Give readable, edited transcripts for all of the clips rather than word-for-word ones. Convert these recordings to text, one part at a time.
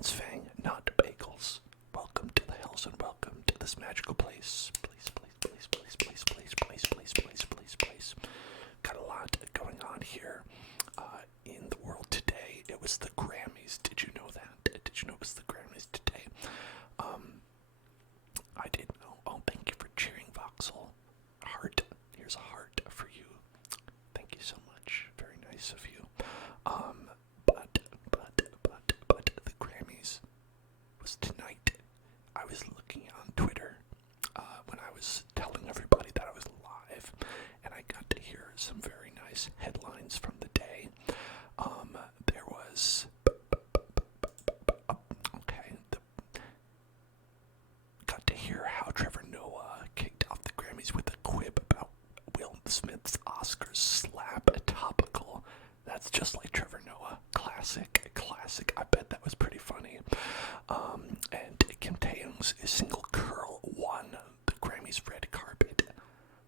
Hans Fang, not bagels. Welcome to the hills and welcome to this magical place. Please. Got a lot going on here in the world today. It was the Grammys. Did you know that? Did you know it was the Grammys today? I didn't know. Oh, thank you for cheering, Voxel. Heart. Here's a heart for you. Thank you so much. Very nice of you. But the Grammys was tonight. I was looking on Twitter when I was telling everybody that I was live, and I got to hear some very nice headlines from the day. There was got to hear how Trevor Noah kicked off the Grammys with a quip about Will Smith's Oscars slap topical. That's just like Trevor Noah. Classic. I bet that was pretty funny. And Kim Taehyung's single Curl won the Grammys red carpet.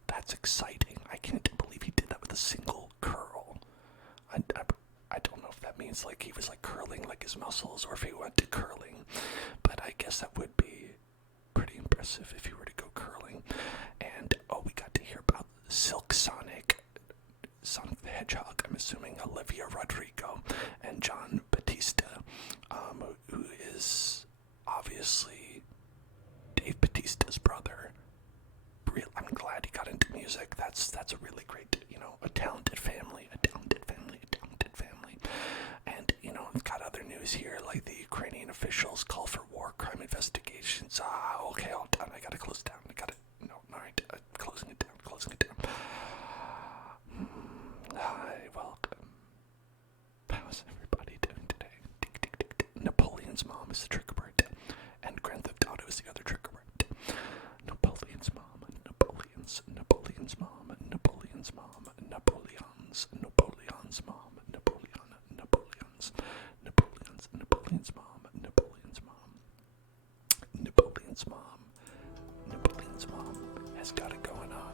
That's exciting. I can't believe he did that with a single curl. I don't know if that means like he was like curling like his muscles or if he went to curling, but I guess that would be pretty impressive if you were to go curling. And we got to hear about Silk Sonic the Hedgehog, I'm assuming Olivia Rodrigo, and John Batista, who is obviously Dave Bautista's brother. I'm glad he got into music. That's a really great, a talented family. And, we've got other news here, like the Ukrainian officials call for war crime investigations. Okay, all done. I gotta close down. Alright, closing it down. Hi, welcome. How's everybody doing today? Napoleon's mom is the trigger word, and Grand Theft Auto is the other trigger word. Napoleon's mom, Napoleon's mom, Napoleon's mom, Napoleon's mom, Napoleon's mom, Napoleon's mom, Napoleon's mom has got it going on.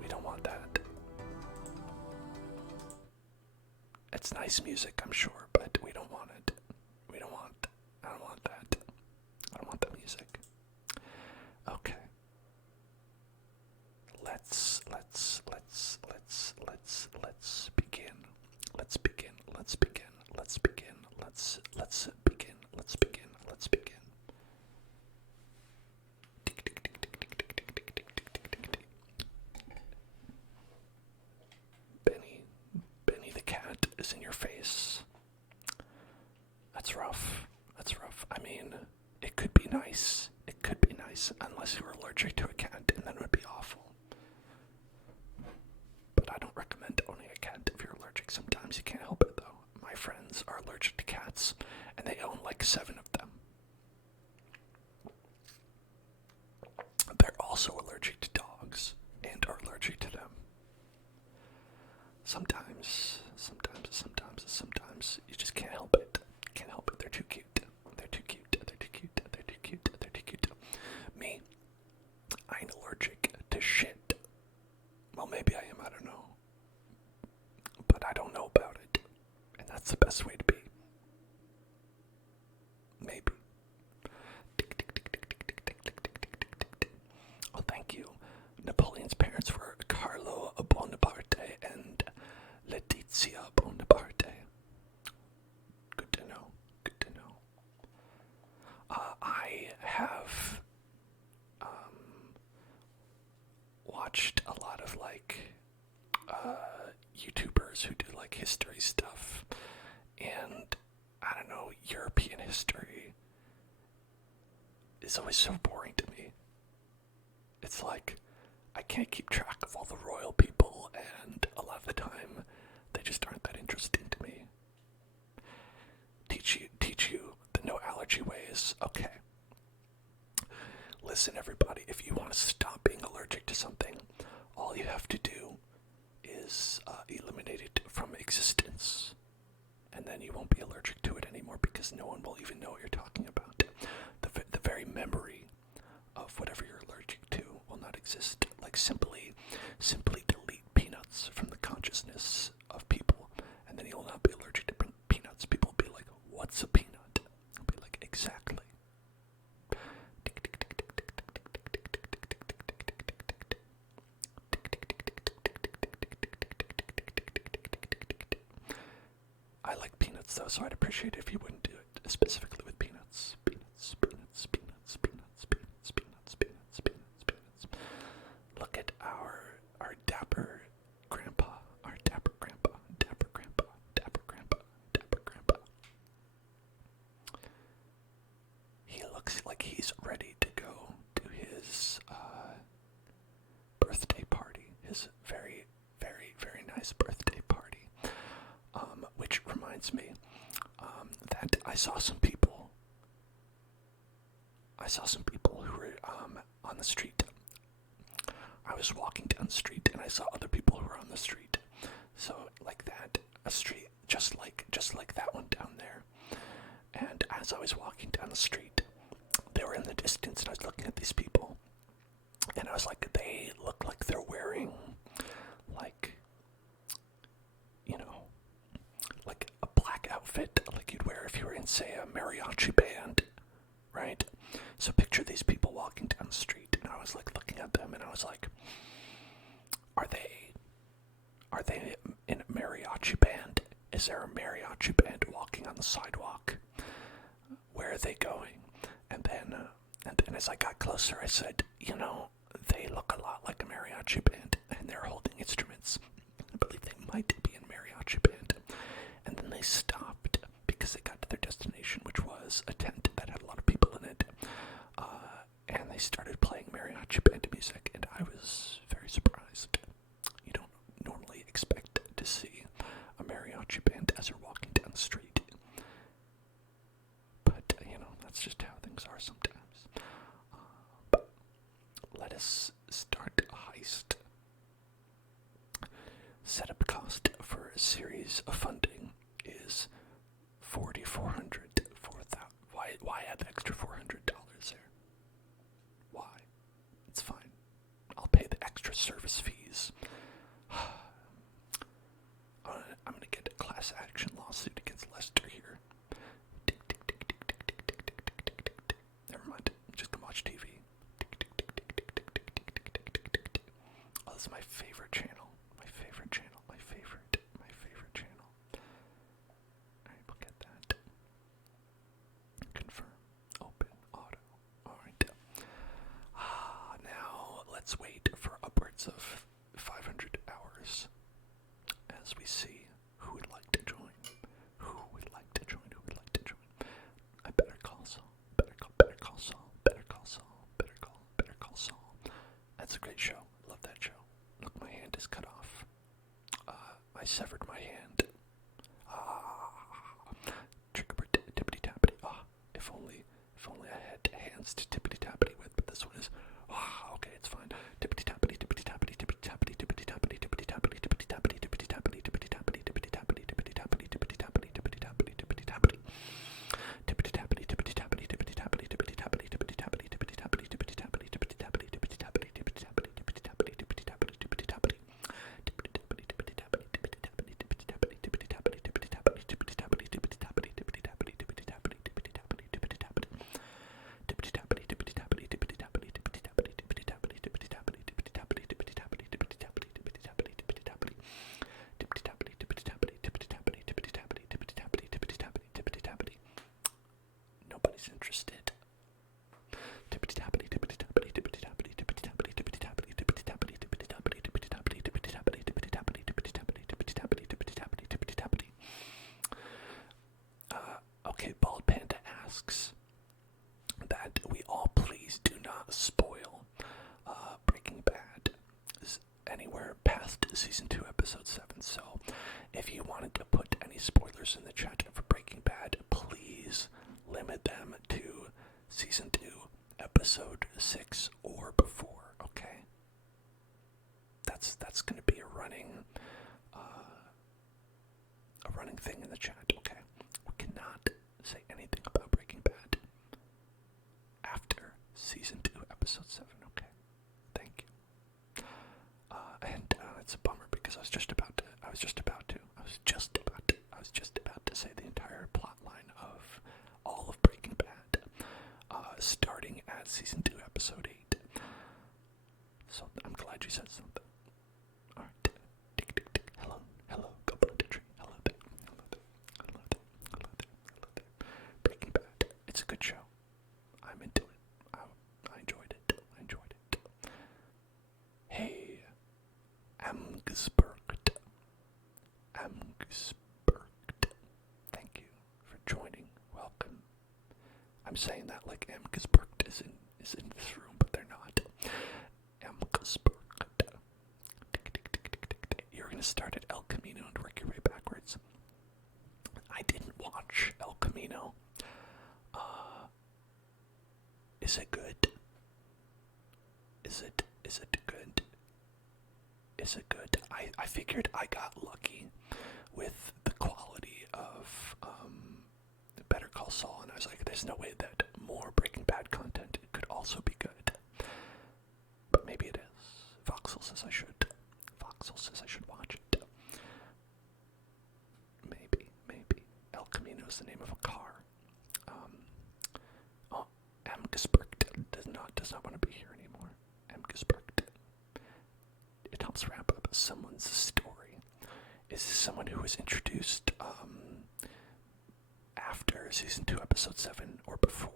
We don't want that. It's nice music, I'm sure, but we don't want it. I don't want that. I don't want that music. Okay. Let's begin. Benny the cat is in your face. That's rough. I mean, it could be nice. Unless you were allergic to a cat, and then it would be awful. But I don't recommend owning a cat if you're allergic. Sometimes you can't help it, though. My friends are allergic to cats, and they own like 7 of them. They're also allergic to dogs, and are allergic to them. Sometimes you just can't help it. They're too cute. Me, I ain't allergic to shit. Well, maybe I am, I don't know. But I don't know about it. And that's the best way to be. Maybe. Oh, thank you. Napoleon's parents were Carlo Bonaparte and Letizia Bonaparte. Good to know. I have watched a lot of YouTubers who do like history stuff, and I don't know, European history is always so boring to me. It's like I can't keep track of all the royal people, and a lot of the time they just aren't that interesting to me. Teach you the no allergy ways. Okay. Listen, everybody, if you want to stop being allergic to something, all you have to do is eliminate it from existence. And then you won't be allergic to it anymore because no one will even know what you're talking about. The very memory of whatever you're allergic to will not exist. Like simply delete peanuts from the consciousness of people, and then you will not be allergic to peanuts, though, so I'd appreciate it if you wouldn't do it, specifically with peanuts. Peanuts, peanuts, peanuts, peanuts, peanuts, peanuts, peanuts, peanuts, peanuts. Look at our dapper grandpa, our dapper grandpa, dapper grandpa, dapper grandpa, dapper grandpa. He looks like he's ready to go to his birthday party, his very, very, very nice birthday party. Which reminds me that I saw some people who were on the street. I was walking down the street and I saw other people who were on the street. So like that, a street just like that one down there. And as I was walking down the street, they were in the distance and I was looking at these people. And I was like, they look like they're wearing like, you know, like a black outfit like you'd wear if you were in, say, a mariachi band, right? So picture these people walking down the street, and I was like looking at them, and I was like, are they in a mariachi band? Is there a mariachi band walking on the sidewalk? Where are they going? And then as I got closer, I said, you know, they look a lot like a mariachi band, and they're holding instruments. I believe they might be in a mariachi band. And then they stopped because they got to their destination, which was a tent that had a lot of people in it. And they started playing mariachi band music, and I was very surprised. You don't normally expect to see a mariachi band as you're walking down the street. But, you know, that's just how things are sometimes. But let us start a heist. Setup cost for a series of funding is $4,400. Why add the extra $400 there? Why? It's fine. I'll pay the extra service fees. I'm gonna get a class action lawsuit against Lester here. Never mind. Just come watch TV. Oh, this is my favorite channel. My favorite channel. Alright, we'll get that. Confirm. Open. Auto. Alright. Now, let's wait for upwards of 500 hours as we see who would like to join. I better call Saul. Better call Saul. That's a great show. Love that show. Look, my hand is cut off. I severed my hand. Trigger tippity tappity. If only I had hands to tippity tappity with, but this one is. Okay, it's fine. Tippity tappity, tippity tappity, tippity tappity, tippity tappity, tippity tappity, tippity tappity, tippity tappity, tippity tappity, tippity tappity, tippity tappity, tippity tappity, tippity tappity, tippity tappity. Tippity tappity, tippity tappity, tippity tappity, tippity tappity, tippity tappity, tippity tappity, tippity tappity, tippity tappity, tippity tappity, tippity tappity, tippity tappity, tippity tappity, tippity tappity. Nobody's interested. Tippity tappity, tippity tappity, tippity tappity, tippity tappity, tippity tappity, tippity tappity, tippity tappity, tippity tappity, tippity tappity, tippity tappity, tippity tappity, tippity tappity, tippity tappity, tippity tappity. Okay, Bald Panda asks that we all please do not spoil Breaking Bad anywhere past season 2, episode 7. So, if you wanted to put any spoilers in the chat for Breaking Bad, please limit them to season 2, episode 6 or before, okay? That's going to be a running thing in the chat, okay? We cannot say anything about Breaking Bad after season 2, episode 7, okay? Thank you. And it's a bummer because I was just about to say the entire plot line of all of Breaking Bad, starting at season 2, episode 8. So I'm glad you said something. Alright. Tick, tick, tick. Hello. Go plant a tree. Hello there. Amgesperkt. Thank you for joining. Welcome. I'm saying that like Amgesperkt is in this room, but they're not. Amgesperkt. You're gonna start at El Camino and work your way backwards. I didn't watch El Camino. Is it good? Is it good? Is it good? I figured I got lucky with the quality of Better Call Saul, and I was like, there's no way that more Breaking Bad content could also be good. But maybe it is. Voxel says I should. Voxel says I should watch it. Maybe. El Camino is the name of a car. Amgesperkt does not want to be here anymore. Amgesperkt. It helps wrap up someone's story. Is this someone who was introduced after season 2, episode 7, or before?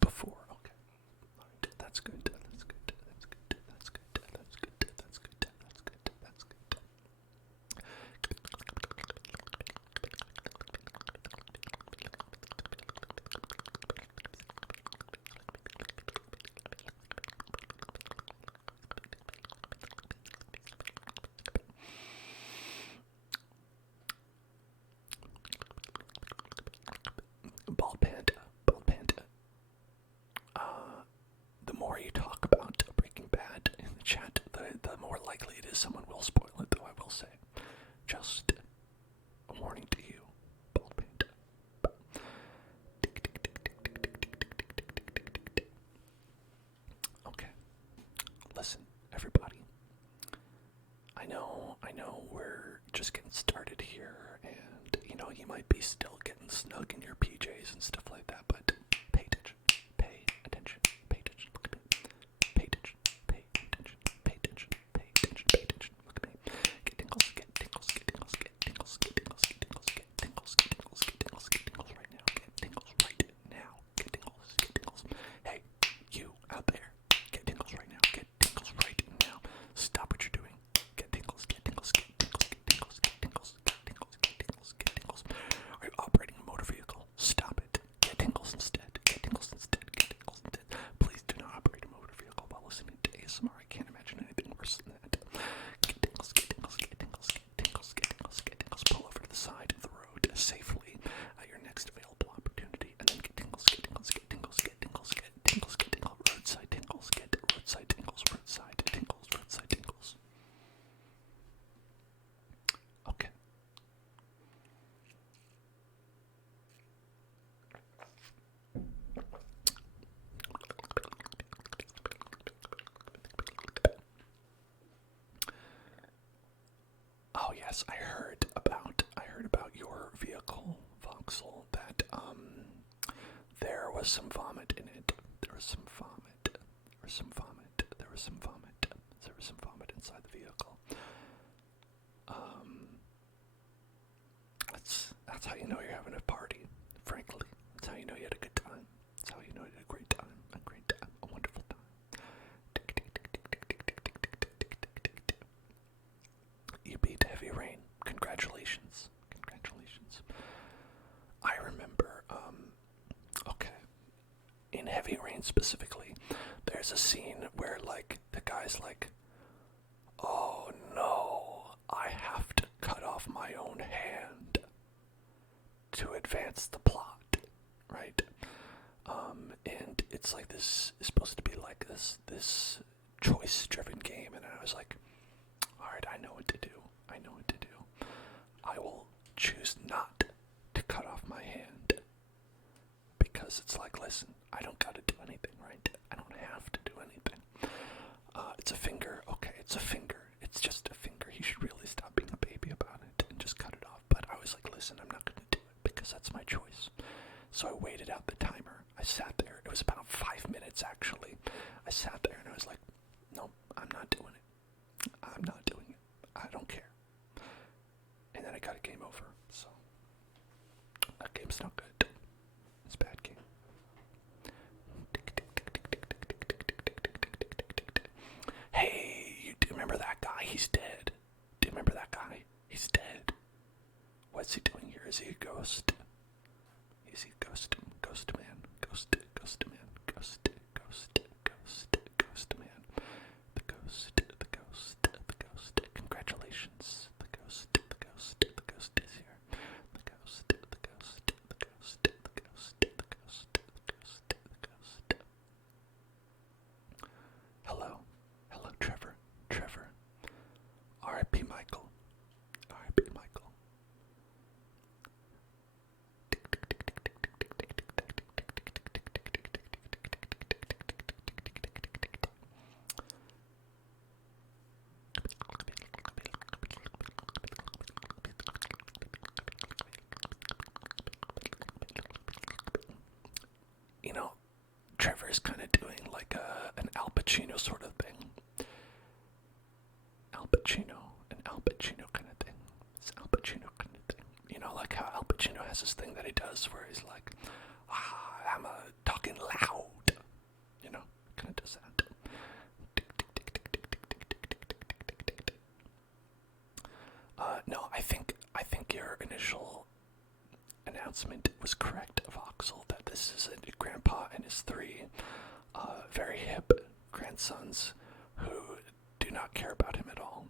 Before, okay. Alright, that's good. Bald Panda. The more you talk about Breaking Bad in the chat, the more likely it is someone will spoil it, though I will say. Just a warning to you, Bald Panda. Okay. Listen, everybody. I know we're just getting started here, and you might be still getting snug in your PJs and stuff like that, but pay attention. Pay attention. Look at me. Pay attention. Look at me. Get tingles right now. Get tingles right now. Hey, you out there. Get tingles right now. Get tingles right now. Stop what you're doing. Get tingles. Are you operating a motor vehicle? Stop it. Get tingles instead. Please do not operate a motor vehicle while listening to ASMR. I can't imagine anything worse than that. Get tingles. Pull over to the side of the road safely at your next available opportunity, and then get tingles. Roadside tingles. Get roadside tingles. Okay. Oh yes, I heard about your vehicle, Voxel, that there was some vomit in it. There was some vomit inside the vehicle. That's how you know you're having a party, frankly. That's how you know you had a good time. That's how you know you had a great time, a wonderful time. You beat Heavy Rain. Congratulations. I remember, okay, in Heavy Rain specifically, there's a scene where, like, the guy's like, oh no, I have to cut off my own hand to advance the plot, right? And it's like this is supposed to be like this choice-driven game, and I was like, alright, I know what to do. I will choose not to cut off my hand, because it's like, listen, I don't gotta do anything, right? I don't have to do anything. It's a finger, okay, it's a finger. It's just a finger. He should really stop being a baby about it and just cut it off. But I was like, listen, I'm not gonna do it because that's my choice. So I waited out the timer. I sat there. It was about 5 minutes, actually. I sat there and I was like, no, I'm not doing it. I don't care. And then I got a game over. So that game's not good. It's a bad game. is he a ghost? Is he a ghost? Ghost man. Ghost man. Ghost man. The ghost. Congratulations. The ghost is here. The ghost. Hello, Trevor. R.I.P. Michael. You know, Trevor is kind of doing like an Al Pacino sort of thing. Al Pacino kind of thing. It's Al Pacino kind of thing. You know, like how Al Pacino has this thing that he does where he's like, I'm talking loud. You know, kind of does that. No, I think your initial announcement was correct, Voxel, that this is a grandpa and his three very hip grandsons who do not care about him at all.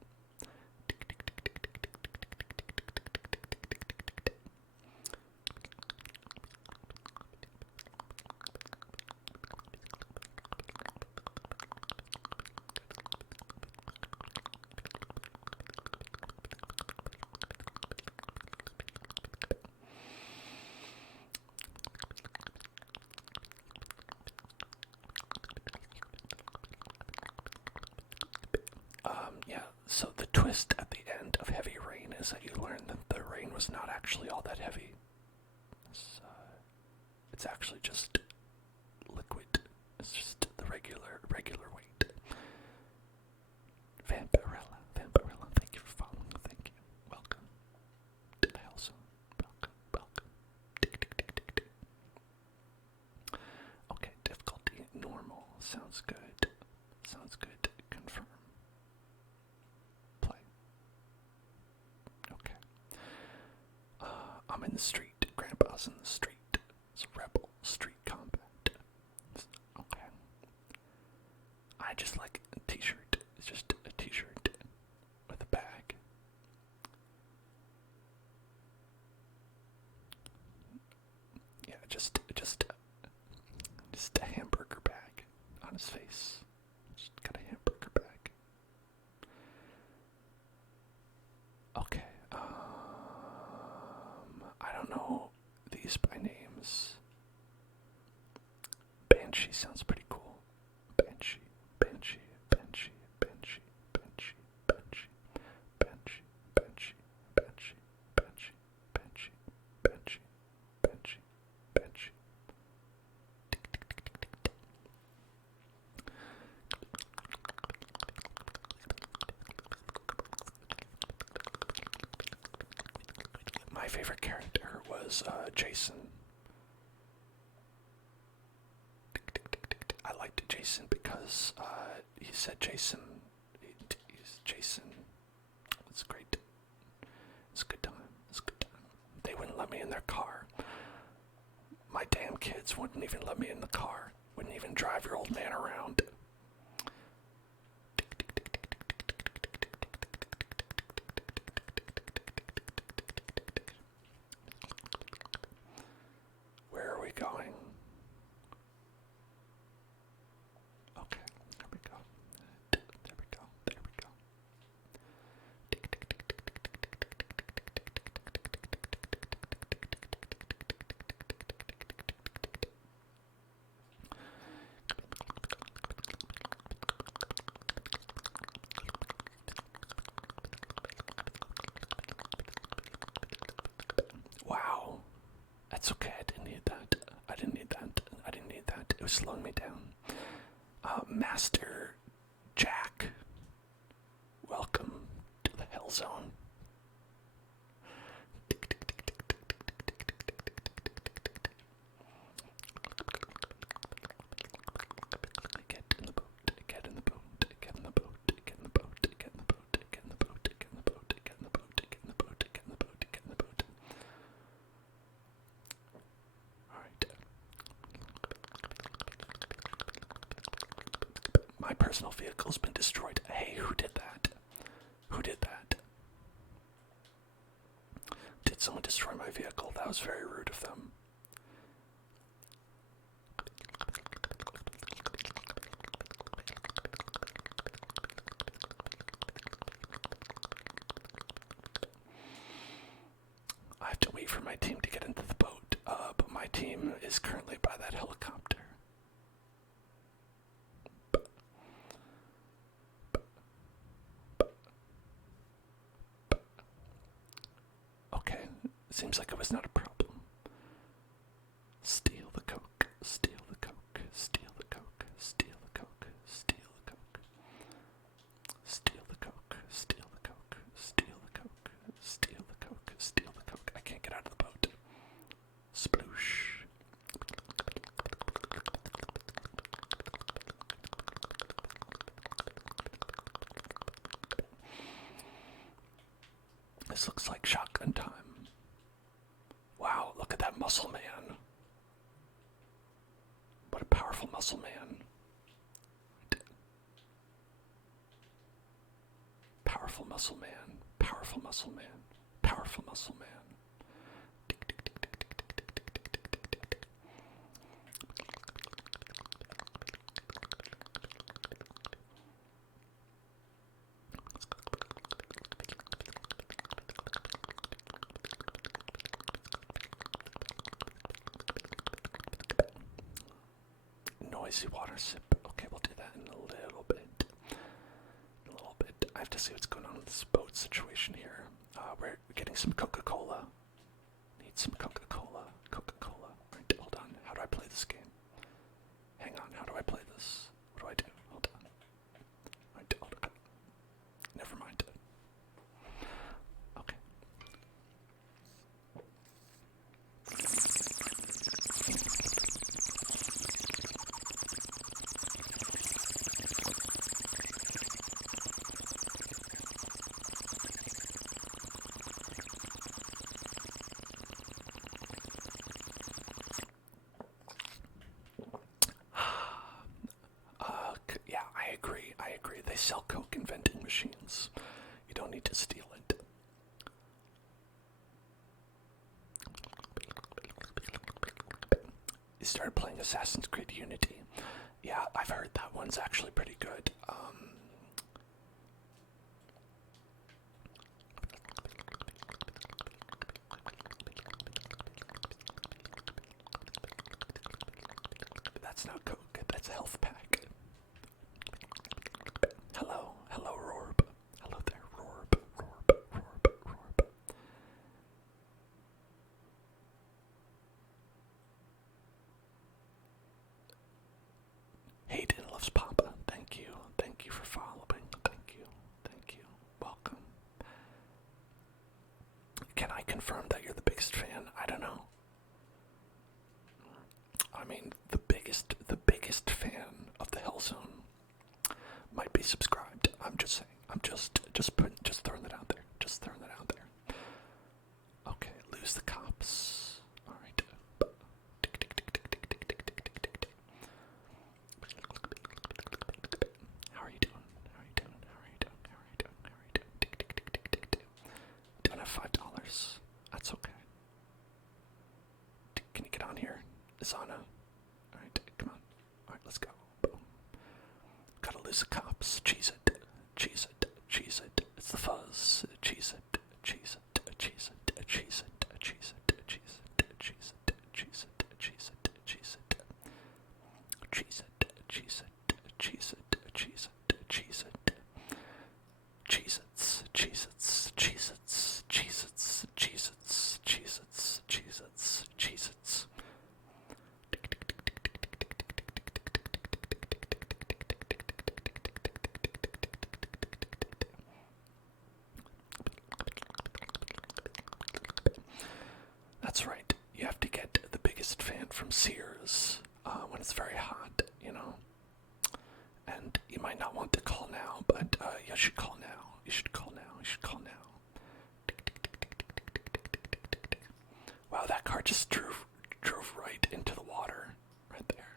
Yeah, so the twist at the end of Heavy Rain is that you learn that the rain was not actually all that heavy. It's actually just liquid. It's just the regular weight. Vampirella, thank you for following. Thank you. Welcome to the Hell Zone. Welcome. Okay, difficulty normal. Sounds good. Confirm. Play. Okay. I'm in the street. Grandpa's in the street. It's rebel street combat. Okay. I just like a t-shirt. It's just a t-shirt with a bag. Yeah, just a hamburger bag on his face. Just got a hamburger bag. Okay, I don't know these by names. Banshee sounds pretty cool. Banshee. My favorite character was Jason. I liked Jason because he said Jason. He's Jason. It's great. It's a good time. They wouldn't let me in their car. My damn kids wouldn't even let me in the car. Wouldn't even drive your old man around. Where are we going? Okay, there we go. Wow. That's okay, I didn't need that. It was slowing me down. Master Jack, welcome to the Hell Zone. My personal vehicle's been destroyed. Hey, who did that? Who did that? Did someone destroy my vehicle? That was very rude of them. I have to wait for my team to get into the boat, but my team is currently by that helicopter. Okay, seems like it was not a problem. Steal the coke, steal the coke, steal the coke, steal the coke, steal the coke. Steal the coke, steal the coke, steal the coke, steal the coke, steal the coke. I can't get out of the boat. Sploosh. This looks like shotgun time. Wow, look at that muscle man. What a powerful muscle man. Powerful muscle man, powerful muscle man, powerful muscle man. Noisy water sip. Okay, we'll do that in a little bit. A little bit. I have to see what's going on with this boat situation here. We're getting some Coca-Cola. Need some Coca-Cola. Coca-Cola. Alright, hold on. How do I play this game? Hang on, how do I play this? What do I do? Hold on. Alright, hold on. Never mind. Okay. Yeah, I agree. They sell Coke in vending machines. You don't need to steal it. You started playing Assassin's Creed Unity. Yeah, I've heard that one's actually pretty good. That's not Coke, that's a health pack. Hello, Rorb. Hello there, Rorb. Hayden loves Papa. Thank you for following. Thank you. Welcome. Can I confirm that you're the biggest fan? I don't know. I mean, the biggest fan of the Hell Zone might be subscribed. I'm just saying. I'm just throwing that out there. Okay, lose the cops. All right. How are you doing? Don't have $5. That's okay. Can you get on here? Zana. Alright, come on. Alright, let's go. Boom. Gotta lose the cops. Cheese it. It's the fuzz. Cheese it. That's right. You have to get the biggest fan from Sears when it's very hot, you know. And you might not want to call now, but you should call now. Wow, that car just drove right into the water, right there.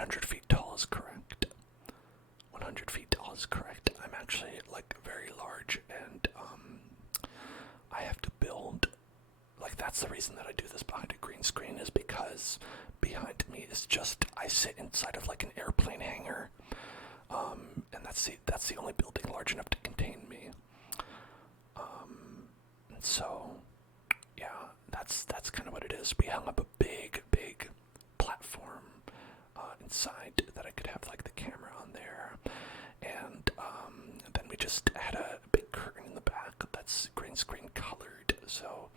100 feet tall is correct. 100 feet tall is correct. I'm actually like very large, and I have to build, like, that's the reason that I do this behind a green screen, is because behind me is just, I sit inside of like an airplane hangar, and that's the only building large enough to contain me. And so, yeah, that's kind of what it is. We hung up a big platform inside that I could have like the camera on there, and then we just had a big curtain in the back that's green screen colored, so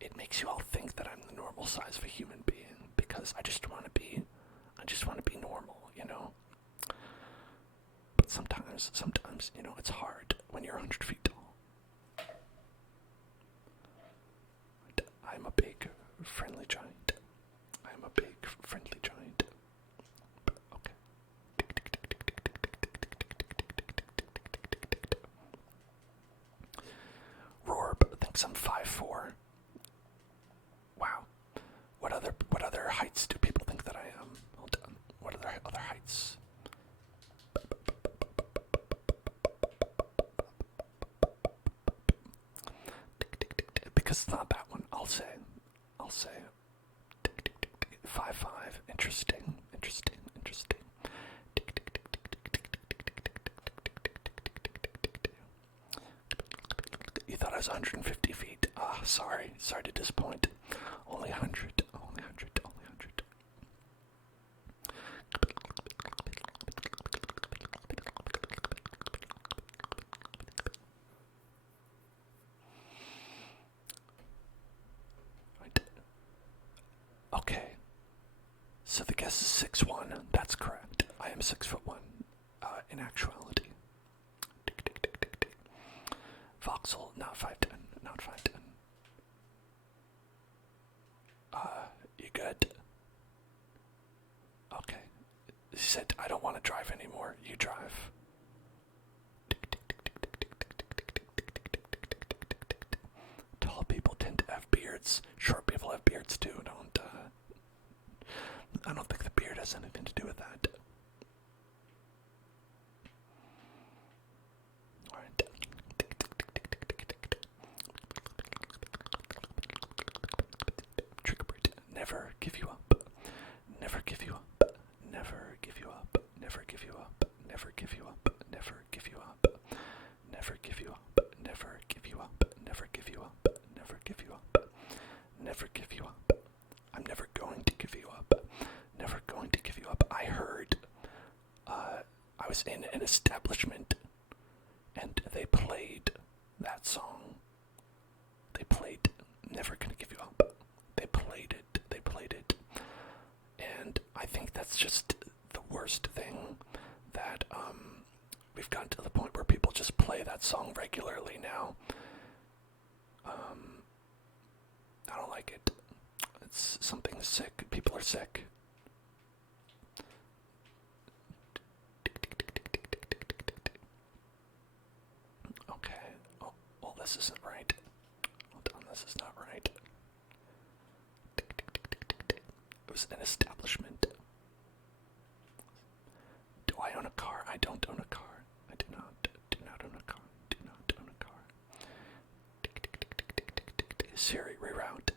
it makes you all think that I'm the normal size of a human being, because I just want to be normal, you know. But sometimes, you know, it's hard when you're 100 feet tall. I'm a big, friendly giant. I'm a big, friendly giant. Okay. Rorb thinks I'm 5'4". Wow. What other heights do people think that I am? Hold on. What other heights? Because it's not that one. I'll say 5'5". Interesting. You thought I was 150 feet. Sorry to disappoint. Only 100. Okay, so the guess is 6'1". That's correct. I am 6'1", in actuality. Voxel, not 5'10", you good? Okay. He said, I don't want to drive anymore. You drive. Tall people tend to have beards. Short people have beards too. I don't think the beard has anything to do with that. Alright. Trick-or-treat. Never give you up. Never give you up. Never give you up. Never give you up. Never give you up. Never give you up. Never give you up. Never give you up. Never give you up. Never give you up. Never give you up. I'm never going to give you up. Never going to give you up. I heard, I was in an establishment, and they played that song. They played Never Gonna Give You Up. They played it. And I think that's just the worst thing, that, we've gotten to the point where people just play that song regularly now. I don't like it. It's something sick. People are sick. Okay. Oh, well, this isn't right. Hold on, this is not right. It was an establishment. Do I own a car? I don't own a car. I do not own a car. Do not own a car. Siri, reroute.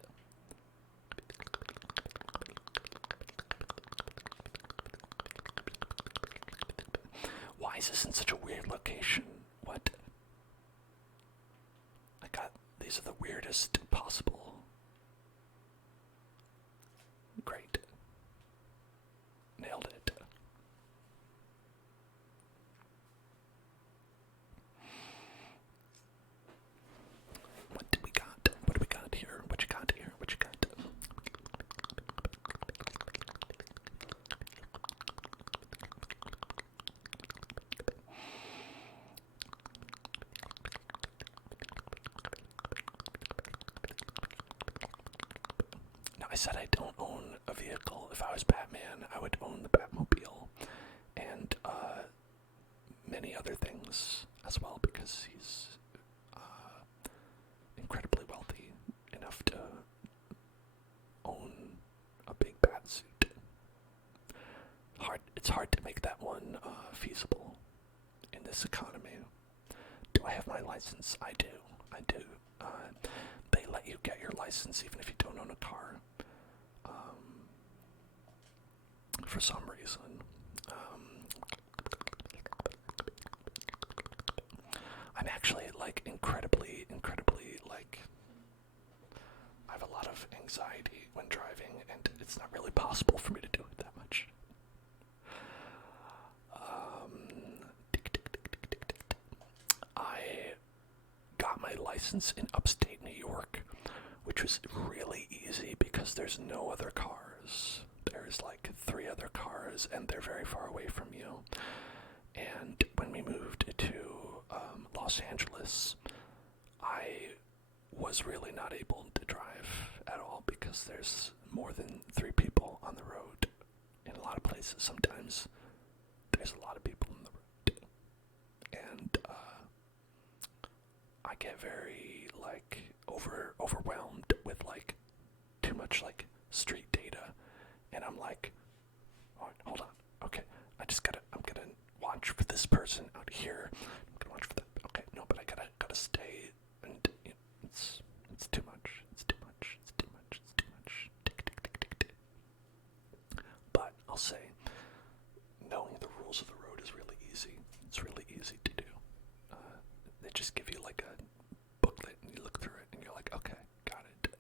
Why is this in such a weird location? What? These are the weirdest possible. Great. Nailed it. What do we got? What do we got here? What you got here? What you got? Now, I said I don't own a vehicle. If I was Batman, I would own the Batmobile and many other things as well, because he's incredibly wealthy enough to own a big bat suit. license. I do. They let you get your license even if you don't own a car. For some reason. I'm actually like incredibly like, I have a lot of anxiety when driving, and it's not really possible for me to do it that much. I got my license in upstate New York, which was really easy because there's no other cars. There's like 3 other cars, and they're very far away from you. And when we moved to Los Angeles, I was really not able to drive at all because there's more than 3 people on the road. In a lot of places, sometimes there's a lot of people on the road. And I get very like overwhelmed with like too much like street data, and I'm like, oh, hold on, okay, I'm gonna watch for this person out here. I'm gonna watch for that. Okay, no, but I gotta stay, and you know, it's too much. It's too much. It's too much. It's too much. Tick, tick, tick, tick, tick. But I'll say, knowing the rules of the road is really easy. It's really easy to do. They just give you like a booklet, and you look through it, and you're like, okay, got it.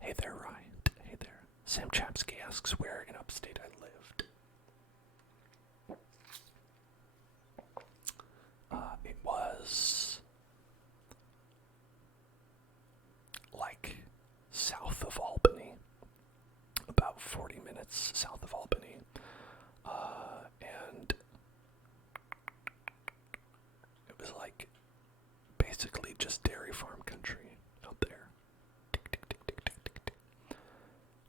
Hey there, Ryan. Hey there. Sam Chapsky asks where in upstate I lived. It was like south of Albany, about 40 minutes south of Albany, and it was like basically just dairy farm country out there. Tick, tick, tick, tick, tick, tick, tick.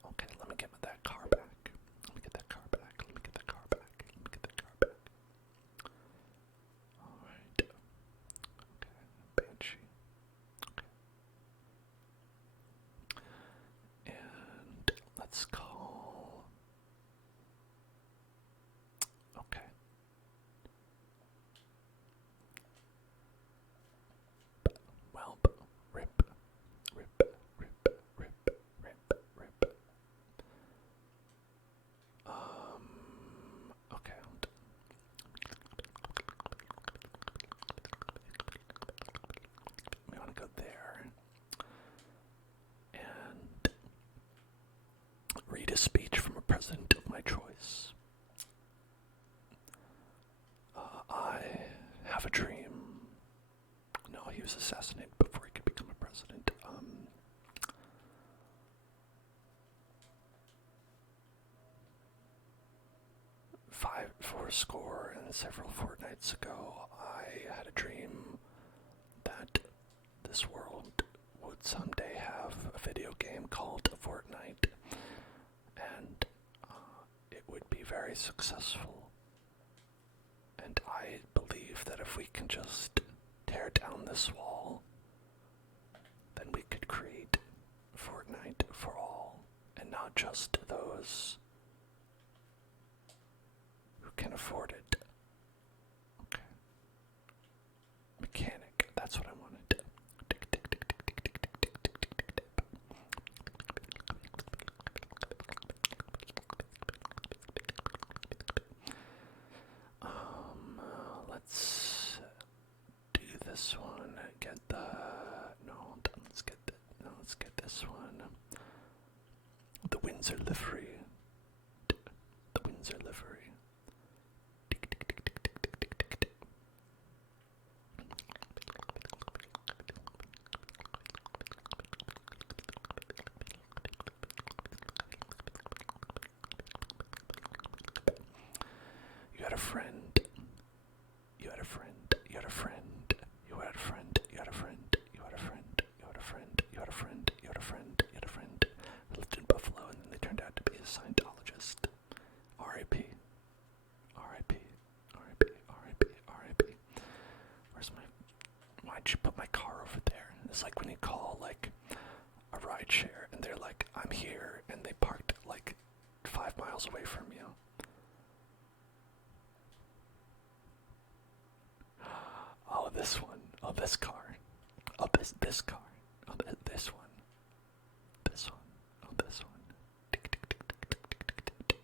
Okay, let me get that car back. Let me get that car back. Let me get that car back. Let me get that car back. Alright. Okay, Banshee. Okay. And let's call... Okay. Well, rip. Okay. We want to go there and read a speech from a president of my choice. I have a dream. No, he was assassinated before he could become a president. Four score and several fortnights ago, I had a dream that this world would someday have a video game called Fortnite, and it would be very successful. And I believe that if we can just tear down this wall, then we could create Fortnite for all, and not just those who can afford it. Okay. Mechanic, that's what I wanted. Tick, tick, tick, tick, tick, tick, tick, tick, tick, tick, tick, tick. Let's do this one. Get the... No, let's get the... No, let's get this one. The Windsor livery. The Windsor livery. Tick, tick, tick, tick, tick, tick, tick, tick, tick. You had a friend. You had a friend. You had a friend. You had a friend. You had a friend. You had a friend. You had a friend. You had a friend. You had a friend. You had a friend. They lived in Buffalo, and then they turned out to be a Scientologist. R.I.P. R.I.P. R.I.P. R.I.P. R.I.P. Where's my... Why'd you put my car over there? It's like when you call, like, a ride share, and they're like, I'm here, and they parked, like, 5 miles away from you. Oh, this one. Oh, this car. Oh, this car. Oh, this one. This one. Oh, this one. Tick, tick, tick, tick, tick, tick, tick, tick.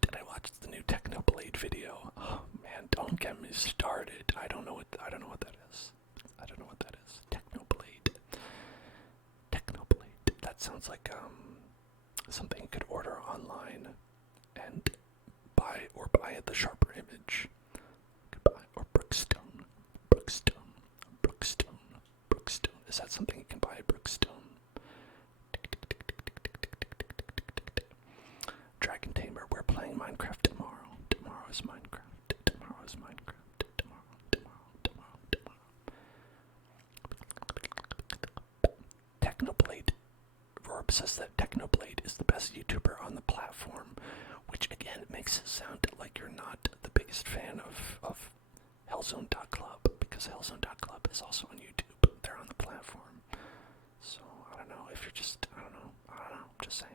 Did I watch the new Technoblade video? Oh man, don't get me started. I don't know what that is. I don't know what that is. Technoblade. Technoblade. That sounds like something you could order online and buy at the Sharper Image. Goodbye. Or Brookstone. Brookstone. Brookstone. Brookstone. Is that something you can buy at Brookstone? Dragon Tamer, we're playing Minecraft tomorrow. Tomorrow is Minecraft. Tomorrow is Minecraft. Tomorrow. Technoblade. Rorb says that Technoblade is the best YouTuber on the platform, which again makes it sound like you're not the biggest fan of Hellzone.club, because Hellzone.club is also on YouTube. They're on the platform. So, I don't know if you're just, I don't know. Just saying.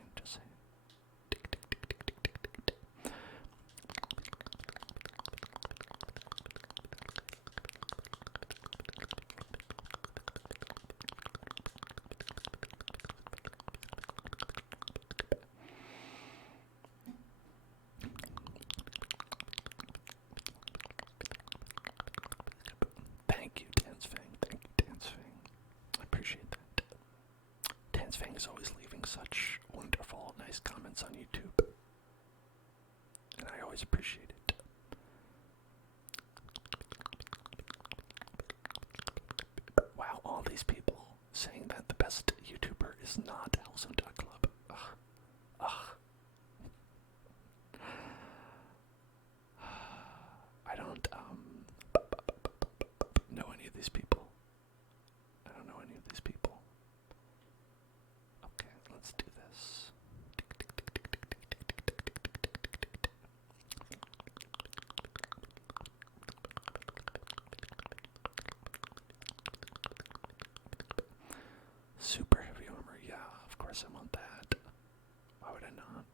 Thank you, Tansfang. I appreciate that. Tansfang is always leaving such wonderful, nice comments on YouTube. And I always appreciate it. Wow, all these people saying that the best YouTuber is not Hellzone.club. Ugh. I don't know any of these people. I don't know any of these people. Okay, let's do this. Super heavy armor, yeah, of course I want that. Why would I not?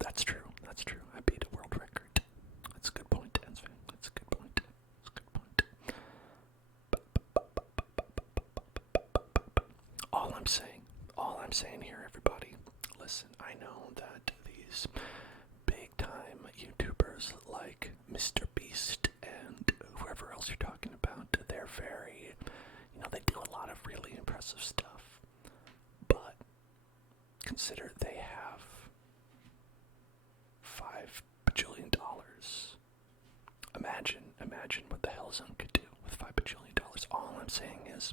That's true. I beat a world record. That's a good point, Ansvin. That's a good point. All I'm saying here, everybody, listen, I know that these big time YouTubers like Mr. Beast and whoever else you're talking about, they're very, they do a lot of really impressive stuff. But consider they have $5 bajillion. Imagine what the Hellzone could do with $5 bajillion. All I'm saying is,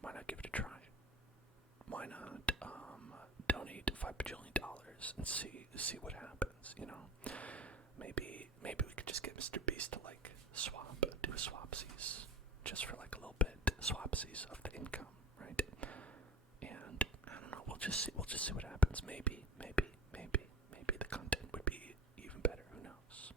why not give it a try? Why not donate $5 bajillion and see what happens? Maybe we could just get Mr. Beast to do swapsies, just for like a little bit, swapsies of the income, right? And I don't know. We'll just see what happens. Maybe the content would be even better. Who knows?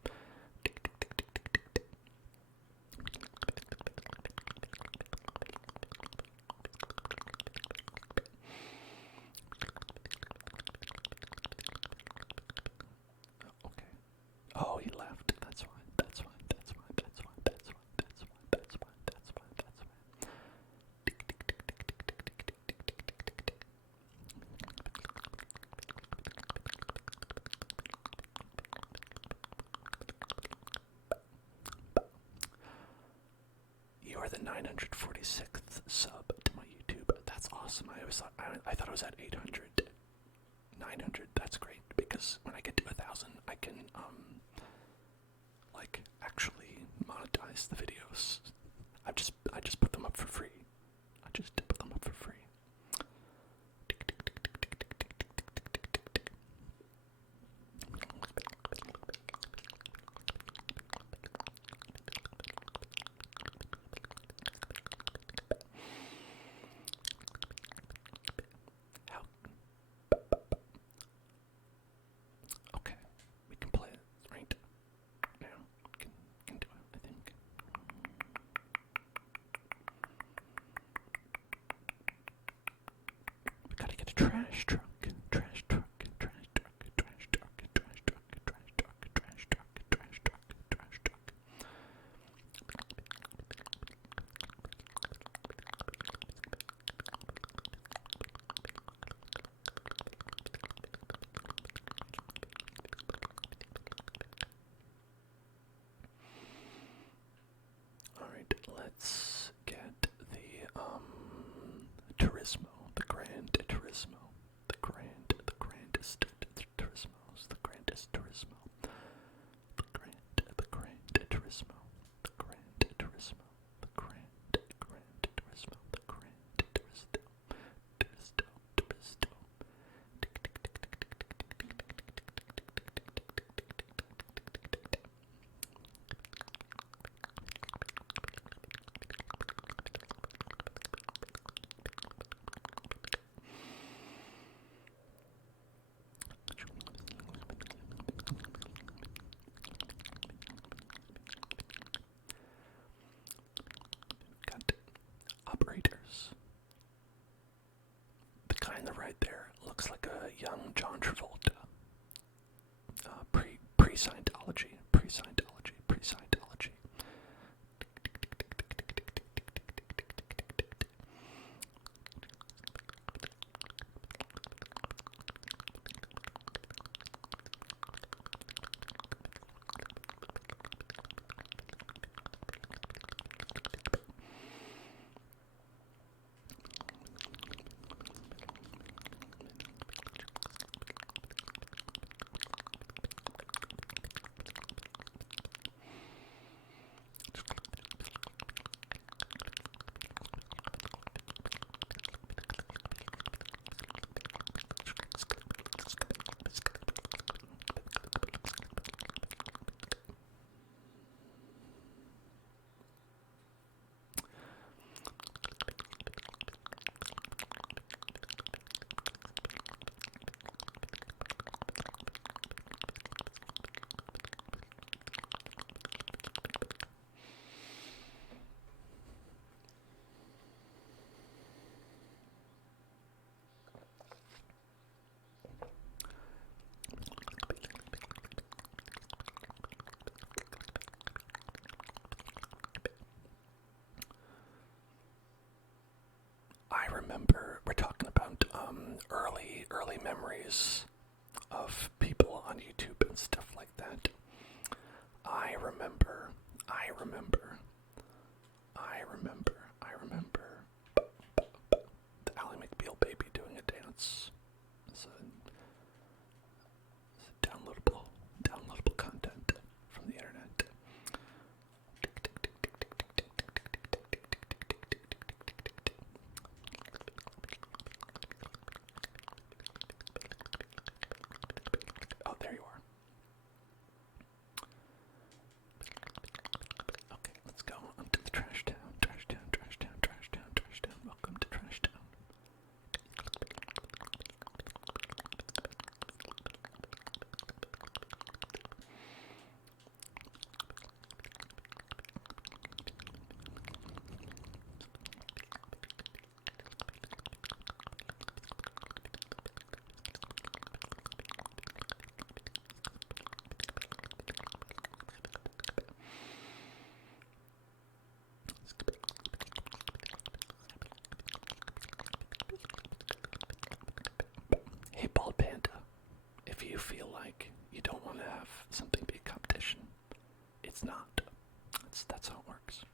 Okay. Oh, he left. That's why. 946th sub to my YouTube. That's awesome. I thought I was at 800. 900, that's great, because when I get to 1,000, I can, like, actually monetize the videos. I just put them up for free. I just put them up for free. Okay, we can play it right now. Can do it, I think. We gotta get a trash truck. Trash truck. Trash truck. Trash truck. Trash truck. Trash truck. Trash truck. Trash truck. Trash truck. Alright, let's get the Turismo, the Grand Turismo, the grandest Turismos, the grandest Turismo, the Grand Turismo, the Grand Turismo, the Grand Turismo, the Grand Turisto, Turisto. Tick tick tick tick tick tick tick tick tick tick got operators. The guy on the right there looks like a young John Travolta. Pre-Scientology. I remember we're talking about early memories of people on YouTube and stuff like that. I remember the Ally McBeal baby doing a dance. It's a downloadable content from the internet. Oh, there you are. Okay, let's go onto the trash town. Welcome to Trash Town. Hey, Bald Panda, if you feel like you don't want to have something be a competition, it's not. That's how it works.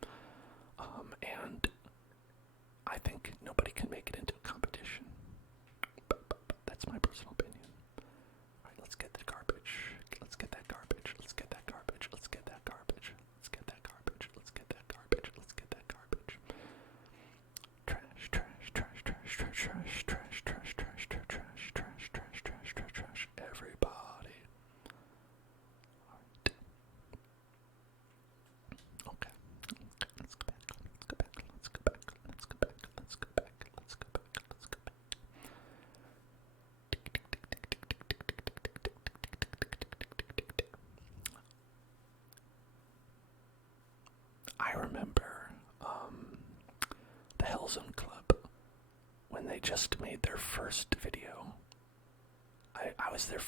And think nobody can make it into a competition. But that's my personal opinion. Alright, let's get the garbage. Let's get that garbage. Let's get that garbage. Let's get that garbage. Let's get that garbage. Let's get that garbage. Let's get that garbage. Trash, trash, trash, trash, trash, trash, trash, trash, trash, trash, trash, trash, trash, trash, trash, trash. Everybody. Alright. Okay. Let's go back. Let's go back. Let's go back. Let's go back. Let's go back. Let's go back. Let's go back. I remember the Hellzone Club when they just made their first video. I was their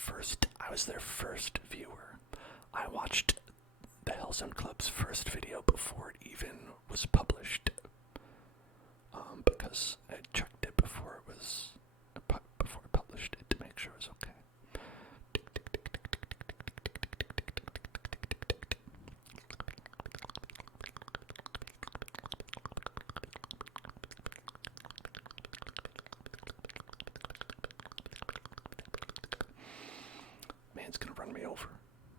first viewer. I watched the Hellzone Club's first video before it even was published. Because I checked it before it published it to make sure it was okay. Man's gonna run me over.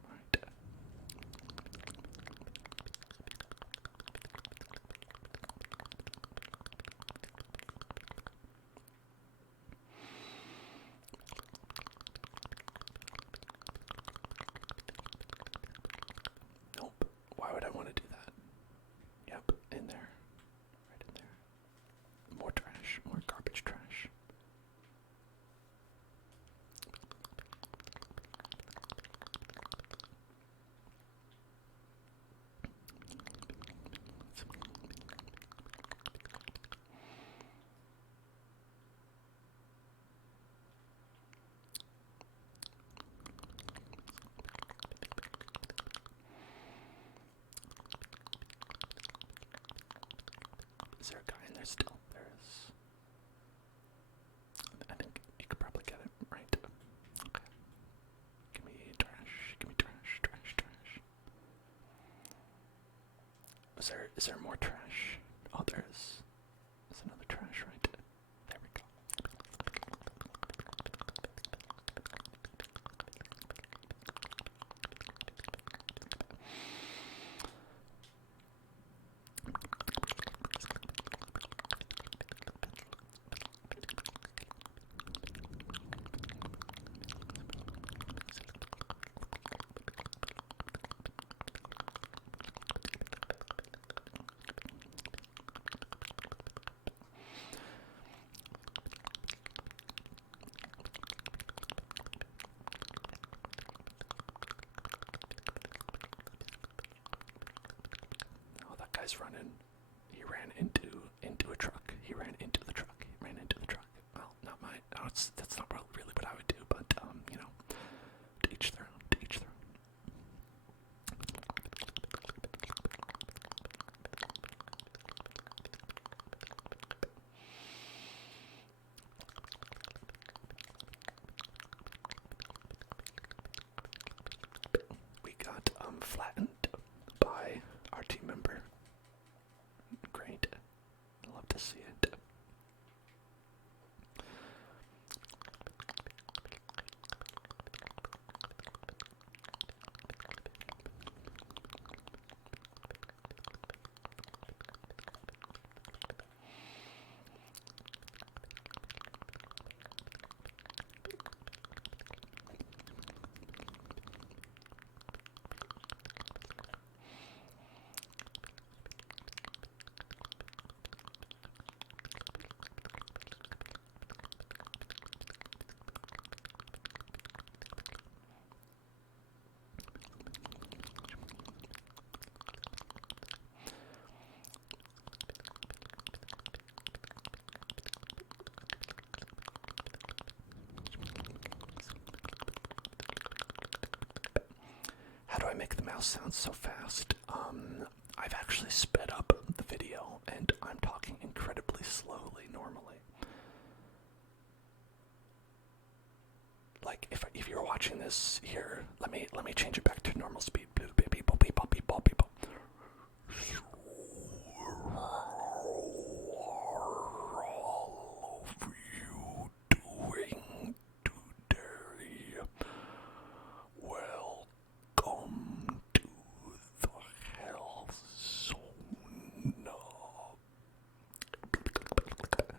Alright. Nope. Why would I want to do that? Yep, in there. Right in there. More trash. More garbage trash. Is there a guy in there still? There is. I think you could probably get it right. Okay. Give me trash. Give me trash. Trash. Trash. Is there more trash? Oh, there is. There's another trash right there. There we go. Oh, that guy's running. He ran into a truck. He ran into the truck. He ran into the truck. Well, not my. No, that's not really what I would do. But you know, to each their own. To each their own. We got flattened by our team member. Great. I love to see it. How do I make the mouse sound so fast? I've actually sped up the video and I'm talking incredibly slowly normally. Like if you're watching this here, let me change it back to normal speed.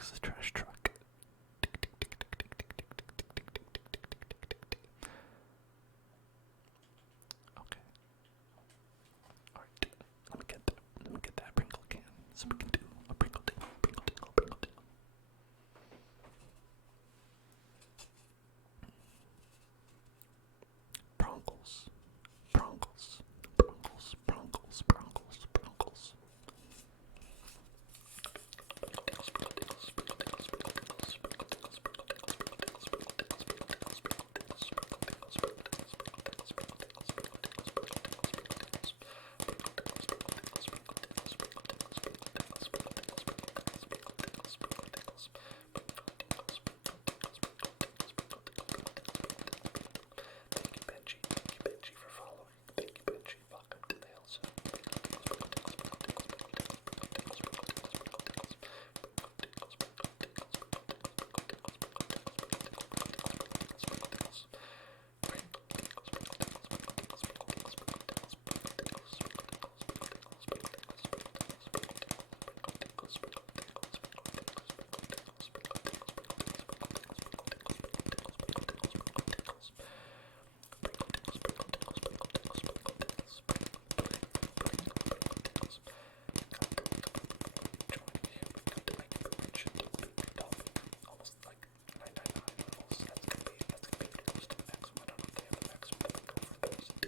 Texas trash truck. Okay. Alright. Let me get that Pringle can so we can do a Pringle dingle, Pringle dingle, Pringle dingle. Prongles. Prongles. Prongles. Prongles. Prongles. Prongles. Benji for following. Thank you, Benji. Welcome to the hill zone. Almost like 999 levels. That's gonna be close to the maximum. I don't know if they have the maximum that would go for 1,000.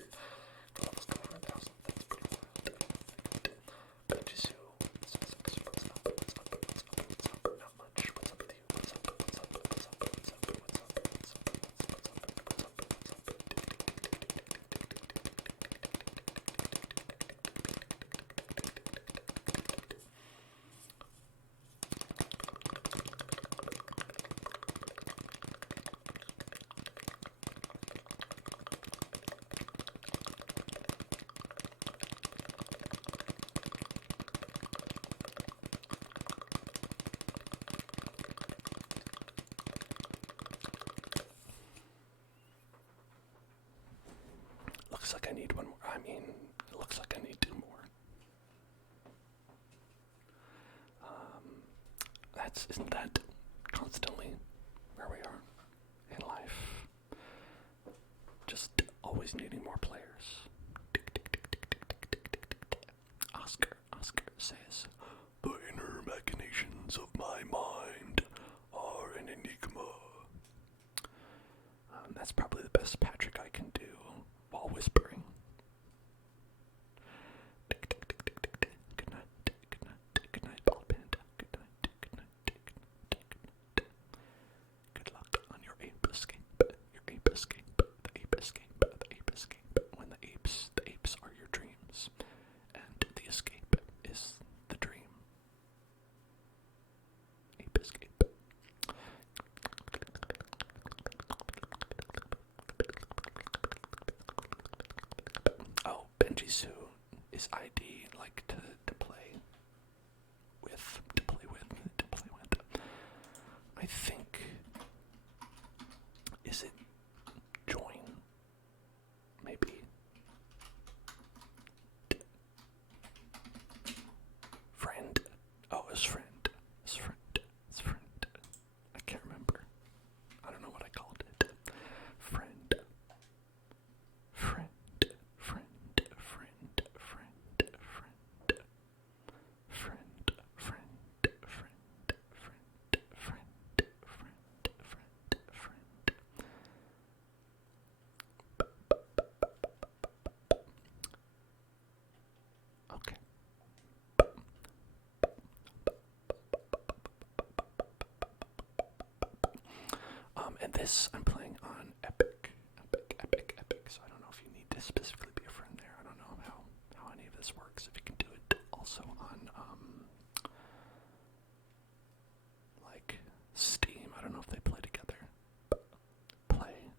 The levels go for 1,000. That's pretty wild. Benji Sue says, what's up? What's up? What's up? What's up? Not much. What's up with you? What's up? What's up? What's up? What's up? What's up? What's up? What's up? What's up? Looks like I need one more. I mean, it looks like I need two more. Isn't that constantly where we are in life? Just always needing more players. Oscar says, the inner machinations of my mind are an enigma. That's probably the best Patrick I can do while whispering. Good night, ball panda. Good night. Good luck on your ape escape. The ape escape. When the apes are your dreams, and the escape is the dream. Ape escape. Oh, Benji Sue is ID like to play with. I think, is it join? Maybe. Friend. Oh, it's friend. I can't remember. I don't know what I called it. Friend. Okay. And this I'm playing on Epic. So I don't know if you need to specifically be a friend there. I don't know how any of this works. If you can do it also on like Steam. I don't know if they play together. Play.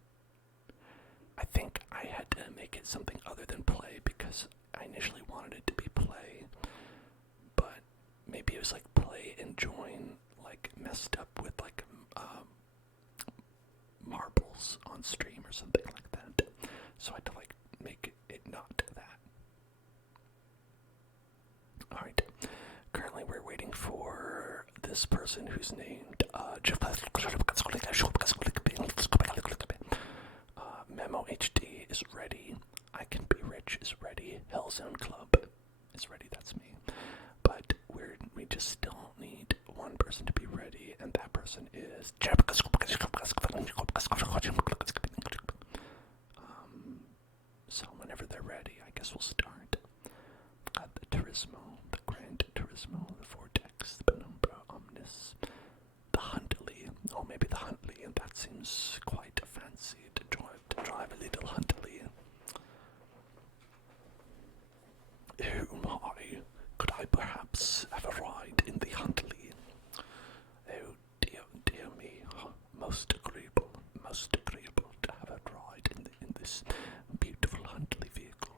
I think I had to make it something other than play because I initially wanted it to be play, but maybe it was like play and join like messed up with like marbles on stream or something like that. So I had to like make it not that. Alright. Currently we're waiting for the this person who's named Memo HD is ready. I Can Be Rich is ready. Hellzone Club is ready. That's me. But we just still need one person to be ready, and that person is. So whenever they're ready, I guess we'll start. We've got the Turismo, the Grand Turismo, the Vortex, the Penumbra, Omnis, the Huntley. Oh, maybe the Huntley, and that seems quite fancy to drive a little Huntley. Oh my, could I perhaps have a ride in the Huntley? Oh dear me, most agreeable to have a ride in this beautiful Huntley vehicle.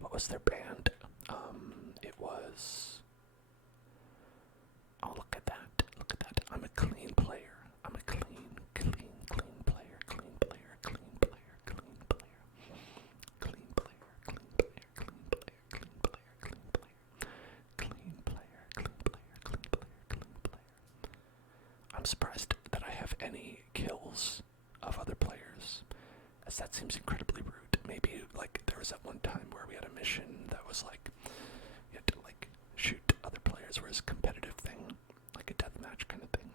What was their band? It was. Oh, look at that. I'm a clean player. I'm a clean player. I'm surprised that I have any kills of other players, as that seems incredibly rude. Maybe, like, there was that one time where we had a mission that was like, you had to, like, shoot other players, whereas a competitive thing, like a deathmatch kind of thing.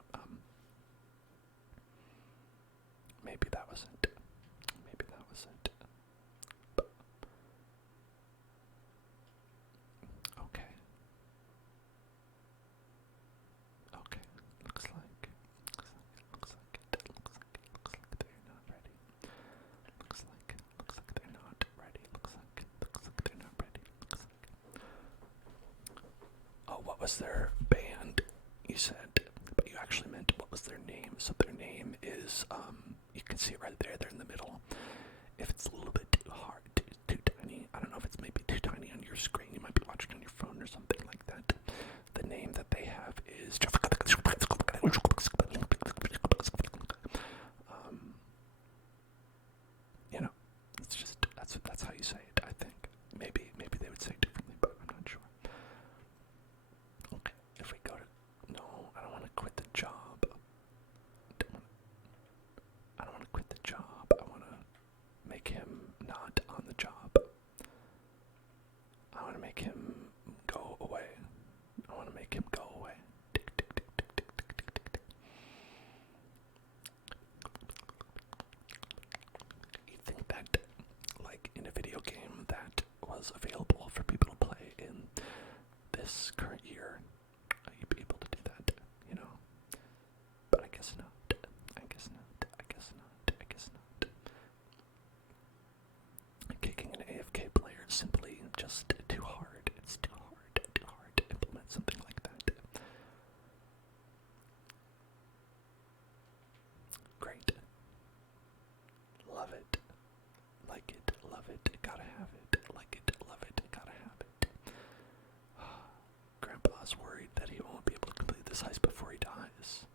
Maybe that was it. Okay. Looks like they're not ready. Looks like they're not ready. Oh, what was their band? You said, but you actually meant what was their name. So their name is, you can see it right there. They're in the middle. If it's a little bit too hard, too tiny, I don't know if it's maybe too tiny on your screen. You might be watching on your phone or something like that. The name that they have is. You know, it's just that's how you say it. I think maybe they would say it differently, but I'm not sure. Okay, if we go to I don't want to quit the job. I don't want to quit the job. I want to make him not on the job. I want to make him go away. You think that, like, in a video game that was available for people to play in this current year, you'd be able to do that, you know? But I guess not. Kicking an AFK player is simply just too hard. It's too hard to implement something like that. Great. Love it. Like it, love it, gotta have it. Like it, love it, gotta have it. Grandpa's worried that he won't be able to complete this heist before he dies.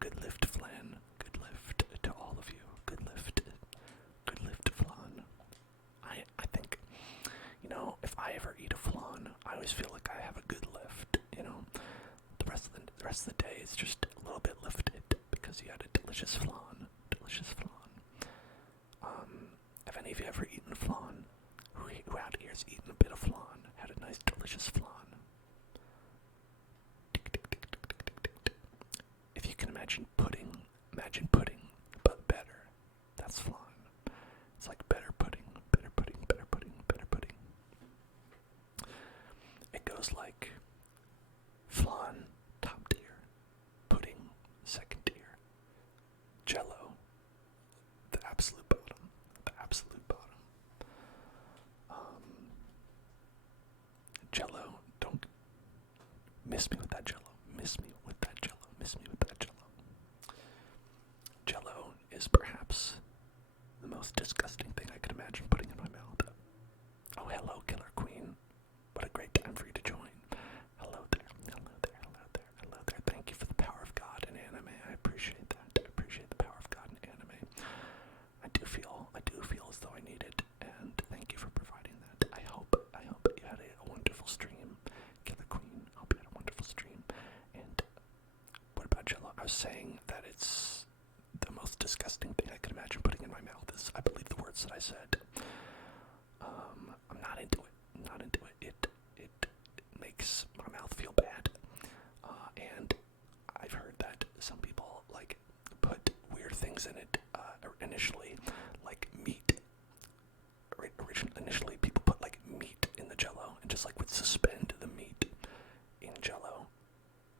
Good lift, Flan. Good lift to all of you. Good lift, Flan. I think, you know, if I ever eat a flan, I always feel like I have a good lift. You know, the rest of the day is just a little bit lifted because you had a delicious flan. Have any of you ever eaten flan? Who out here has eaten a bit of flan? Had a nice delicious flan. If you can imagine pudding, but better. That's flan. It's like better pudding. It goes like flan, top tier, pudding, second tier, Jello, the absolute bottom. Jello, don't miss me with that Jello. Jello is perhaps was saying that it's the most disgusting thing I could imagine putting in my mouth is, I believe, the words that I said. I'm not into it. I'm not into it. It makes my mouth feel bad. And I've heard that some people like put weird things in it initially, like meat. Initially, people put like meat in the Jello and just like would suspend the meat in Jello,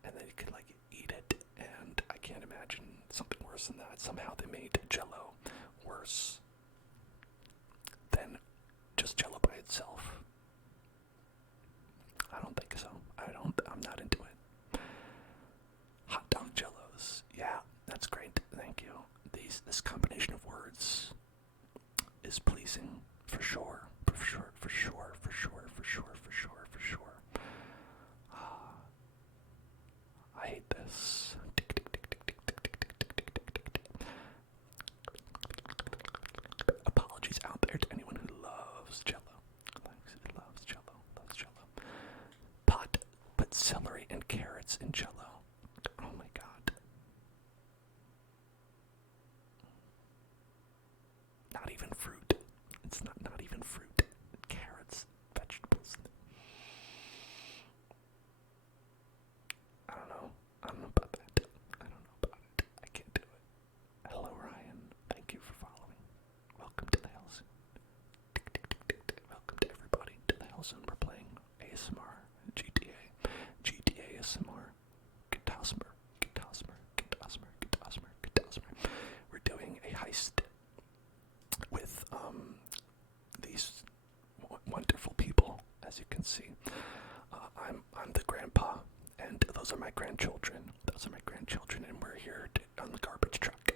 and then you could like eat it. And I can't imagine something worse than that. Somehow they made Jello worse than just Jello by itself. I don't think so. I'm not into it. Hot dog Jellos. Yeah, that's great. Thank you. This combination of words is pleasing for sure. For sure. For sure. For sure. For sure. For sure. For sure. I hate this. Apologies out there to anyone who loves Jello. Loves Jello. Pot put celery and carrots in Jello. Oh my god. Not even fruit. It's not even fruit. Carrots, vegetables. I don't know about that. I can't do it. Hello, Ryan. Thank you for following. Welcome to the Hell Zone. Welcome to everybody to the Hell Zone. We're playing ASMR, GTASMR, GTASMR. We're doing a heist with these wonderful people, as you can see. I'm the grandpa, and those are my grandchildren. And we're here on the garbage truck.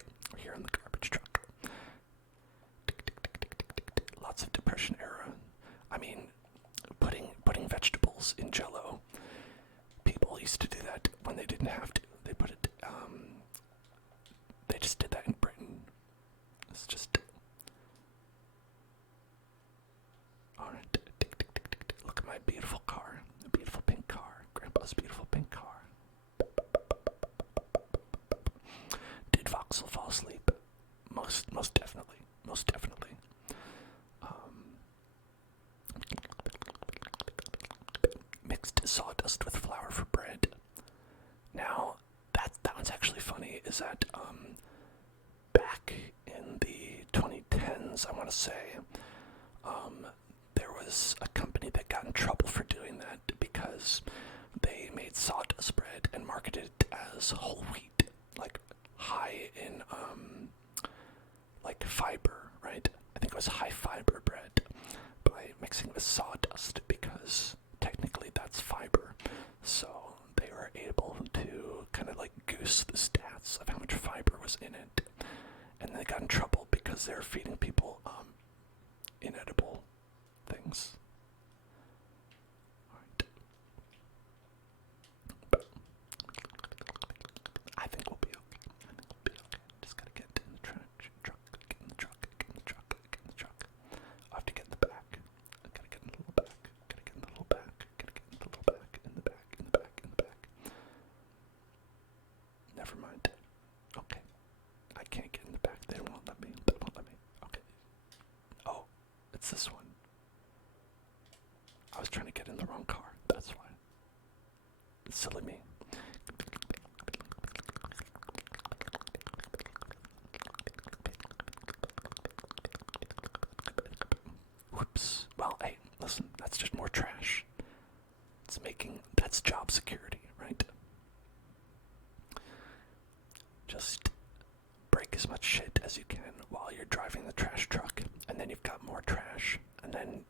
Lots of Depression era. I mean, putting vegetables in Jello. People used to do that when they didn't have to. They put it. They just did that in Britain. It's just. All right. Look at my beautiful car. A beautiful pink car. Grandpa's beautiful pink car. Did Voxel fall asleep? Most definitely. Mixed sawdust with flour for bread. Now, that one's actually funny, is that back in the 2010s, I want to say, there was a company that got in trouble for doing that because they made sawdust bread and marketed it as whole wheat, like high in like fiber, right? I think it was high fiber bread, by mixing with sawdust, because technically that's fiber. So they were able to kind of like goose the stats of how much fiber was in it, and they got in trouble because they were feeding people inedible things. Alright. But I think we'll be okay. Just gotta get in the truck. I have to get in the back. I gotta get in the little back. In the back. Never mind. Okay. I can't get in the back. They won't let me. Okay. Oh, it's this one. I was trying to get in the wrong car. That's why. Silly me. Whoops. Well, hey, listen, that's just more trash. That's job security, right? Just break as much shit as you can while you're driving the trash truck, and then you've got more trash, and then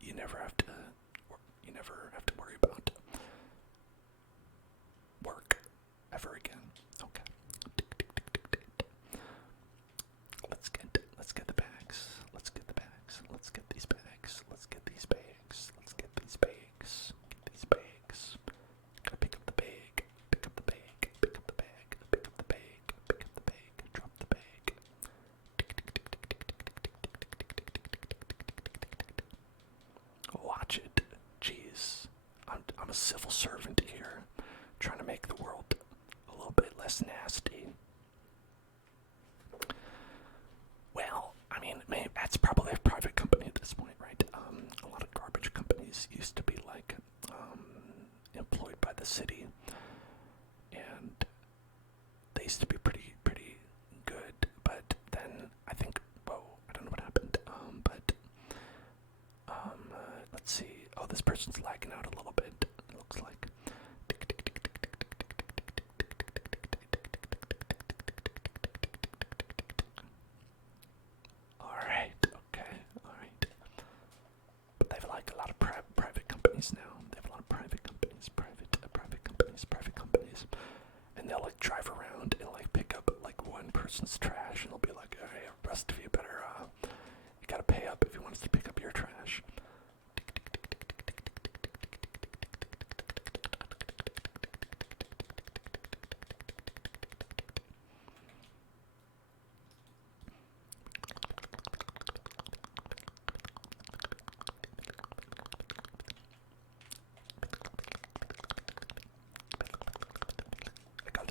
you never have to worry about work ever again. Okay. Let's get the bags. Let's get these bags. Gotta pick up the bag. Drop the bag. Watch it. Jeez. I'm person's lagging out a little bit, it looks like. Alright, okay, alright. But they have like a lot of private companies now. They have a lot of private companies, private companies. And they'll like drive around and like pick up like one person's trash and they'll be like, hey, the rest of you better, you gotta pay up if you want us to pick up your trash. Got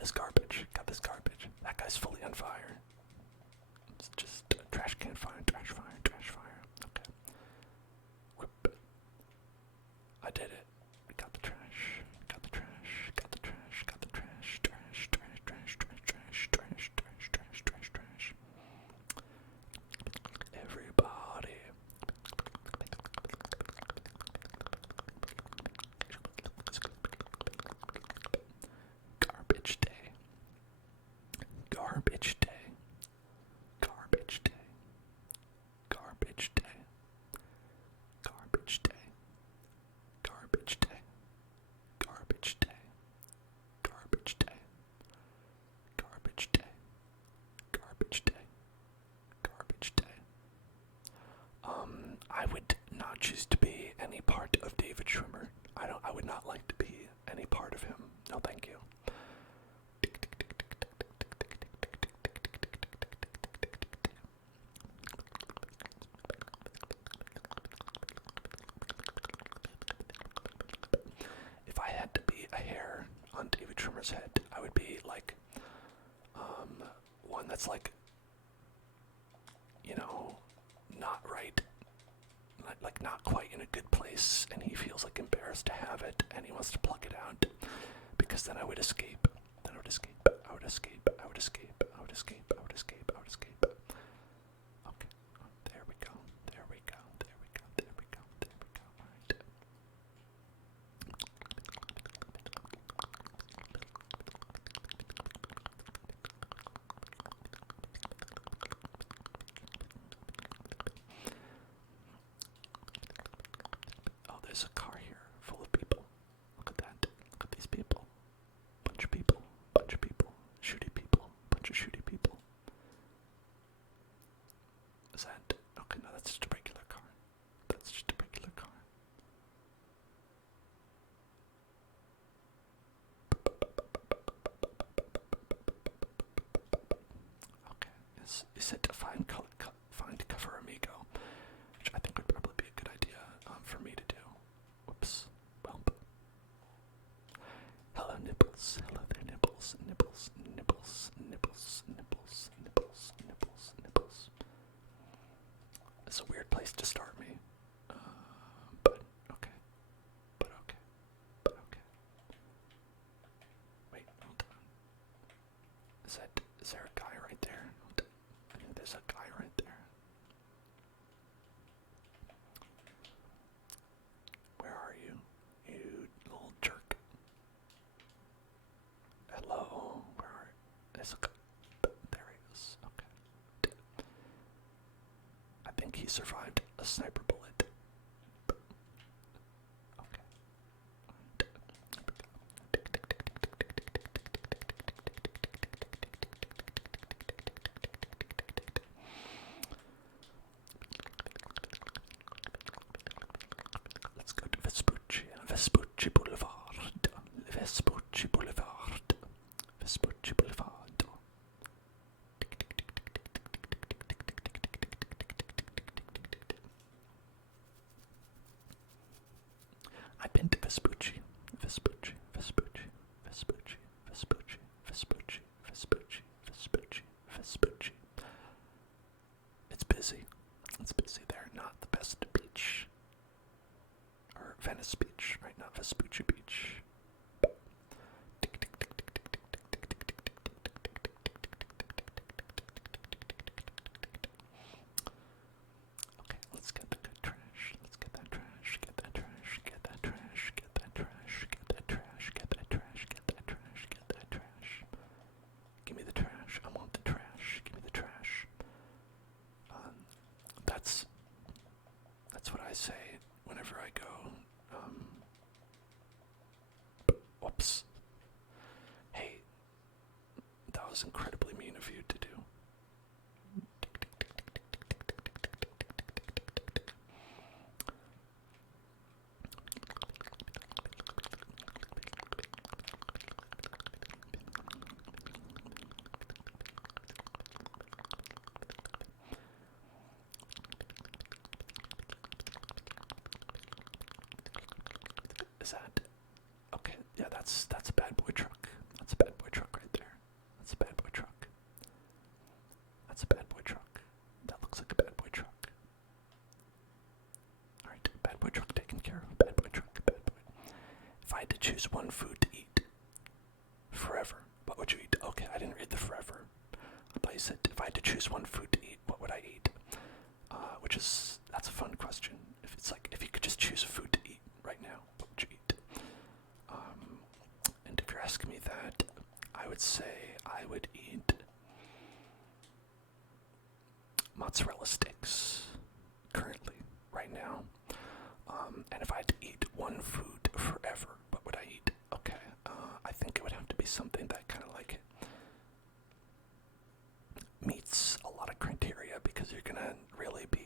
this garbage. That guy's fully on fire. It's just trash can fire, trash fire. Okay. Whoop. I did it. Got the trash. Trash. Everybody. Garbage day. Garbage day. Garbage day. Garbage day. Garbage day. Garbage day. Garbage day. Garbage day. Garbage day. Garbage day. Garbage day. I would not choose to be any part of David Schwimmer. I would not like to be any part of him. No, thank you. If I had to be a hair on David Schwimmer's head, I would be like, one that's like, you know, not right, like not quite in a good place, and he feels like embarrassed to have it, and he wants to pluck it out, because then I would escape. I would escape. Okay, there we go. Alright. Oh, there's a car here full of people. Look at that. Look at these people. Bunch of people. Shooty people. Bunch of shooty people. Is that? Okay, no, that's just a regular car. Okay, is it to find cover amigo, which I think would probably be a good idea for me to do. Whoops. Well. Hello, nipples. Hello there, nipples. It's a weird place to start me. But okay. Wait, hold on. Is there a guy right there? I think there's a guy right there. Where are you? You little jerk. Hello? Where are you? There's a guy. There he is. Okay. I think he survived a sniper bullet. Okay. Let's go to Vespucci Boulevard. I've been to Vespucci. It's busy there. Not the best beach. Or Venice Beach, right? Not Vespucci Beach. Okay, let's get the good trash. Get that trash. was incredibly mean of you to do. Is that okay? Yeah, that's a bad boy truck. That's a bad boy truck right there. That's a bad boy truck. That's a bad boy truck. That looks like a bad boy truck. Alright, bad boy truck taken care of. Bad boy truck, bad boy. If I had to choose one food to eat forever, what would you eat? Okay, I didn't read the forever. I thought you said if I had to choose one food to eat, what would I eat? That's a fun question. If it's like, if you could just choose a food to eat right now, what would you eat? And if you're asking me that, I would say I would eat mozzarella sticks currently, right now. And if I had to eat one food forever, what would I eat? Okay, I think it would have to be something that kind of like meets a lot of criteria, because you're gonna really be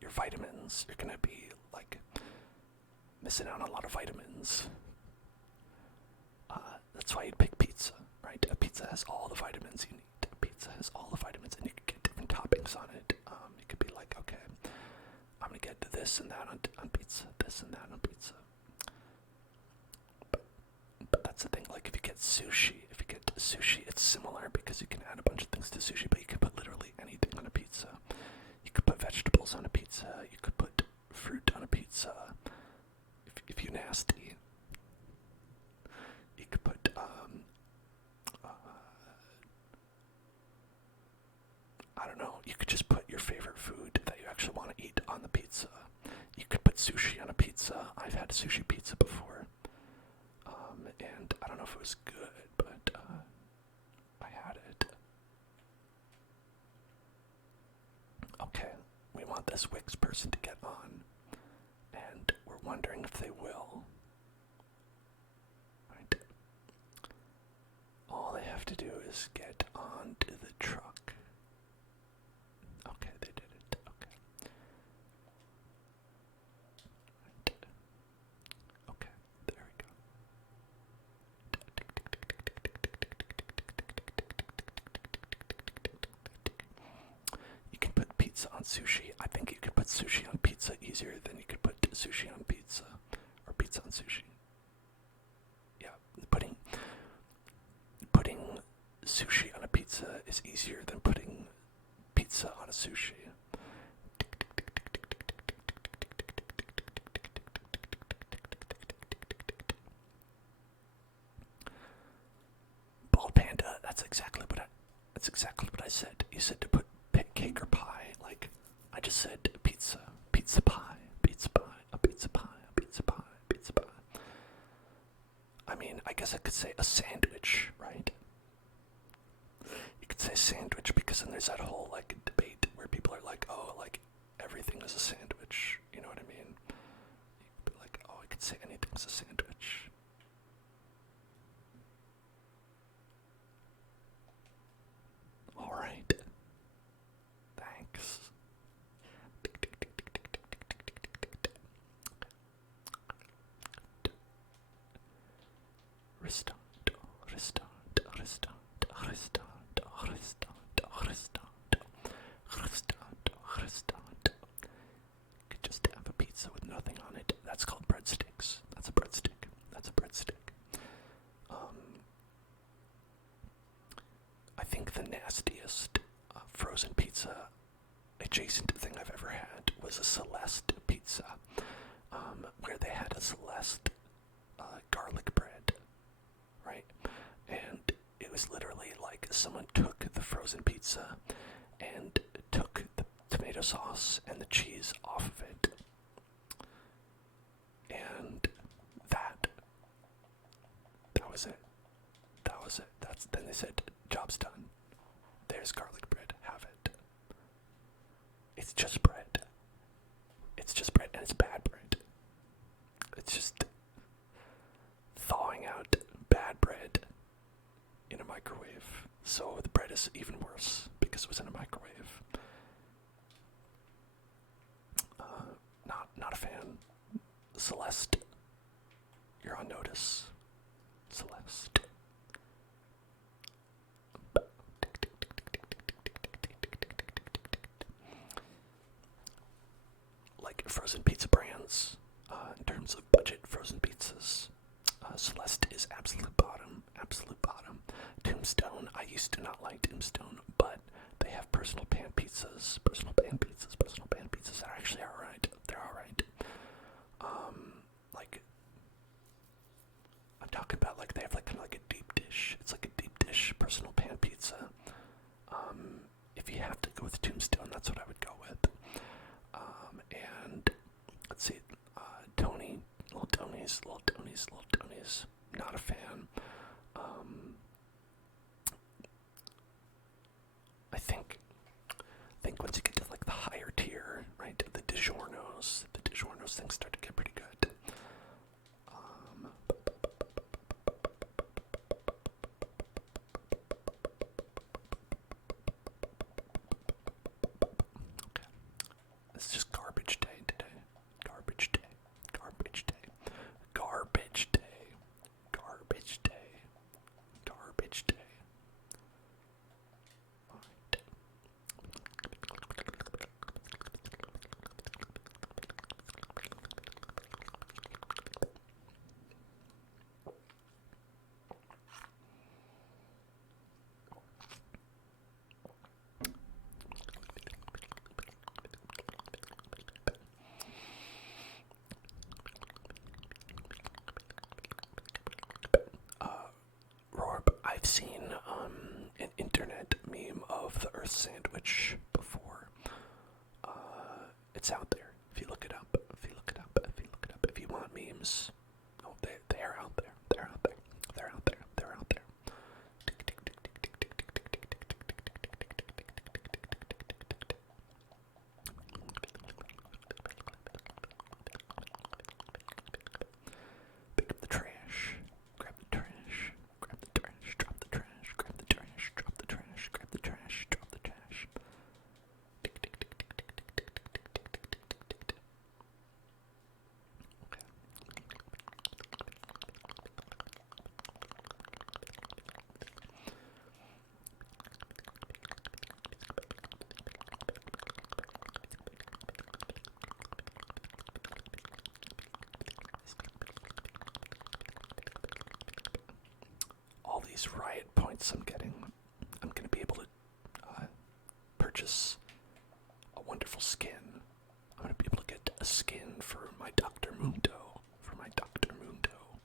your vitamins, you're gonna be like missing out on a lot of vitamins. That's why you'd pick pizza, right? A pizza has all the vitamins you need. A pizza has all the vitamins, and you can get different toppings on it. It could be like, okay, I'm gonna get this and that on pizza, this and that on pizza. But that's the thing, like if you get sushi, it's similar because you can add a bunch of things to sushi, but you can put literally anything on a pizza. You could put vegetables on a pizza, you could put fruit on a pizza, if you're nasty. You could put, I don't know, you could just put your favorite food that you actually want to eat on the pizza. You could put sushi on a pizza. I've had sushi pizza before. And I don't know if it was good, but I had it. Okay, we want this Wix person to get on, and we're wondering if they will. Right. All they have to do is get onto the truck. Okay, they did it. Okay. Right. Okay, there we go. You can put pizza on sushi. I think you could put sushi on pizza easier than you could put sushi on pizza, or pizza on sushi. Yeah, putting sushi on a pizza is easier than putting pizza on a sushi. Bald panda, that's exactly what I said. You said to put cake or pie. Like, I just said pizza, pizza pie, pizza pie, a pizza pie, a pizza pie, pizza pie. I mean, I guess I could say a sandwich, right? You could say sandwich, because then there's that whole like debate where people are like, oh, like everything is a sandwich. You know what I mean? You could be like, oh, I could say anything's a sandwich. All right. Thanks. Restart. Could just have a pizza with nothing on it. That's called breadsticks. That's a breadstick. I think the nastiest frozen pizza adjacent thing I've ever had was a Celeste pizza, where they had a Celeste garlic bread, right? And it was literally like someone took the frozen pizza and took the tomato sauce and the cheese off of it. And that was it. Then they said, job's done. There's garlic bread, have it. It's just bread. And it's bad bread. It's just thawing out bad bread So the bread is even worse because it was in a microwave. Not a fan. Celeste, you're on notice. Celeste. Like frozen pizza brands, in terms of budget frozen pizzas, Celeste is absolute bottom, absolute bottom. Tombstone, I used to not like Tombstone, but they have personal pan pizzas that are actually alright. They're alright. Like, I'm talking about like they have like kind of like a deep dish. It's like a deep dish personal pan pizza. If you have to go with Tombstone, that's what I would go with. And let's see, Little Tony's, not a fan. I think once you get to like the higher tier, right, the DiGiorno's things start to get pretty good. Okay, it's just garbage day today. Garbage day. Garbage day. Garbage day. Garbage day. Garbage day. Alright. Rorb, I've seen an internet meme of the Earth sandwich before. It's out there. If you look it up, if you want memes, oh, they are out there. They're out there. They're out there. They're out there. Pick up the trash. Grab the trash. Grab the trash. Drop the trash. Grab the trash. Drop the trash. Grab the trash. Drop the trash. Tick tick tick tick tick tick tick tick tick tick tick tick tick tick. Okay. All these riot points I'm getting, I'm going to be able to purchase a wonderful skin. I'm going to be able to get a skin for my Dr. Mundo.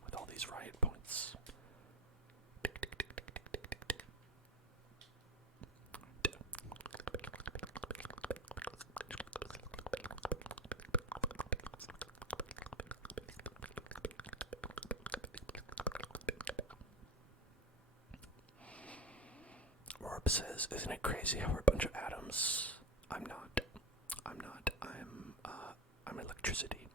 With all these riot points. Tick, tick, tick, tick, tick, tick, tick, tick. Orb says, isn't it crazy how we're a bunch of atoms? I'm not. I'm electricity.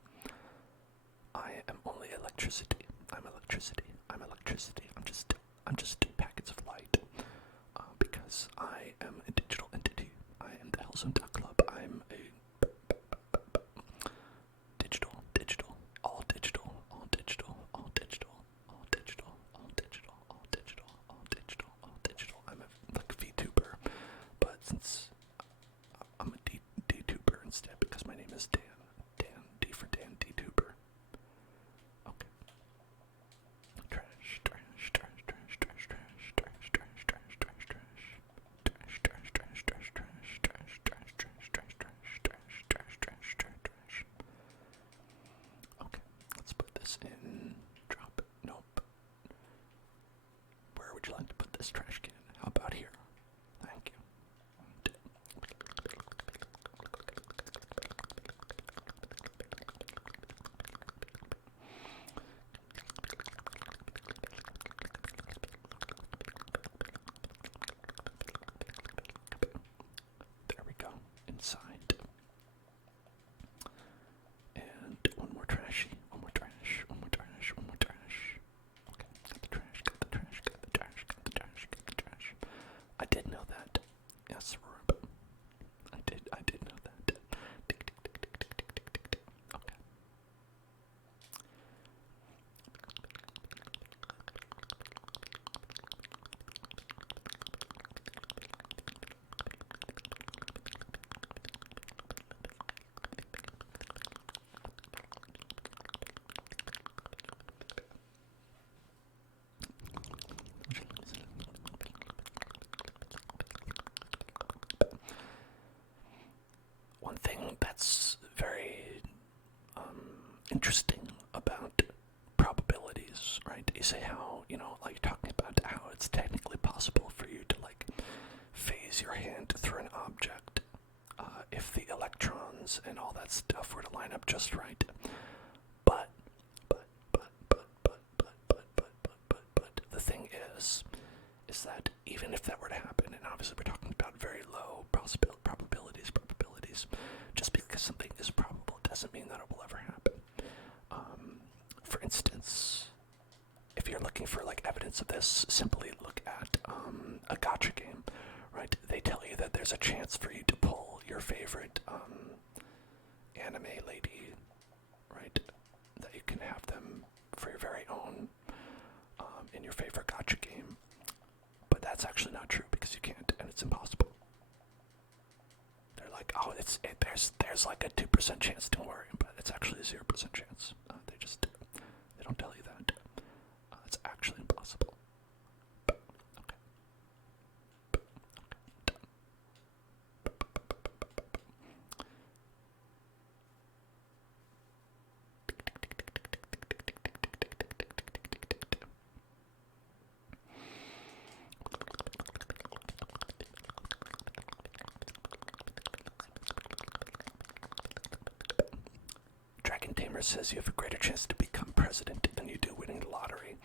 I am only electricity. I'm electricity. I'm just two packets of light. Because I am a digital entity. I am the Hellzone.club. I'm a digital, all digital. I'm a VTuber, but since I'm a DTuber instead, because my name is Dan. D for Dan, DTuber. Okay. Trash. Okay, let's put this in. Drop it. Nope. Where would you like to put this trash can? How about here? Thank you. There we go. Inside. And one more trashy. One more trash. Okay, got the trash. it's technically possible for you to like phase your hand through an object if the electrons and all that stuff were to line up just right. But the thing is that even if that were to happen, and obviously we're talking about very low probabilities, just because something is probable doesn't mean that it will ever happen. For instance, if you're looking for like evidence of this, simply look at a gacha game, right? They tell you that there's a chance for you to pull your favorite anime lady, right? That you can have them for your very own in your favorite gacha game. But that's actually not true because you can't, and it's impossible. They're like, oh, there's like a 2% chance, don't worry, but it's actually a 0% chance. They don't tell you that. It's actually impossible. Okay. Dragon Tamer says you have a greater chance to become president than you do winning the lottery.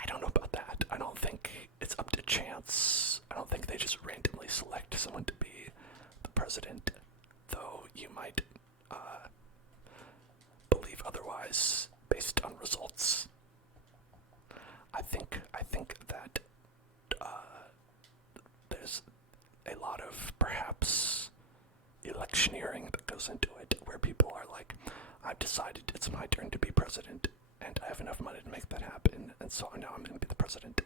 I don't know about that. I don't think it's up to chance. I don't think they just randomly select someone to be the president, though you might believe otherwise based on results. I think that there's a lot of perhaps electioneering that goes into it, where people are like, I've decided it's my turn to be president, and I have enough money to make that happen, and so now I'm going to be the president.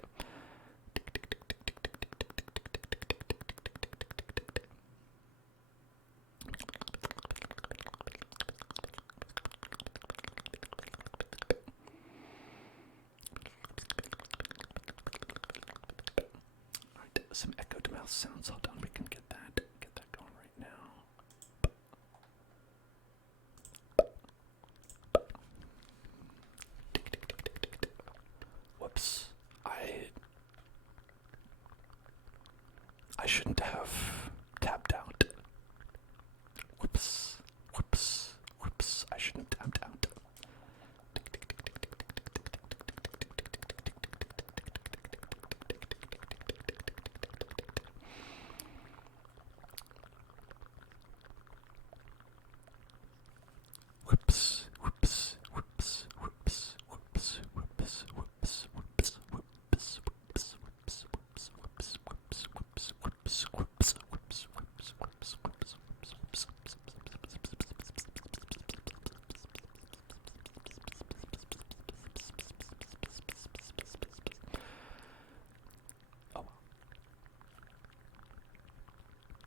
Alright, some echo to mouse sounds. Hold on, we can get that going right now. Whoops. I shouldn't have tapped out. Whoops. I shouldn't have tapped out.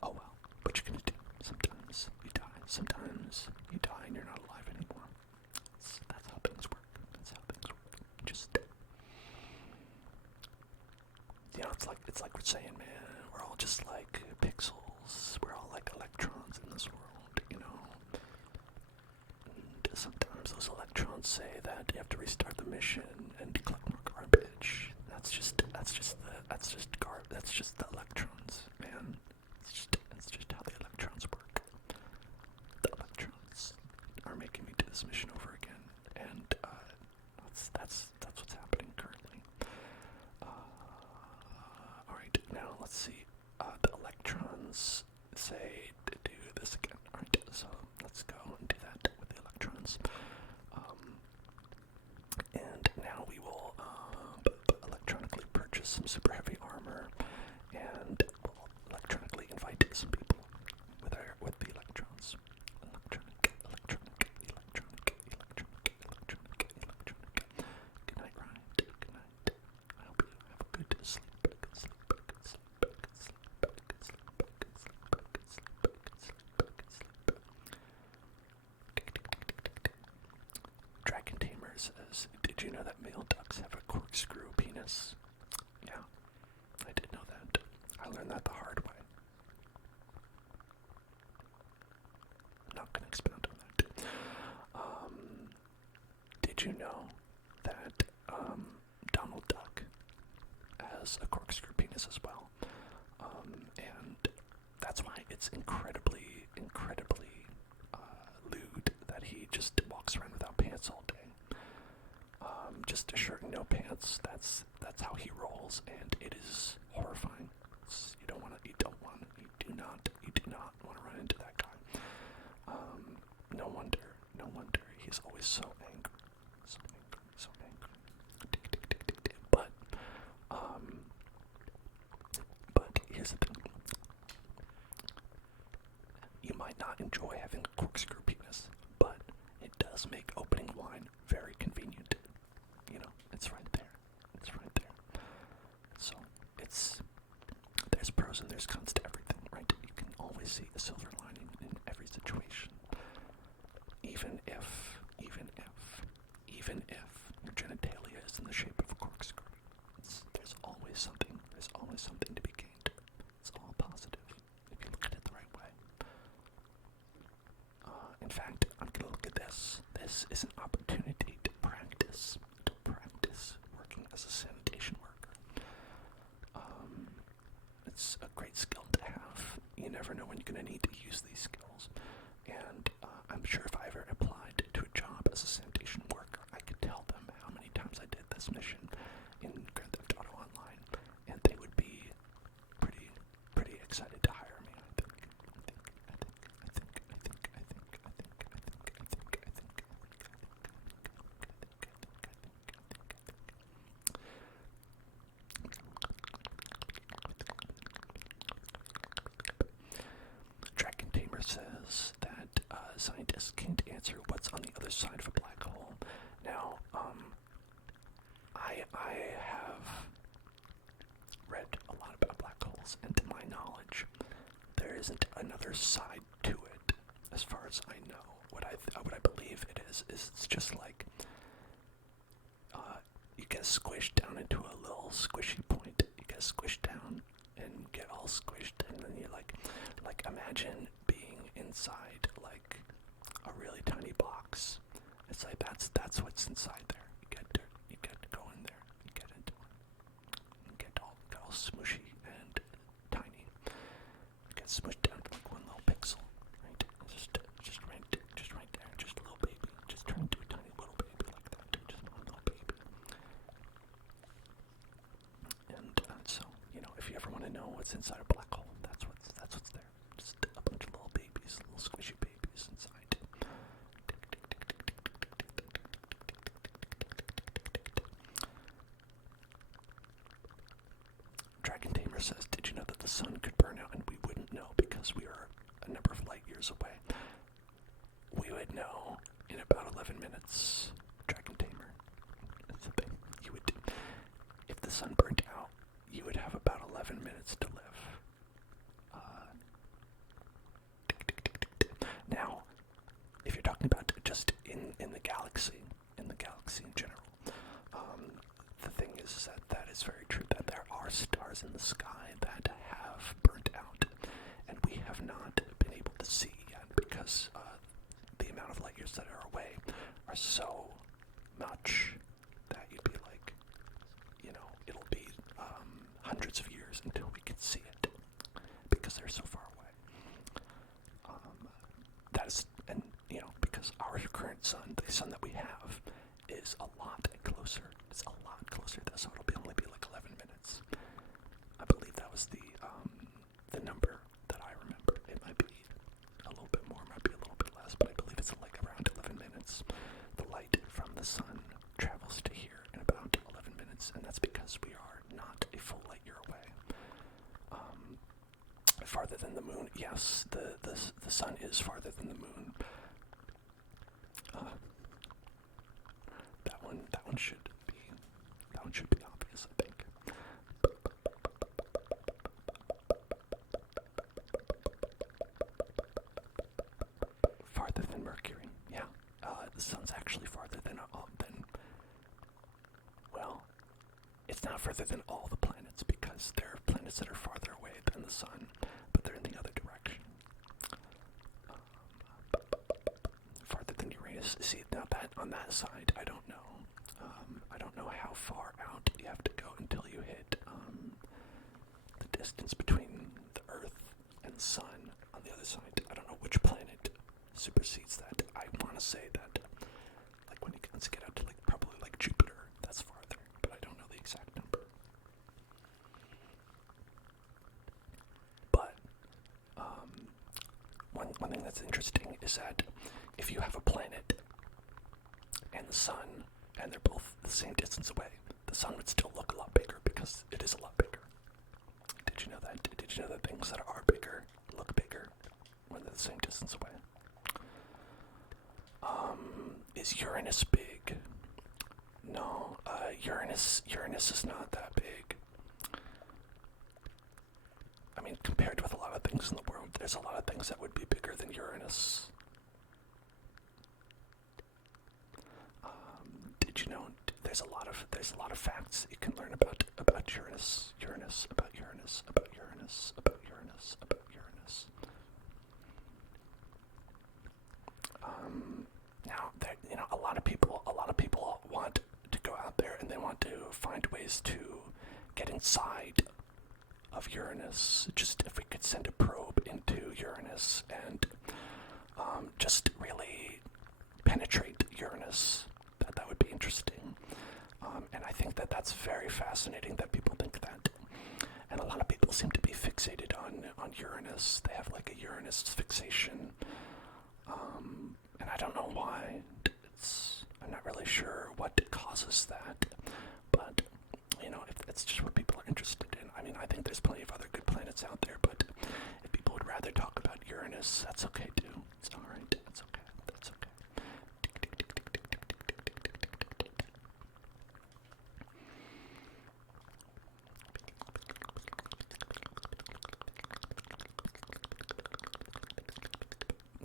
Oh well, what you gonna do? Sometimes you die. Sometimes you die and you're not alive anymore. That's how things work. Just, you know, it's like we're saying, man, we're all just like pixels. We're all like electrons in this world, you know. And sometimes those electrons say that you have to restart the mission and collect more garbage. That's just the electrons, man. It's just how the electrons work. The electrons are making me do this mission over again, and that's what's happening currently. All right, now let's see. The electrons say to do this again. All right, so let's go and do that with the electrons. And now we will electronically purchase some super heavy armor, and we'll electronically invite some people with the electrons. Electronic. Good night, Ryan. Good night. I hope you have a good sleep. Dragon Tamer says, did you know that male ducks have a corkscrew penis? Yeah, I did know that. I learned that the hard way. I'm not going to expound on that. Did you know that Donald Duck has a corkscrew penis as well. And that's why it's incredibly lewd that he just walks around without pants all day. Just a shirt and no pants. That's how he rolls, and it is horrifying. You do not want to run into that guy. No wonder he's always so angry. But here's the thing. You might not enjoy having a corkscrew penis, but it does make opening wine very convenient. It's right there. So there's pros and there's cons to everything, right? You can always see a silver lining in every situation. Even if your genitalia is in the shape of a corkscrew, there's always something to be gained. It's all positive if you look at it the right way. In fact, I'm gonna look at this. This is an opportunity to practice working as a sanitation worker. It's a great skill to have. You never know when you're gonna need to use these skills. And I'm sure if I ever applied to a job as a sanitation worker, I could tell them how many times I did this mission in Grand Theft Auto Online, and they would be pretty excited to hire me. I think. Dragon Tamer says that scientists can't answer what's on the other side of a black hole. Now, I have read a lot about black holes, and to my knowledge, there isn't another side to it, as far as I know. What I believe it is it's just like you get squished down into a little squishy point. You get squished down and get all squished, and then you're like imagine being inside like a really tiny box. It's like that's what's inside there. You get to go in there. You get into it. You get all smushy and tiny. You get smushed down to like one little pixel, right? Just right there. Just a little baby. Just turn into a tiny little baby like that. Just one little baby. And so if you ever want to know what's inside a black hole, that's what's there. Just a bunch of little babies, little squishy babies inside. Dragon Tamer says, did you know that the sun could burn out and we wouldn't know because we are a number of light years away? We would know in about 11 minutes, Dragon Tamer. That's the thing. You would, if the sun burnt out, you would have about 11 minutes to live. Now, if you're talking about just in the galaxy in general, the thing is that is very true, that there are stars in the sky that have burnt out, and we have not been able to see yet because the amount of light years that are away are so much that you'd be like, it'll be hundreds of years until we can see it because they're so far away. Because our current sun, the sun that we have, is a lot closer. It's a lot closer, so it'll only be like 11 minutes. I believe that was the number that I remember. It might be a little bit more, might be a little bit less, but I believe it's like around 11 minutes. The light from the sun travels to here in about 11 minutes, and that's because we are not a full light year away. Farther than the moon, yes, the sun is farther than the moon. That one should be obvious, I think. Farther than Mercury, yeah. The sun's actually farther than well, it's not further than all the planets because there are planets that are farther away than the sun, but they're in the other direction. Farther than Uranus. See, now that on that side, I don't know. I don't know how far out you have to go until you hit distance between the Earth and the Sun on the other side. I don't know which planet supersedes that. I want to say that, like, when you get out to, like, probably, like, Jupiter, that's farther, but I don't know the exact number. But, one thing that's interesting is that if you have a planet and the Sun, and they're both the same distance away, the Sun would still look a lot bigger because it is a lot bigger. Did you know that? Did you know that things that are bigger look bigger when they're the same distance away? Is Uranus big? No, Uranus is not that big. I mean, compared with a lot of things in the world, there's a lot of things that would be bigger than Uranus. Did you know there's a lot of facts you can learn about Uranus, about Uranus. Now, a lot of people want to go out there and they want to find ways to get inside of Uranus. Just if we could send a probe into Uranus and just really penetrate Uranus, that would be interesting. And I think that's very fascinating that people think that. And a lot of people seem to be fixated on Uranus. They have like a Uranus fixation. And I don't know why. I'm not really sure what causes that. But, if it's just what people are interested in. I mean, I think there's plenty of other good planets out there, but if people would rather talk about Uranus, that's okay too. It's alright. That's okay. That's okay.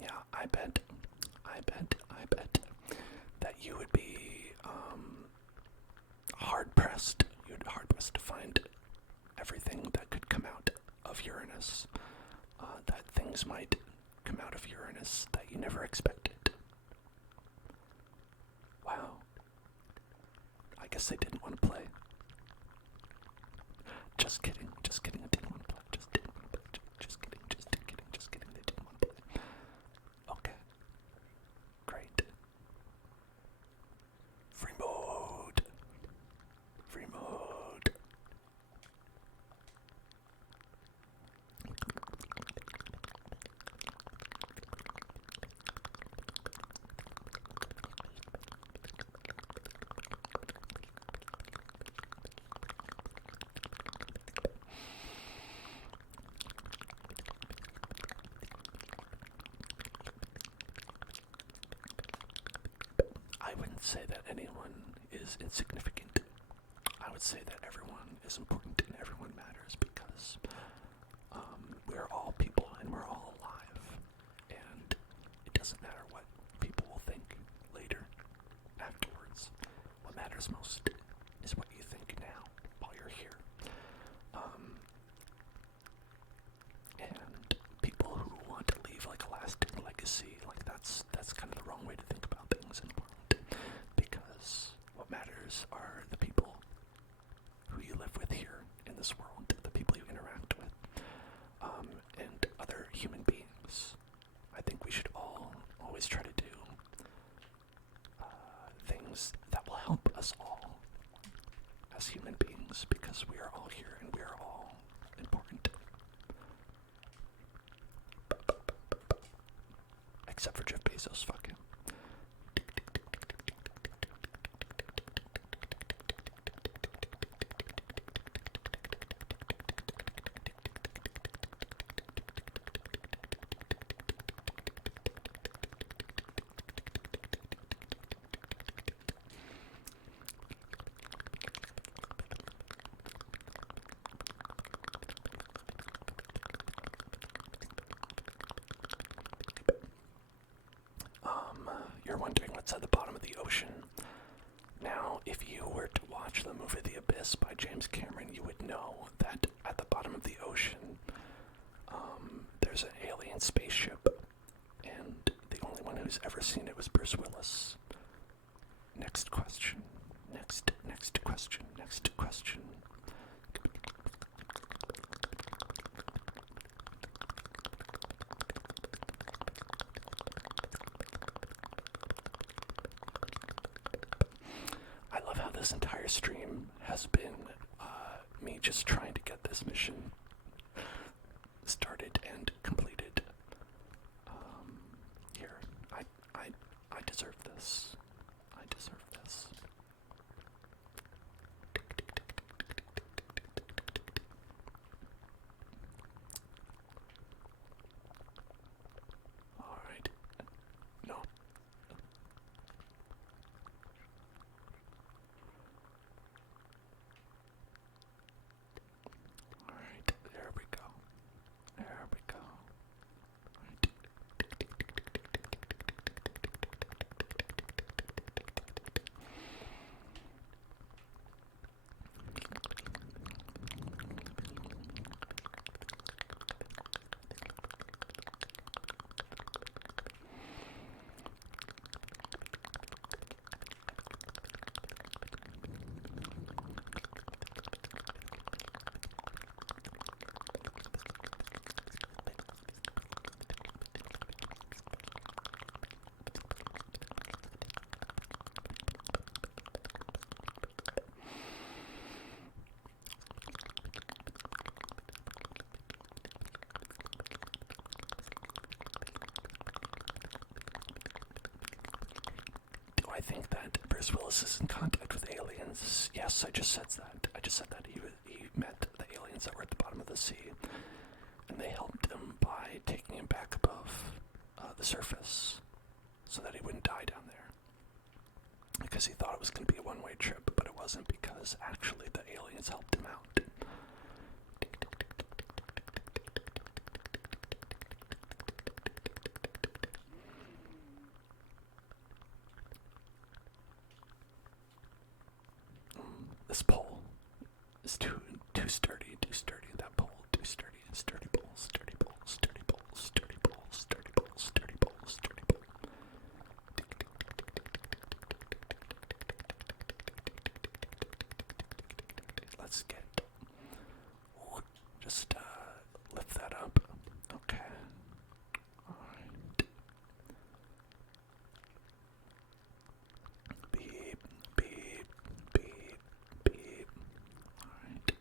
Yeah, I bet that you would be hard-pressed. You'd hard-pressed to find everything that could come out of Uranus. That things might come out of Uranus that you never expected. Wow. I guess they didn't want to play. Just kidding, I didn't want to play. Just kidding, they didn't want to play. Okay. Great. Free mode. I wouldn't say that anyone is insignificant. I would say that everyone is important and everyone matters because we're all people and we're all alive. And it doesn't matter what people will think later, afterwards. What matters most is what you think now while you're here. And people who want to leave like a lasting legacy, like that's kind of the wrong way to think about things in the world. Because what matters are the people who you live with here in this world, the people you interact with, and other human beings. I think we should always try to do things that will help us all as human beings, because we are all here and we are all important. Except for Jeff Bezos, fuck him. You're wondering what's at the bottom of the ocean. Now, if you were to watch the movie The Abyss by James Cameron, you would know that at the bottom of the ocean, there's an alien spaceship, and the only one who's ever seen it was Bruce Willis. Next question. Next question. this entire stream has been me just trying to get this mission started and completed. Here, I deserve this. I deserve this. All right. No. All right. There we go. There we go. I think that Bruce Willis is in contact with aliens. Yes, I just said that. I just said that he met the aliens that were at the bottom of the sea, and they helped him by taking him back above the surface so that he wouldn't die down there. Because he thought it was going to be a one-way trip, but it wasn't, because actually the aliens helped him out. This pole is too sturdy, too sturdy. That pole, too sturdy. Sturdy pole, sturdy pole, sturdy pole, sturdy pole, sturdy pole, sturdy pole, sturdy pole. Let's get, just lift that up. Okay. Alright. Beep, beep, beep, beep. Alright.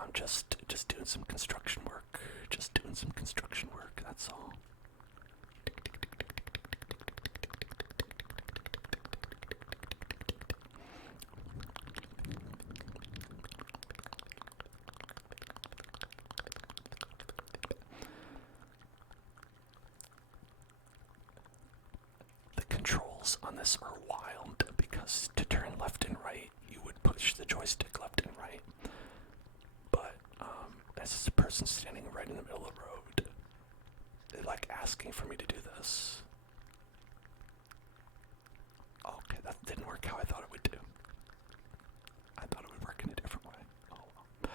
I'm just doing some construction work. Just doing some construction work, that's all. The controls on this are wild, because to turn left and right, you would push the joystick left and right. But as a person standing right in the middle of the road, they're like asking for me to do this. Okay, that didn't work how I thought it would do. I thought it would work in a different way. Oh well.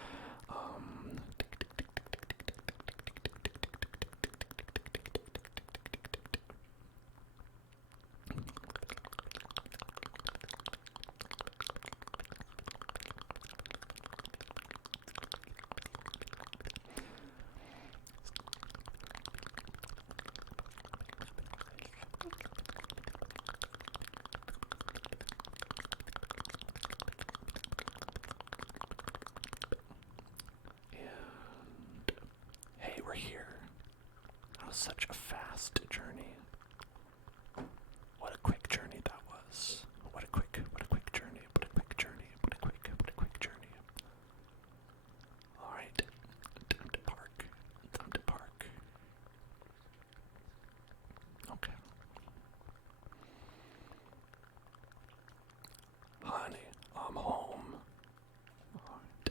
Hey, we're here. That was such a fast journey. What a quick journey that was. What a quick journey. What a quick journey. What a quick journey. Alright. Time to park. Okay. Honey, I'm home. Alright.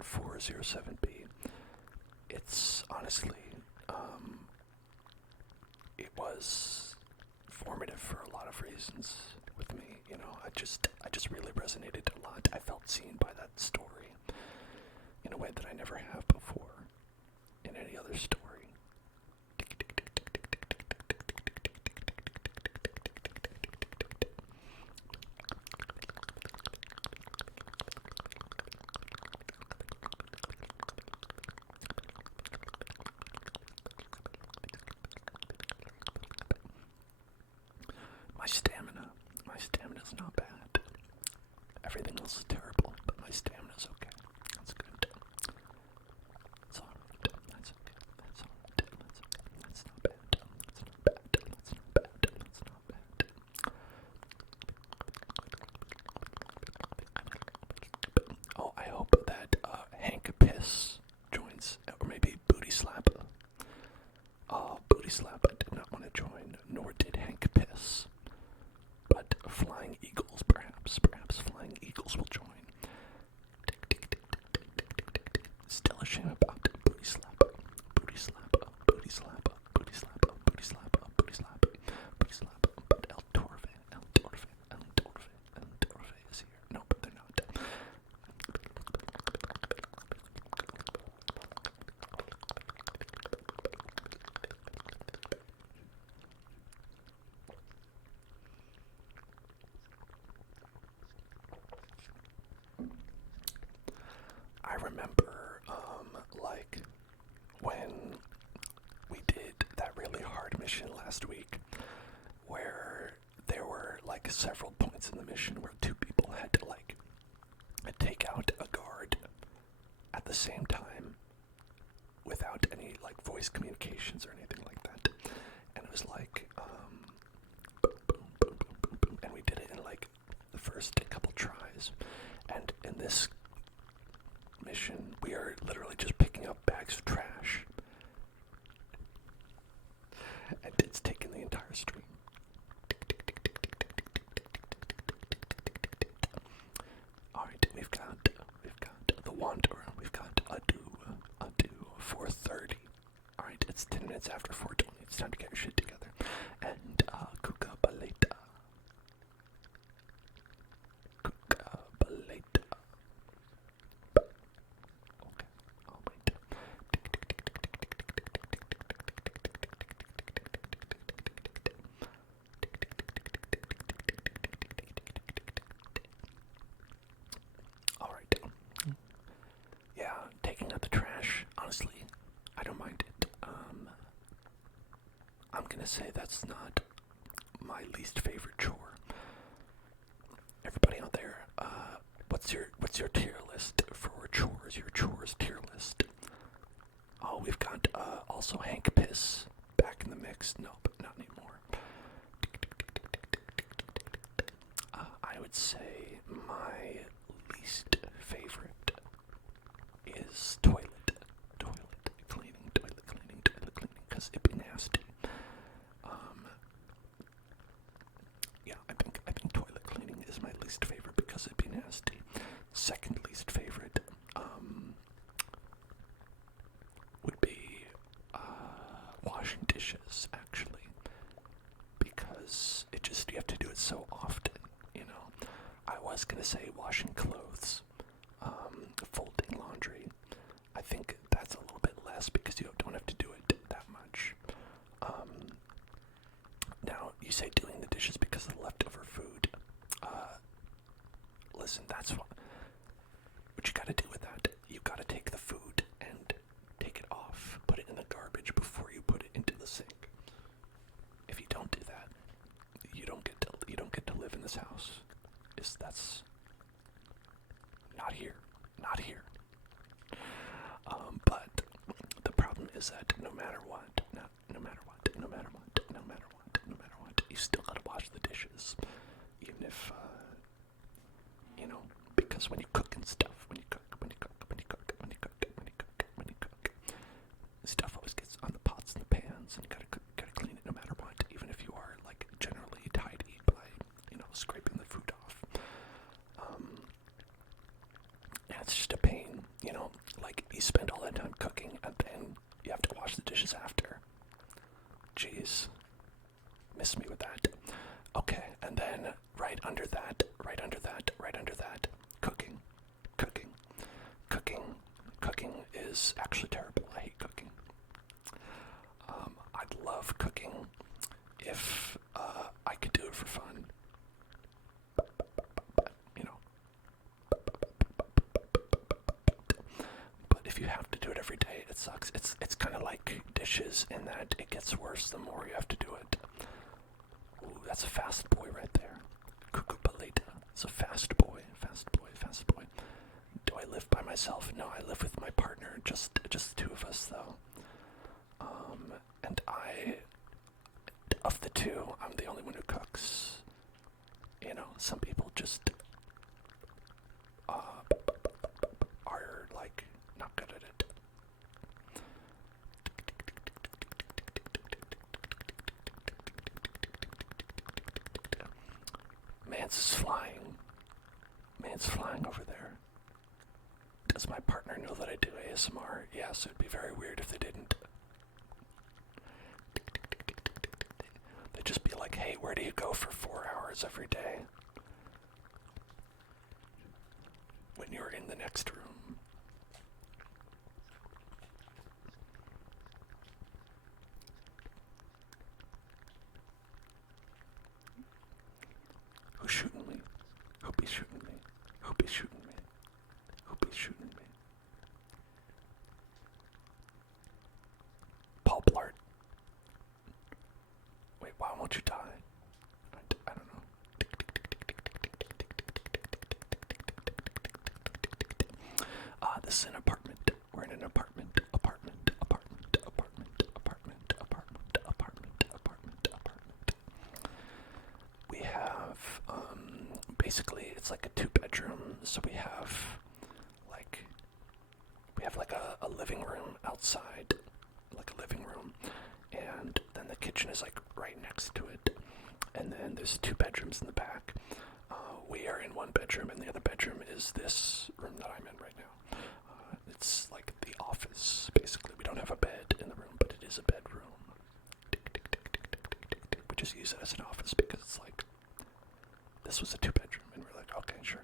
407B. It's honestly, it was formative for a lot of reasons with me. You know, I just really resonated a lot. I felt seen by that story in a way that I never have before in any other story. My stamina's not bad. Everything else is terrible, but my stamina's okay. That's good. That's alright. That's okay. That's alright. That's okay. That's not bad. That's not bad. That's not bad. That's not bad. Oh, I hope that Hank Piss joins, or maybe Booty Slap. Booty Slap did not want to join, nor did Hank Piss. But Flying Eagles, perhaps Flying Eagles will join. Still a shame about Booty Slap. Booty Slap. Booty Slap. Booty Slap. Booty Slap. Booty Slap. Booty Slap. But El Torve is here. No, but they're not. I remember, like, when we did that really hard mission last week, where there were, like, several points in the mission where two people had to, like, take out a guard at the same time without any, like, voice communications or anything like that. And it was like, boom, boom, boom, boom, boom, boom, and we did it in, like, the first couple tries. And in this mission, we are literally just picking up bags of trash, and it's taken the entire stream. Alright, we've got the Wanderer, we've got Adu, 4:30. Alright, it's 10 minutes after 4:20, it's time to get your shit together. And Kuka Baleta. Okay, I'll wait. Alright. Yeah, taking out the trash, honestly, I don't mind it. I'm gonna say that's not my least favorite chore. Everybody out there, what's your tier list for chores? Your chores tier list. Oh, we've got also Hank Piss back in the mix. No, but not anymore. I would say my least favorite is toilet cleaning, because it'd be nasty. Yeah, I think toilet cleaning is my least favorite because it'd be nasty. Second least favorite would be washing dishes, actually, because you have to do it so often, you know. I was gonna say washing clothes, folding laundry. I think that's a little bit less because you don't have to do it that much. Now, you say doing the dishes because of the leftover food. Listen, that's what you gotta do with that. You gotta take the food and take it off, put it in the garbage before you put it into the sink. If you don't do that, you don't get to live in this house. That's not here. But the problem is that no matter what, you still gotta wash the dishes, even if because when you cook and stuff, stuff always gets on the pots and the pans, and you gotta clean it no matter what, even if you are like generally tidy by scraping the food off. And it's just a pain, like is actually terrible. I hate cooking. I'd love cooking if I could do it for fun. You know. But if you have to do it every day, it sucks. It's kind of like dishes in that it gets worse the more you have to do it. Ooh, that's a fast boy right there. Cuckoo paleta. It's a fast boy, fast boy, fast boy. Do I live by myself? No, I live with my partner. Just the two of us, though. And of the two, I'm the only one who cooks. You know, some people just are like not good at it. Mance is flying. Mance flying over there. Does my partner know that I do ASMR? Yes, it'd be very weird if they didn't. They'd just be like, hey, where do you go for 4 hours every day? When you're in the next room. Who's shooting me? Who be shooting me? Who be shooting me? Who be shooting me? Paul Blart. Wait, why won't you die? I don't know. This is an apartment. We're in an apartment. We have, basically, it's like a 2-bedroom, so we have like a living room outside, like a living room, and then the kitchen is like right next to it, and then there's 2 bedrooms in the back. We are in 1 bedroom, and the other bedroom is this room that I'm in right now. It's like the office, basically. We don't have a bed in the room, but it is a bedroom. We just use it as an office because it's like, this was a 2-bedroom, and we're like, okay, sure.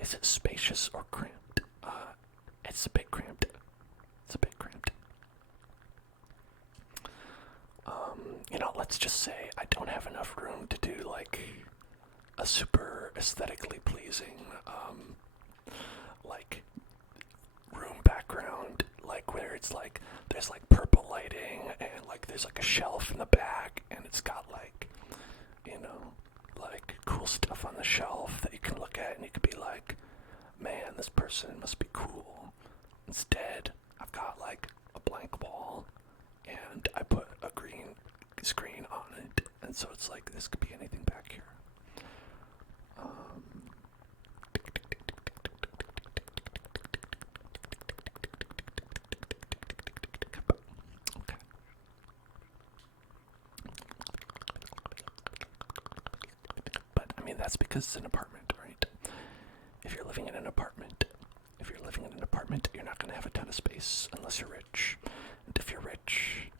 Is it spacious or cramped? It's a bit cramped. It's a bit cramped. You know, let's just say I don't have enough room to do like a super aesthetically pleasing, like room background, like where it's like there's like purple lighting and like there's like a shelf in the back and it's got like, you know, like cool stuff on the shelf that you can look at and you could be like, man, this person must be cool. Instead, I've got like a blank wall and I put a green screen on it, and so it's like this could be anything back here. Okay. But I mean, that's because it's an apartment, right? If you're living in an apartment, you're not going to have a ton of space unless you're rich. And if you're rich,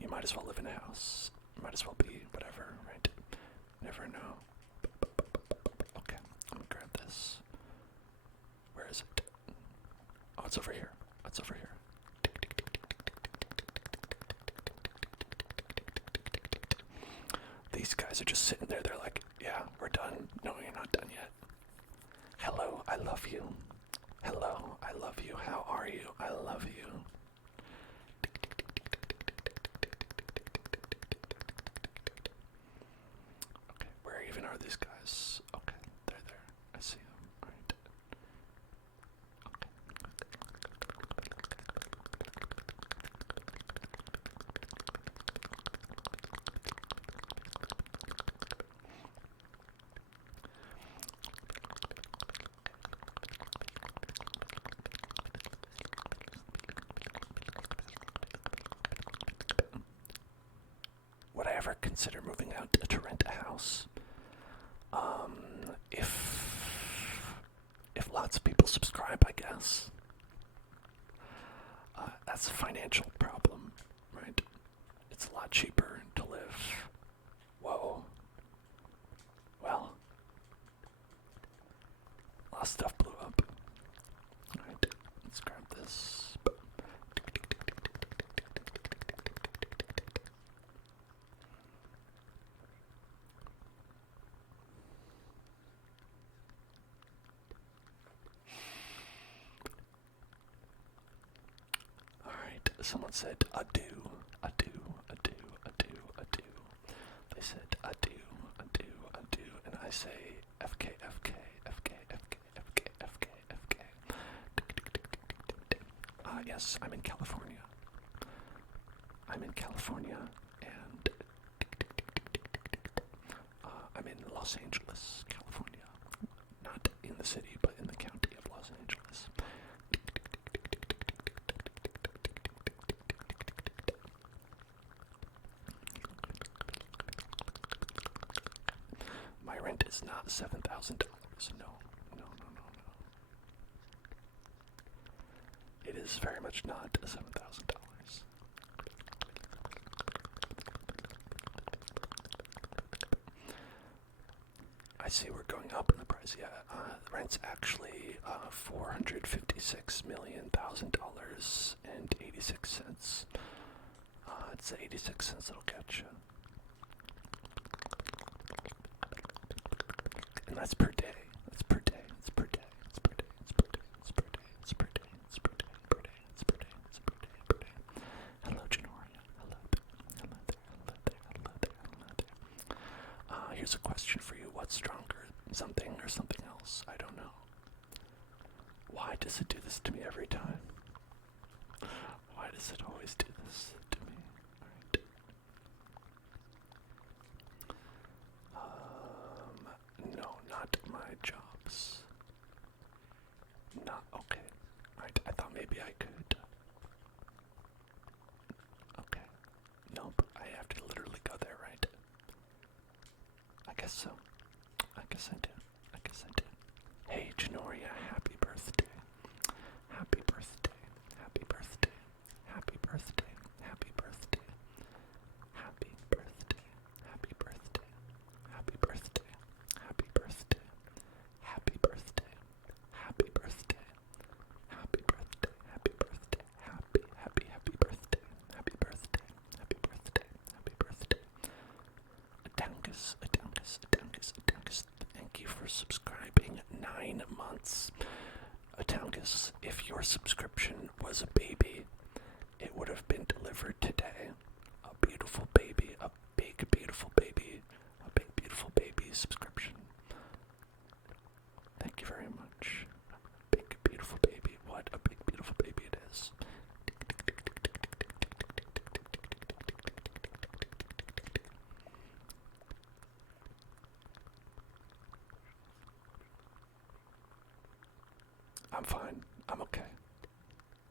you might as well live in a house. You might as well be whatever, right? Never know. Okay, I'm gonna grab this. Where is it? Oh, it's over here. It's over here. These guys are just sitting there. They're like, yeah, we're done. No, you're not done yet. Hello, I love you. Hello, I love you. How are you? I love you. Okay, where even are these guys? Okay, they're there. I see them. Alright. Okay. Would I ever consider moving out to rent a house? If lots of people subscribe, I guess. That's a financial problem, right? a lot cheaper to live. Whoa. Well, a lot of stuff blew up. Alright, let's grab this. Alright, someone said adieu, adieu, adieu, adieu, adieu. They said adieu, adieu, adieu, and I say FK, FK, FK, FK, FK, FK, FK. Yes, I'm in California. I'm in California, and I'm in Los Angeles, California. Not in the city, but in the county of Los Angeles. My rent is not $7,000. No, no, no, no, no. It is very much not $7,000. I see we're going up in the price. Yeah, the rent's actually $456,000,000.86. It's the 86 cents that'll get you. And that's per day. That's per day. It's per day. It's per day. It's per day. It's per day. It's per day. It's per day. Per day. It's per day. It's per day. Per day. Hello, Janoria. Hello there. Hello there. Hello there. Hello there. Hello there. Here's a question for you. What's stronger, something or something else? I don't know. Why does it do this to me every time? Why does it always do this to me? Alright. No, not my jobs. Not okay. Alright, I thought maybe I could. Okay. Nope, I have to literally go there, right? I guess so. I guess I do. I guess I do. Hey, Janoria, happy birthday. Happy birthday. Happy birthday. Happy birthday. Happy birthday. Happy birthday. Happy birthday. Happy birthday. Happy birthday. Happy birthday. Happy birthday. Happy birthday. Happy birthday. Happy birthday. Happy birthday. Happy birthday. Happy birthday. Adangus, Adangus, Adangus, Adangus. Thank you for subscribing 9 months. Adangus, if your subscription was a baby, it would have been delivered today. A beautiful baby, a big beautiful baby, a big beautiful baby subscription. Thank you very much. Big beautiful baby. What a big beautiful baby it is. I'm fine. I'm okay.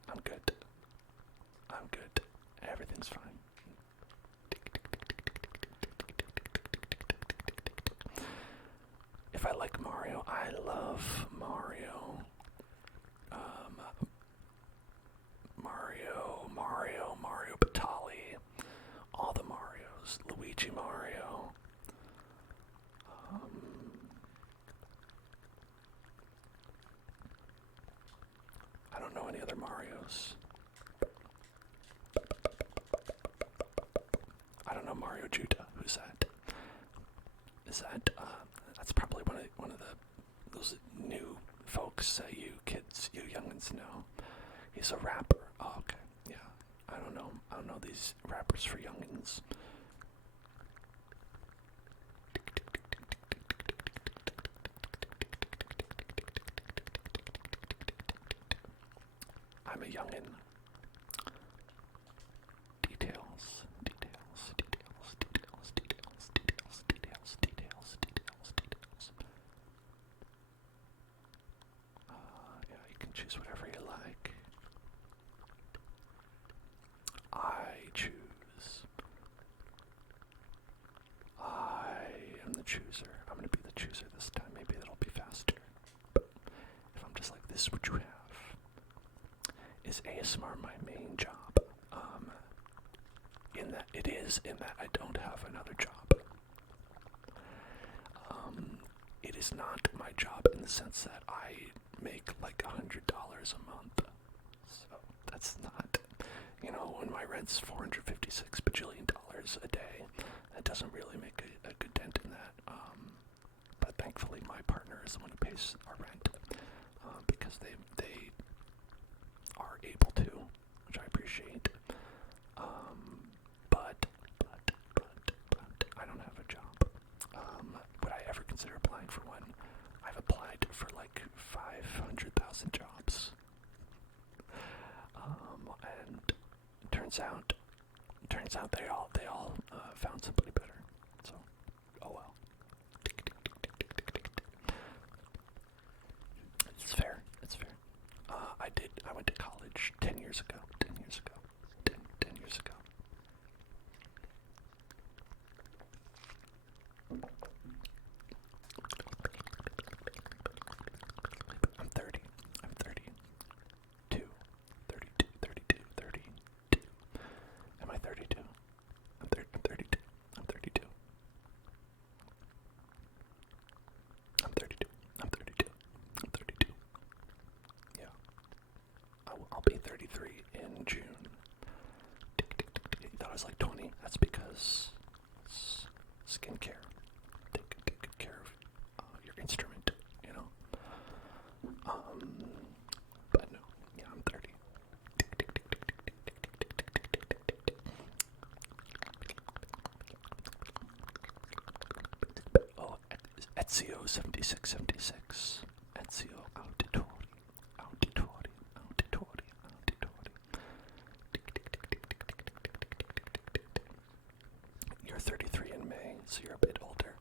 I'm good. I'm good. Everything's fine. If I like Mario, I love Mario. Mario Batali. All the Marios. Luigi Mario. I don't know any other Marios. I don't know Mario Judah. Who's that? Is that that's probably one of those new folks you kids, you youngins know. He's a rapper. Oh, okay. Yeah. I don't know these rappers for youngins. I'm a youngin. Details. Yeah, you can choose whatever you like. I choose is in that I don't have another job. It is not my job in the sense that I make like $100 a month. So that's not, when my rent's $456 bajillion a day, that doesn't really make a good dent in that. But thankfully my partner is the one who pays our rent, because they are able to, which I appreciate. But I don't have a job. Would I ever consider applying for one? I've applied for like 500,000 jobs. And turns out they all found somebody better. So, oh well. It's fair. I went to college 10 years ago. 10 years ago. I'm 30. 32. Am I 32? I'm 32. I'm 32. Yeah. I'll be 33 in June. You thought I was like 20? That's because skincare. Take good care of your instrument, But no, yeah, I'm 30. Oh, Ezio 7676. Ezio Auditori. You're 33 in May, so you're a bit older.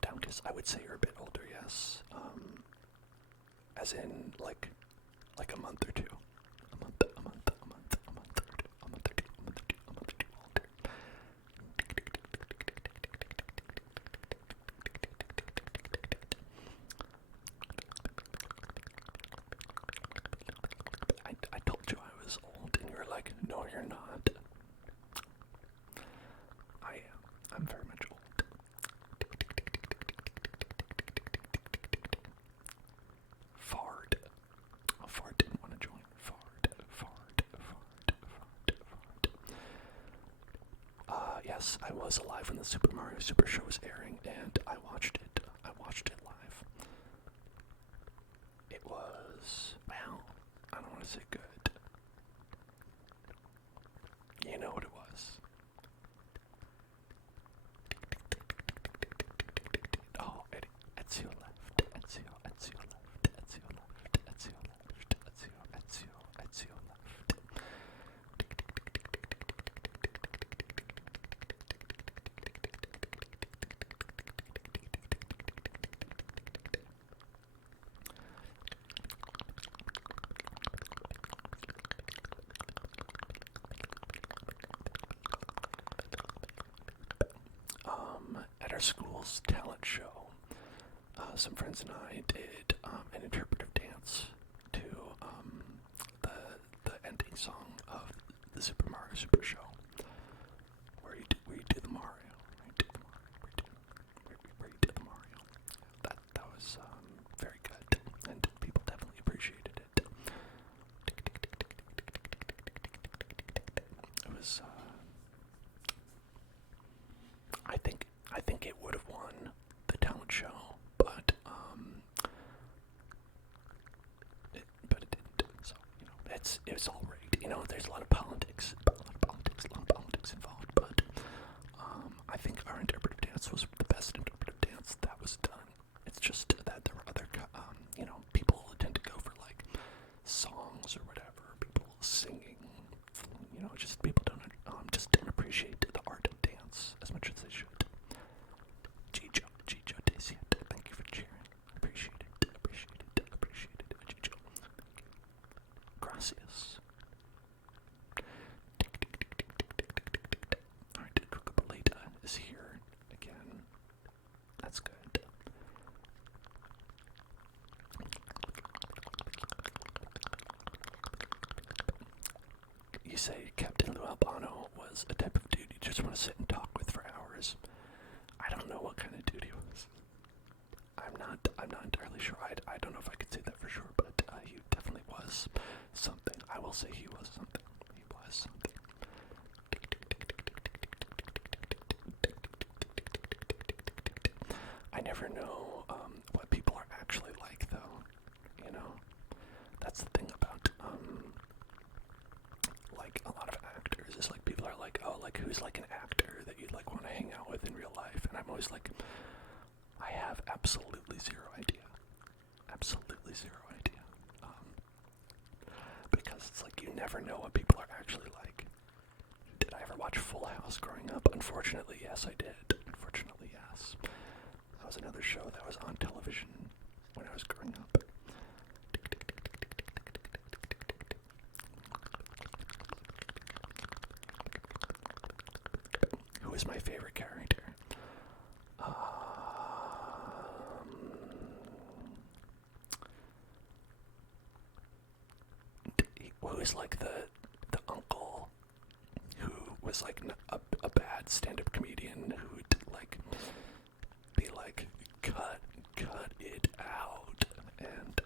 Downkiss, I would say you're a bit older, yes. As in, like a month or two. A month or two older. I told you I was old, and you were like, no, you're not. I am. I'm very much old. Fard. Oh, Fard didn't want to join. Fard. Yes, I was alive when the Super Mario Super Show was airing, and I watched it. Live. It was, well, I don't want to say good. You know what it was. Oh, Ezio left. Ezio left. At our school's talent show, some friends and I did an interpretive dance to the ending song of the Super Mario Super Show, where you do the Mario, where you do the Mario. That was very good, and people definitely appreciated it. It was. I think it would have won the talent show, but it didn't. So it's all rigged. There's a lot of politics involved. But I think our interpretive dance was the best interpretive dance that was done. It's just that there were other people tend to go for like songs or whatever. People singing, just people don't appreciate the art of dance as much as they should. Gijo, thank you for cheering. Appreciate it. Gijo. Gracias. Alright, Cucabaleta is here again. That's good. You say Captain Lou Albano was a type of dude you just want to sit and talk with for hours. I don't know what kind of dude he was. I'm not entirely sure. I don't know if I could say that for sure, but he definitely was something. I will say he was something. He was something. I never know what people are actually like, though. You know, that's the thing about like a lot of actors. Is like people are like, oh, like who's like an actor that you'd like want to hang out with in real life? And I'm always like, I have absolutely zero idea. Absolutely zero idea. Because it's like you never know what people are actually like. Did I ever watch Full House growing up? Unfortunately, yes, I did. Unfortunately, yes. That was another show that was on television when I was growing up. Who is my favorite character? Who is like the uncle who was like a bad stand-up comedian who would like be like cut it out, and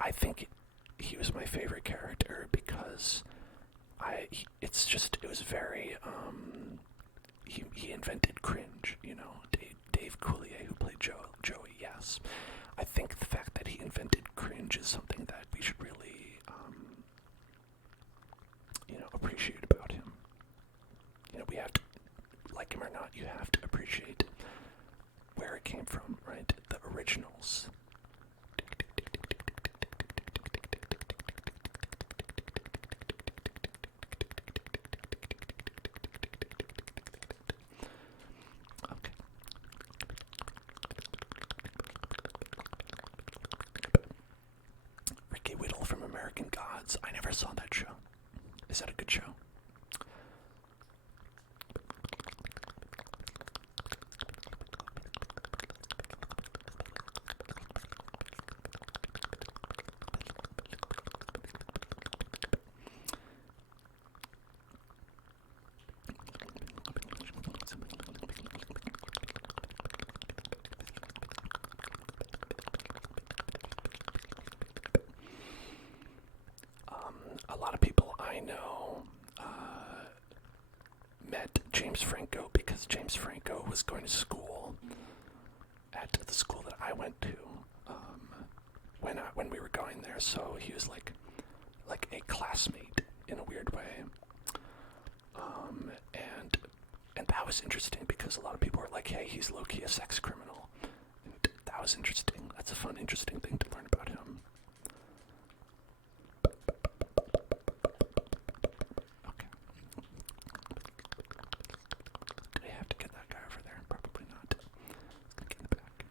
I think he was my favorite character because it was very he invented cringe, you know. Dave Coulier, who played Joey, yes. I think the fact that he invented cringe is something that we should really, appreciate about him. You know, we have to, like him or not, you have to appreciate where it came from, right? The originals. Okay. Ricky Whittle from American Gods. I never saw that show. Is that a good show? A lot of people I know met James Franco because James Franco was going to school at the school that I went to when we were going there. So he was like a classmate in a weird way, and that was interesting because a lot of people were like, "Hey, he's low-key a sex criminal." And that was interesting. That's a fun, interesting thing to learn about him. Okay. Do I have to get that guy over there? Probably not. Let's get in the back.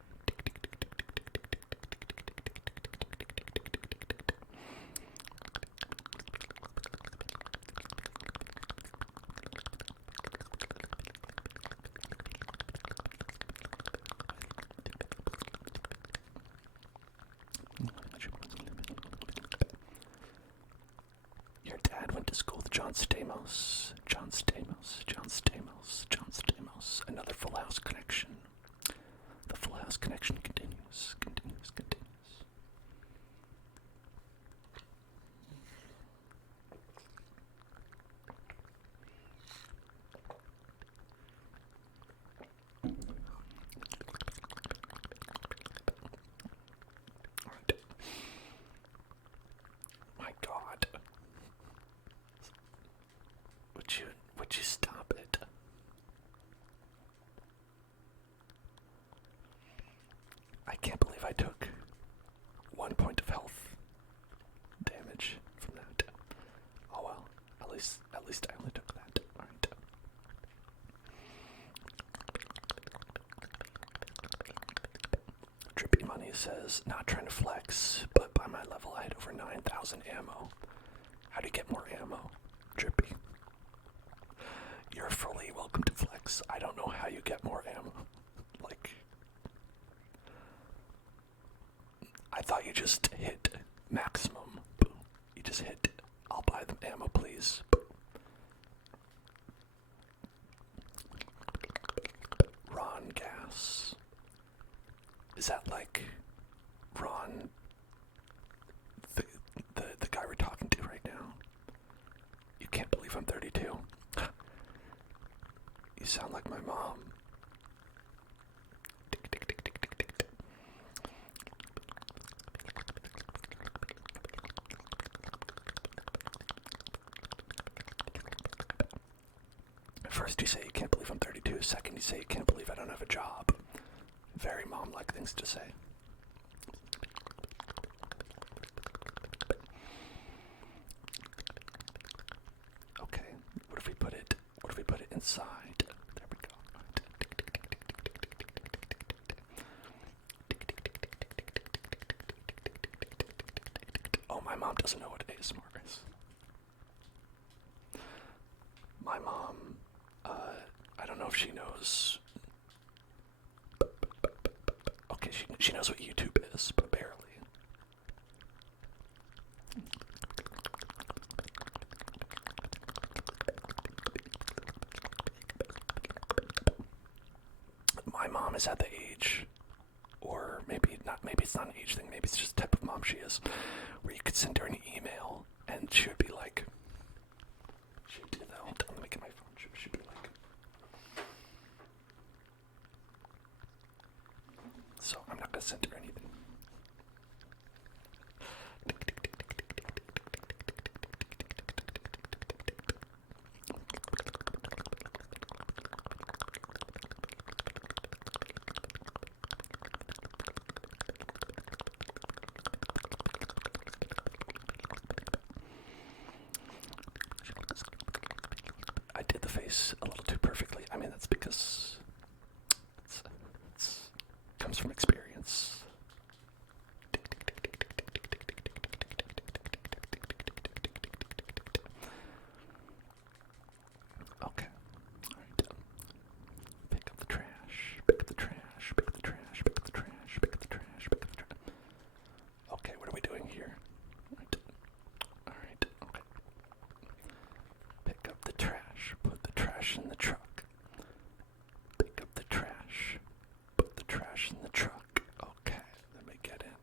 Your dad went to school with John Stamos. John Stamos. John Stamos. John Stamos. Another Full House connection. The Full House connection continues. Continues. Continues. Alright. My God. Would you stop it? I can't believe I took 1 point of health damage from that. Oh well, at least I only took that. Alright. Drippy Money says, not trying to flex, but by my level I had over 9,000 ammo. How do you get more ammo? Drippy. You're fully welcome to flex. I don't know how you get more ammo. Like, I thought you just hit maximum. Boom. You just hit, I'll buy the ammo, please. Boom. Is that like Ron, the guy we're talking to right now? You can't believe I'm 32. You sound like my mom. First you say you can't believe I'm 32. Second you say you can't believe I don't have a job. Very mom-like things to say. Okay, what if we put it inside? There we go. Oh, my mom doesn't know what ASMR is. My mom, I don't know if she knows. Okay, she knows what YouTube is, but barely. My mom is at the age, or maybe it's not an age thing, maybe it's just the type of mom she is, where you could send her an email and she would be like, she would do that. Hold on, let me get my phone. She'd be like, so I'm not gonna send her anything. I did the face a little too perfectly. I mean, that's because it's comes from experience. Okay. Alright. Pick up the trash. Pick up the trash. Pick up the trash. Pick up the trash. Pick up the trash. Pick up the trash. Okay, what are we doing here? Alright. Okay. Pick up the trash. Put the trash in the truck. Pick up the trash. Put the trash in the truck. Okay. Let me get in.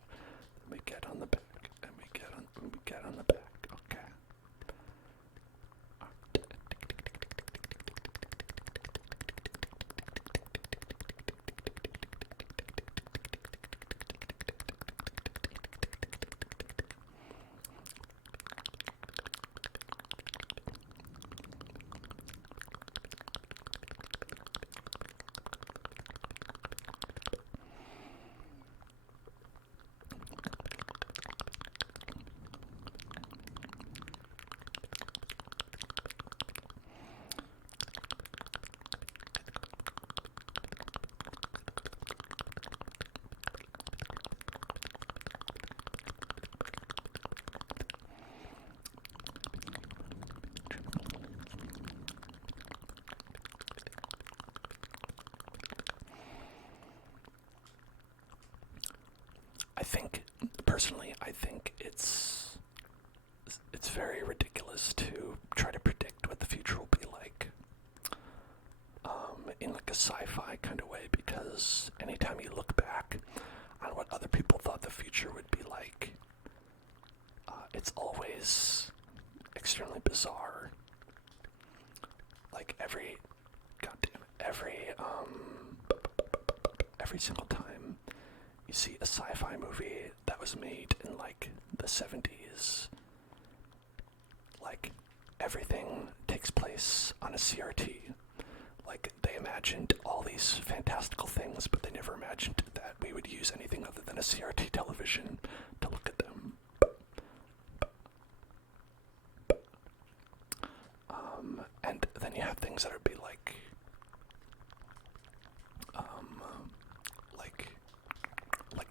Let me get on the back. Let me get on the back. Okay. I think it's very ridiculous to try to predict what the future will be like, in like a sci-fi kind of way, because anytime you look back on what other people thought the future would be like, it's always extremely bizarre. Like every single time you see a sci-fi movie that was made in like the 70s, like everything takes place on a CRT. Like they imagined all these fantastical things, but they never imagined that we would use anything other than a CRT television to look at them. And then you have things that would be like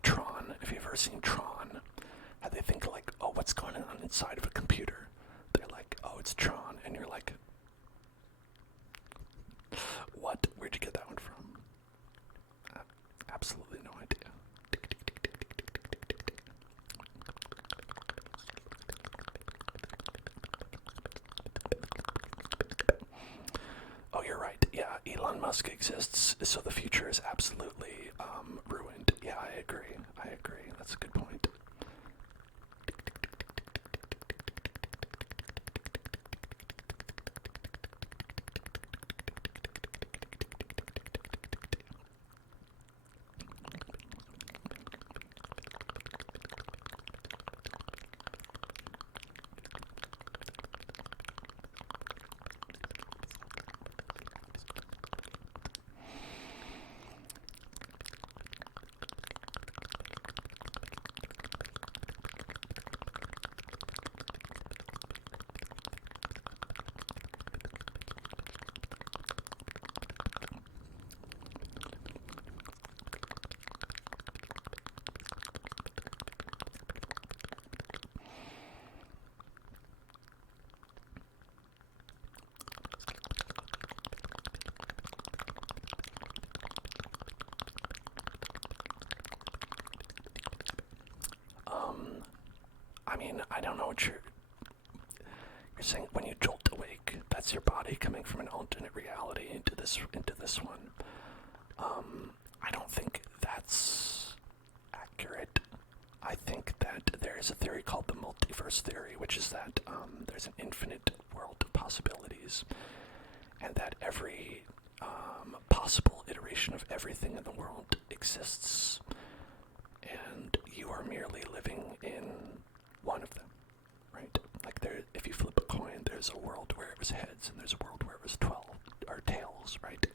Tron. If you've ever seen Tron, how they think like, oh, what's going on inside of a computer? They're like, oh, it's Tron, and you're like, what? Where'd you get that one from? Absolutely no idea. Oh, you're right. Yeah, Elon Musk exists, so the future is absolutely ruined. Yeah, I That's a good point. I mean, I don't know what you're saying. When you jolt awake, that's your body coming from an alternate reality into this one. I don't think that's accurate. I think that there is a theory called the Multiverse Theory, which is that there's an infinite world of possibilities, and that every possible iteration of everything in the world exists, and you are merely living in one of them, right? Like if you flip a coin, there's a world where it was heads, and there's a world where it was 12 or tails, right?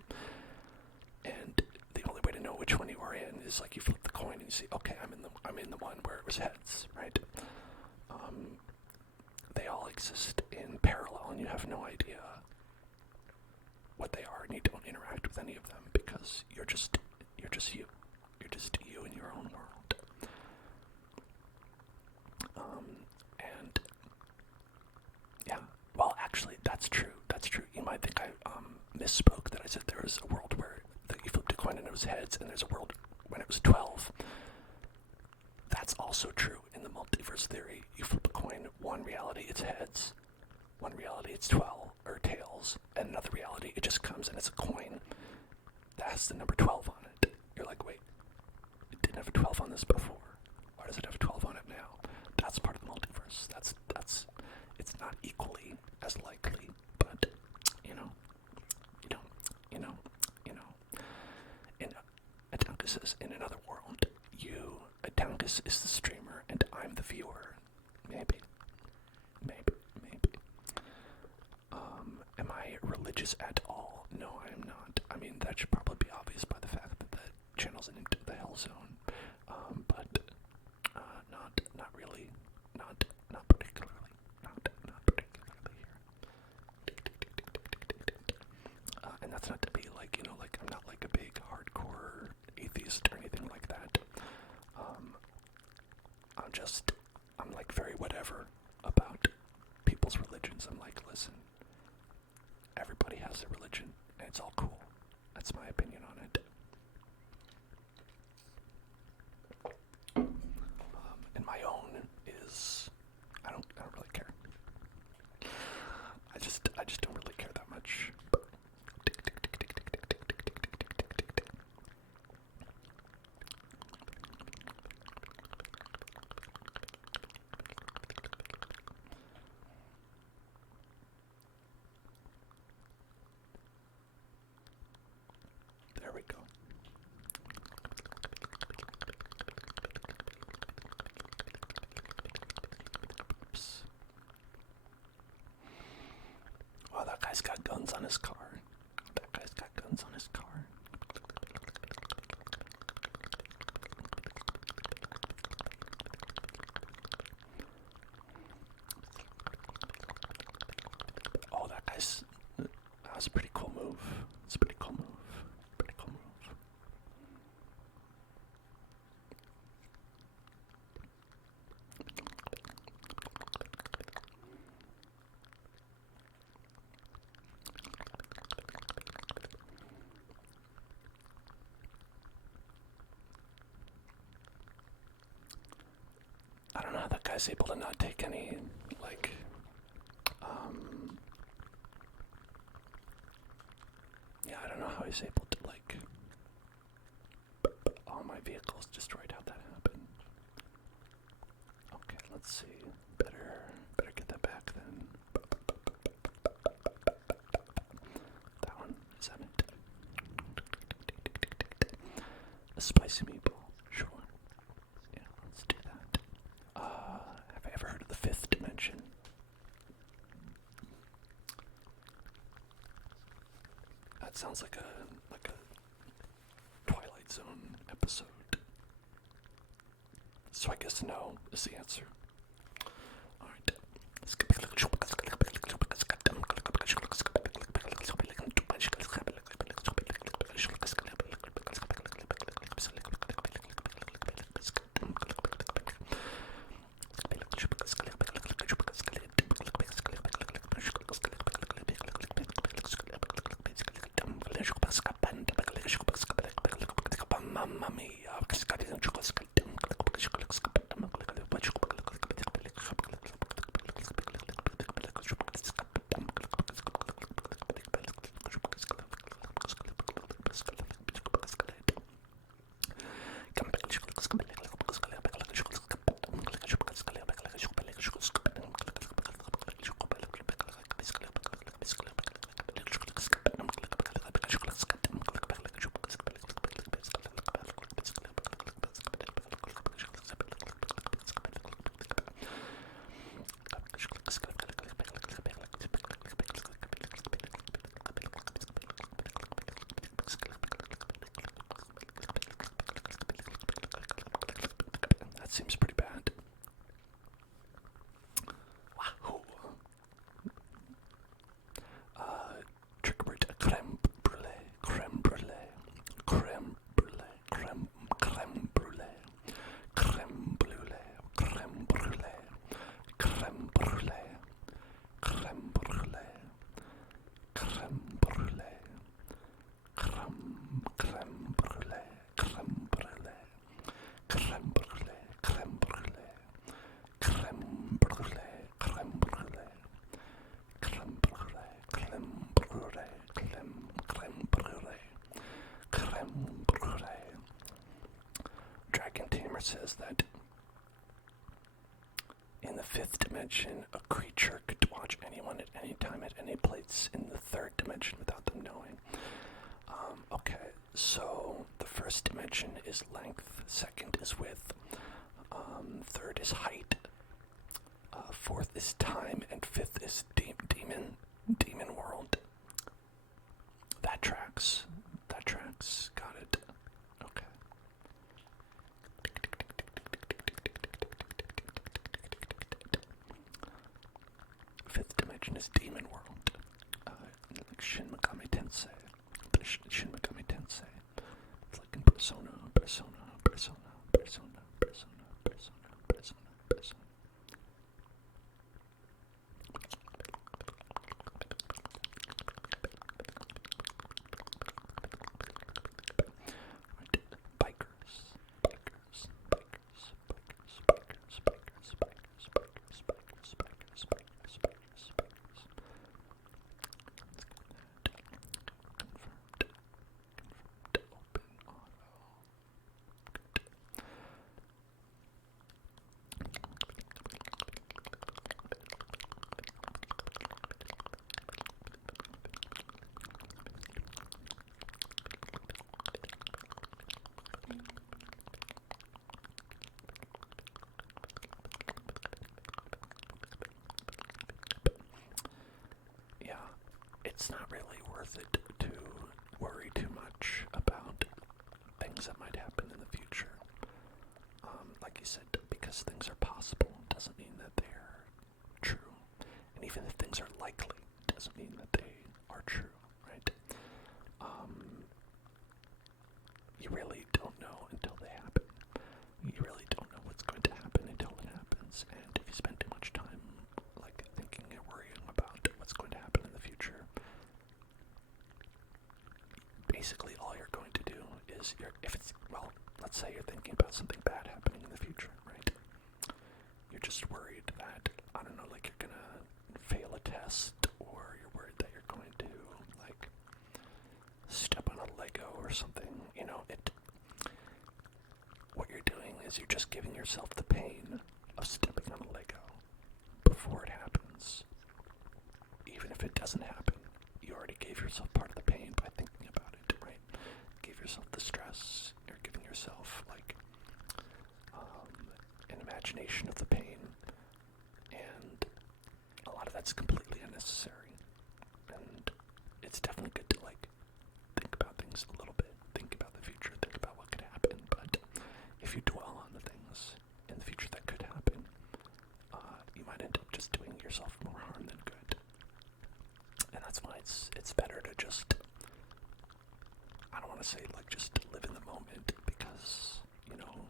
And the only way to know which one you are in is like you flip the coin and you see, okay, I'm in the one where it was heads, right? They all exist in parallel, and you have no idea what they are, and you don't interact with any of them because you're just you. You're just you in your own world. And yeah, well, actually, that's true. That's true. You might think I misspoke that I said there was a world where you flipped a coin and it was heads, and there's a world when it was 12. That's also true in the multiverse theory. You flip a coin, one reality it's heads, one reality it's 12 or tails, and another reality it just comes and it's a coin that has the number 12 on it. You're like, wait, it didn't have a 12 on this before. Why does it have a 12 on it now? That's part of the multiverse. That's it's not equally as likely, but Atankus says, in another world, Atankus is the streamer and I'm the viewer. Maybe. Am I religious at all? No, I am not. I mean, that should probably be obvious by the fact that the channel's into the hell zone. But not really. Not particularly. Not particularly here. And that's not to be like, like I'm not like a big hardcore atheist or anything like that. I'm like very whatever about people's religions. I'm like, listen, everybody has a religion and it's all cool. That's my opinion on it. And my own is, I don't really care. I just don't really care that much. There we go. Oops. Wow, that guy's got guns on his car. That guy's got guns on his car. Oh, that was a pretty cool move. It's a pretty cool move. I don't know how that guy's able to not take any, like, yeah, I don't know how he's able to, like, all my vehicles destroyed. How'd that happen? let's see. Better get that back then. That one, is that it? A spicy meatball, sure. Yeah, let's do that. Have I ever heard of the fifth dimension? That sounds like a Twilight Zone episode. So I guess no is the answer. Alright. Mamma mia. Seems pretty bad. Wahoo! Trick word, creme brulee, creme brulee, creme brulee, creme brulee, creme brulee, creme brulee, creme brulee, creme brulee, creme brulee, creme brulee, creme brulee, creme brulee. Creme brulee, creme brulee, creme brulee, creme brulee, creme brulee, creme brulee, creme brulee. Dragon Tamer says that in the fifth dimension, a creature could watch anyone at any time at any place in the third dimension without them knowing. Okay, so the first dimension is length, second is width. Third is height, fourth is time, and fifth is demon world. That tracks. Got it. Okay. Fifth dimension is demon world. Like Shin Megami Tensei. Shin Megami Tensei. It's like in Persona. It's not really worth it to worry too much about things that might happen in the future. Like you said, because things are possible doesn't mean that they're true. And even if things are likely, doesn't mean that they are true, right? You really don't know until they happen. You really don't know what's going to happen until it happens. And if you spend too much time thinking and worrying about what's going to happen in the future, basically all you're going to do is, let's say you're thinking about something bad happening in the future, right? You're just worried that, I don't know, you're gonna fail a test, or you're worried that you're going to, step on a Lego or something, what you're doing is you're just giving yourself the pain of stepping on a Lego. doesn't happen. You already gave yourself part of the pain by thinking about it, right? Gave yourself the stress. You're giving yourself, like, an imagination of the pain. And a lot of that's completely unnecessary. And it's definitely good to, like, think about things a little bit. Think about the future. Think about what could happen. But if you dwell on the things in the future that could happen, you might end up just doing yourself more harm than good. And that's why it's better to just, I don't want to say like just live in the moment, because, you know,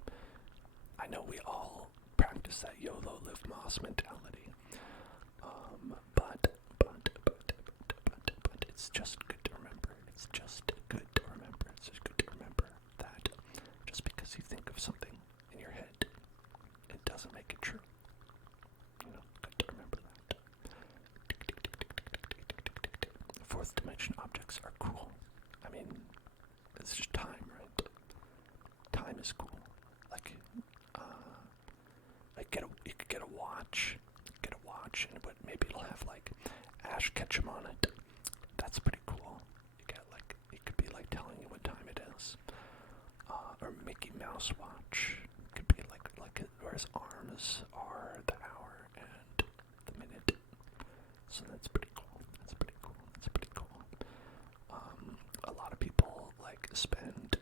I know we all practice that YOLO live Moss mentality. But it's just good to remember. It's just good to remember. It's just good to remember that just because you think of something in your head, it doesn't make it true. You know, good to remember that. Fourth dimension objects are cool. I mean, it's just time, right? Time is cool. Like, you could get a watch. And maybe it'll have like Ash Ketchum on it. That's pretty cool. It could be like telling you what time it is. Or Mickey Mouse watch. It could be like where his arms are the hour and the minute. So that's pretty cool. A lot of people like spend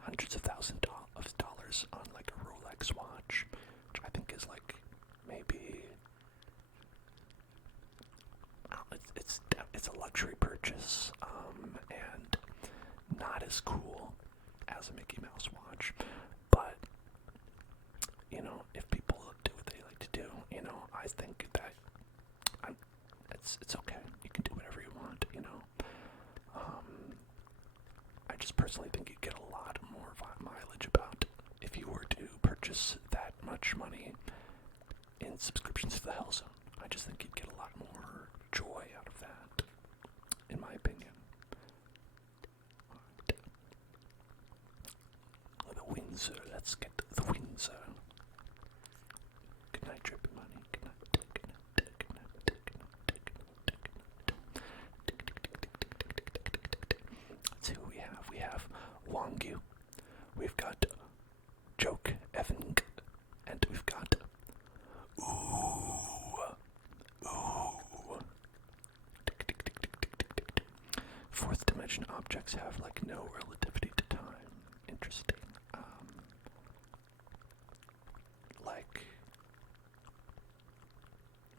hundreds of thousands of dollars on like a Rolex watch, which I think is like maybe it's a luxury purchase, and not as cool as a Mickey Mouse watch. But you know, if people do what they like to do, you know, I think that it's okay. You can do whatever you want, you know. I just personally think you get a lot more mileage about if you were to purchase that much money in subscriptions to the Hell Zone. I just think you'd get a lot more joy out of that, in my opinion. The Windsor, let's get the Windsor. Good night, Drippy Money. Good night. Let's see who we have. We have Wangyu. We've got Joke Evan, and we've got Fourth dimension objects have like no relativity to time. Interesting. Like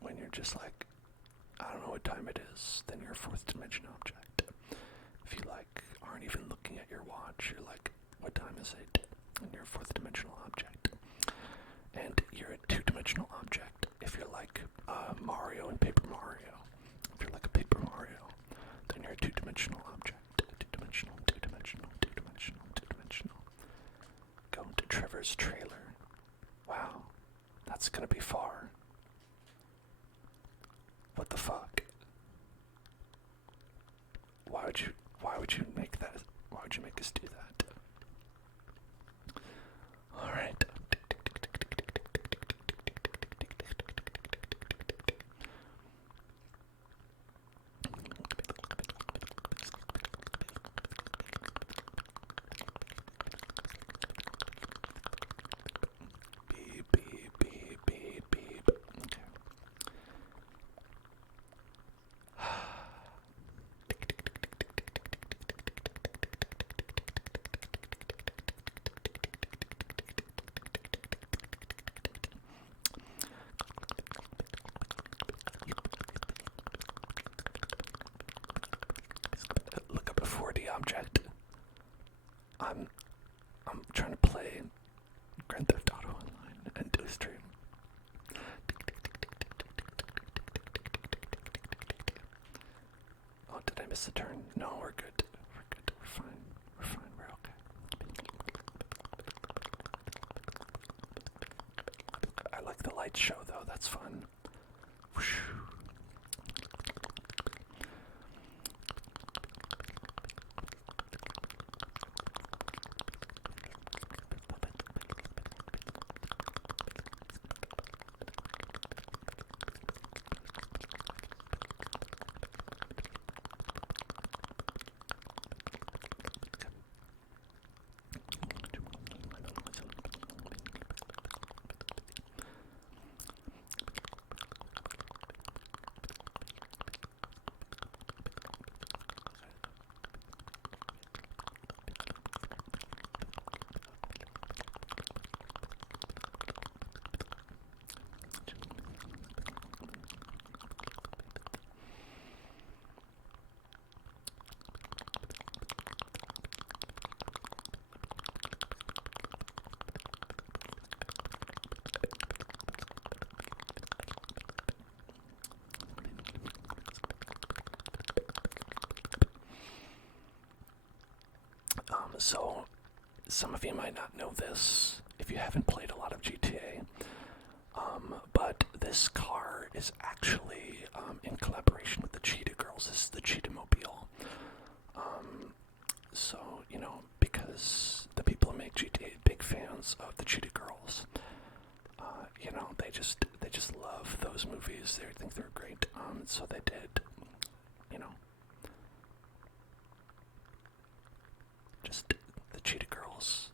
when you're just like, I don't know what time it is, then you're a fourth dimension object. If you like aren't even looking at your watch, you're like, what time is it? And you're a fourth dimensional object. And you're a two-dimensional object if you're like Mario and Paper Mario. If you're like a Paper Mario, then you're a two-dimensional object. Two-dimensional. Going to Trevor's trailer. Wow, that's gonna be far. What the fuck? Why would you make that? Why would you make us do that? All right. Beep. Okay. Look up a 4D object. I'm trying to play Grand Theft Auto Online and do a stream. Oh, did I miss a turn? No, we're good. We're fine. We're okay. I like the light show though, that's fun. Whoosh. So, some of you might not know this if you haven't played a lot of GTA, but this car is actually in collaboration with the Cheetah Girls. This is the Cheetah Mobile. So, you know, because the people who make GTA are big fans of the Cheetah Girls, you know, they just love those movies. They think they're great. So they did, you know, just the Cheetah Girls.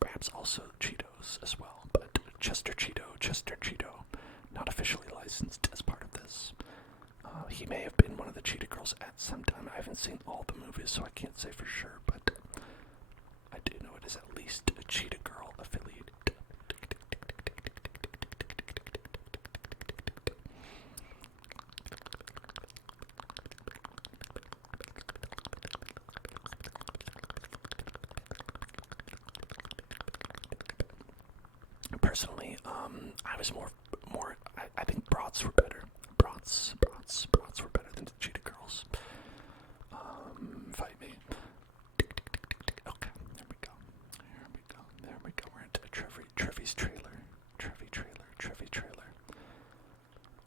Perhaps also Cheetos as well, but Chester Cheeto, not officially licensed as part of this. He may have been one of the Cheetah Girls at some time. I haven't seen all the movies, so I can't say for sure, but I do know it is at least a Cheetah Girl affiliated. Personally, I was more. I think brats were better. Brats were better than the Cheetah Girls. Fight me. Okay, there we go. We're into Trevi's trailer. Trevi trailer.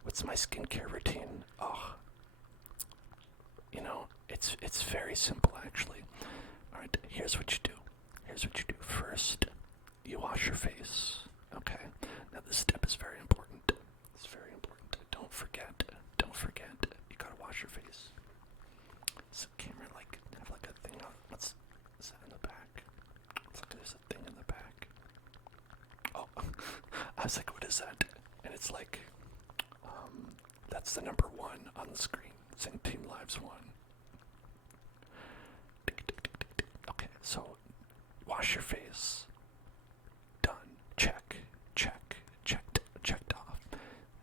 What's my skincare routine? Oh, you know, it's very simple actually. All right, here's what you do. First, you wash your face. Okay. Now this step is very important. It's very important. Don't forget. You gotta wash your face. Is the camera have a thing on? What's is that in the back? It's like there's a thing in the back. Oh, I was like, what is that? And it's like, that's the number 1 on the screen, saying Team Lives 1. Okay, so wash your face. Done. Checked off.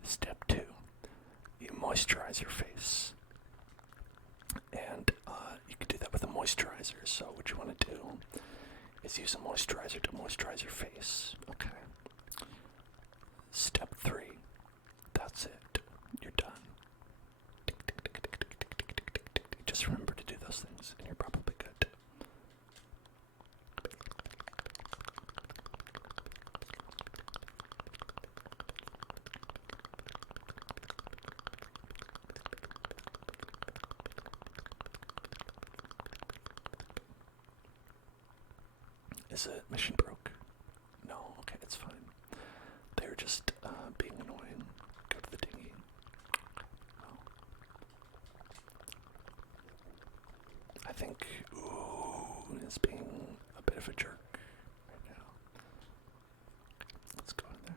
Step 2, you moisturize your face. And you can do that with a moisturizer. So what you want to do is use a moisturizer to moisturize your face. Okay. Step 3, that's it. You're done. Just remember to do those things and you're probably good. Is it mission broke? No, okay, it's fine. They're just being annoying. Go to the dinghy. Oh. I think, is being a bit of a jerk right now. Let's go in there.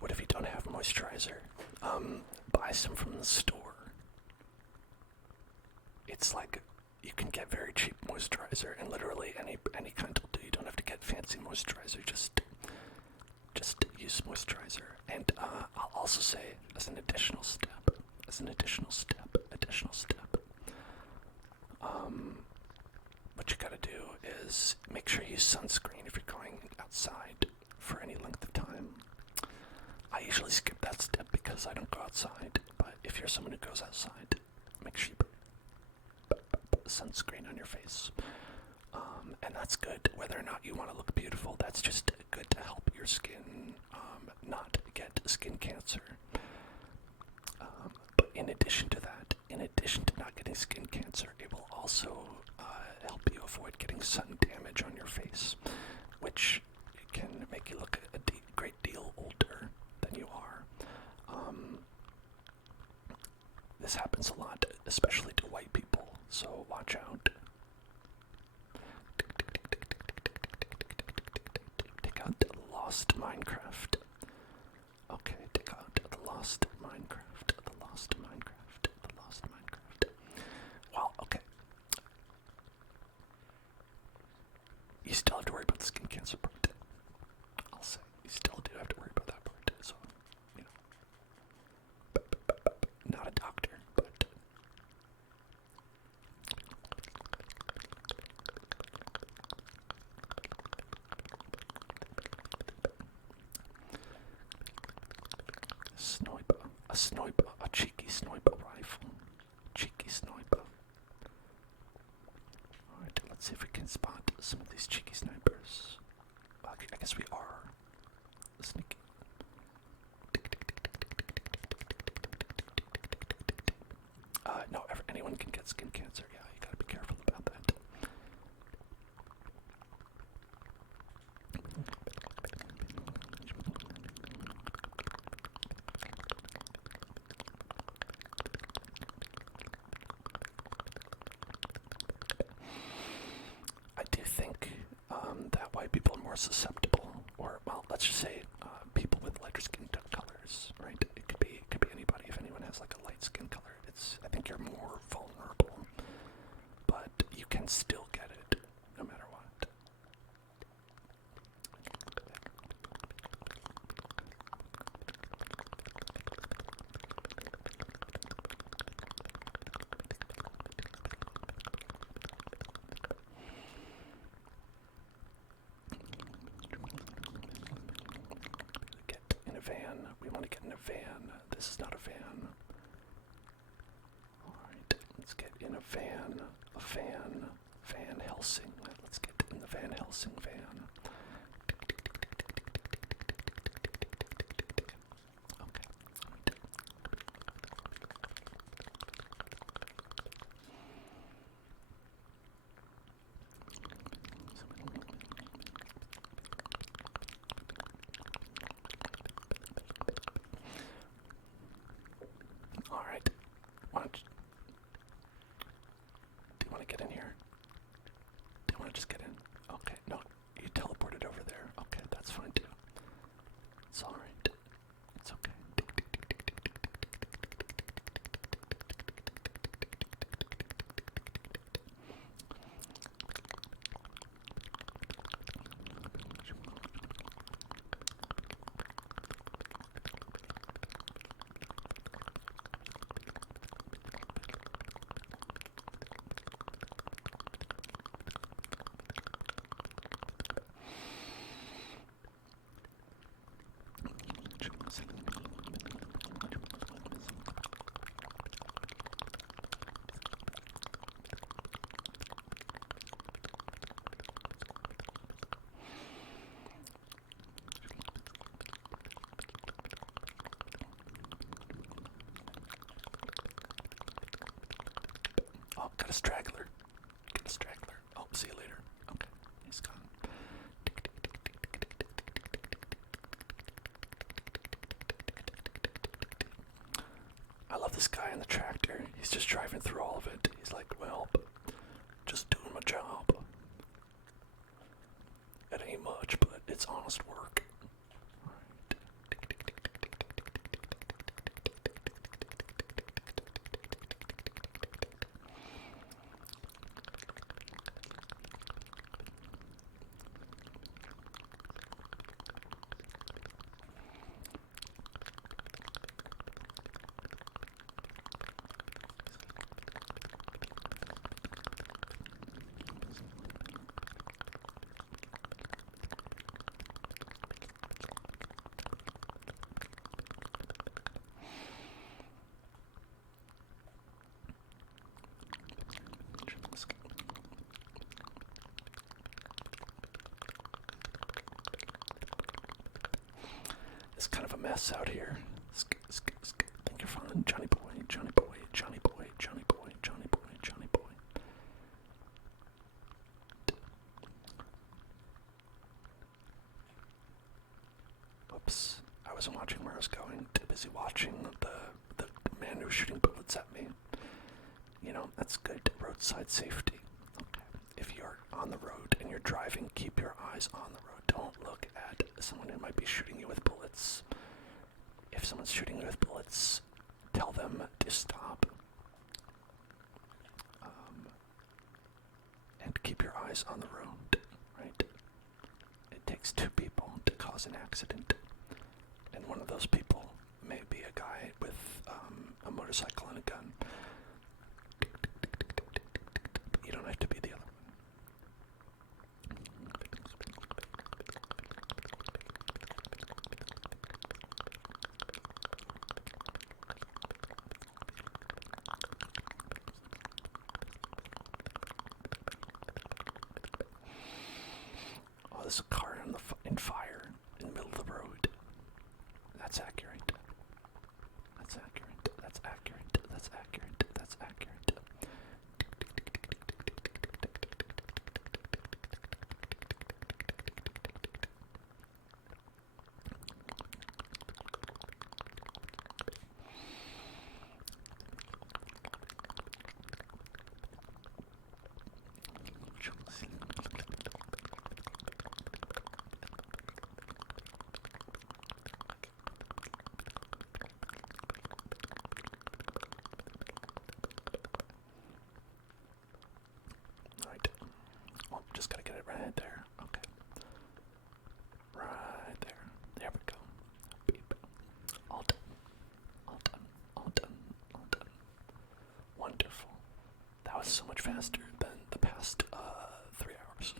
What if you don't have moisturizer? Buy some from the store. It's like you can get very cheap moisturizer, and literally any kind will do. You don't have to get fancy moisturizer. Just use moisturizer. And I'll also say, as an additional step, what you gotta do is make sure you use sunscreen if you're going outside for any length of time. I usually skip that step because I don't go outside, but if you're someone who goes outside, make sure you put sunscreen on your face. And that's good whether or not you want to look beautiful. That's just good to help your skin not get skin cancer. But in addition to not getting skin cancer, it will also help you avoid getting sun damage on your face, which can make you look a great deal older than you are. This happens a lot, especially to white people, so watch out. Take out the lost Minecraft. Okay, take out the lost Minecraft. Well, okay. You still have to worry about the skin cancer part. I'll say, you still do have to worry about that part. A sniper, a cheeky sniper rifle. Cheeky sniper. Alright, let's see if we can spot some of these cheeky snipers. I guess we are sneaky. No, anyone can get skin cancer. Yeah, you gotta be careful about that. I do think that white people are more susceptible, or well, let's just say people with lighter skin colors, right? It could be anybody. If anyone has like a light skin color, I think you're more vulnerable, but you can still get it no matter what. Get in a van. We want to get in a van. This is not a van. Alright, let's get in a van. Van Helsing. Let's get in the Van Helsing van. Okay. Alright. Do you want to get in here? Do you want to just get in? Okay, no, you teleported over there. Okay, that's fine too. It's alright. It's okay. Oh, got a straggler. Oh, see you later. Okay, he's gone. I love this guy in the tractor. He's just driving through all of it. He's like, well, just doing my job. It ain't much, but it's honest work. It's kind of a mess out here. Think you're fine, Johnny boy, Johnny boy, Johnny boy, Johnny boy, Johnny boy, Johnny boy. Whoops, I wasn't watching where I was going. Too busy watching the man who was shooting bullets at me. You know, that's good roadside safety. Okay. If you're on the road and you're driving, keep your eyes on the road. Don't look at someone who might be shooting you with bullets. If someone's shooting you with bullets, tell them to stop. And keep your eyes on the road, right? It takes two people to cause an accident. And one of those people may be a guy with a motorcycle and a gun. You don't have to be the other one. there's a car in fire in the middle of the road. That's accurate. That's accurate. That's accurate. That's accurate. That's accurate. Alright. Oh, just gotta get it right there. Okay. Right there. There we go. Beep. All done. All done. All done. All done. Wonderful. That was so much faster than the past 3 hours.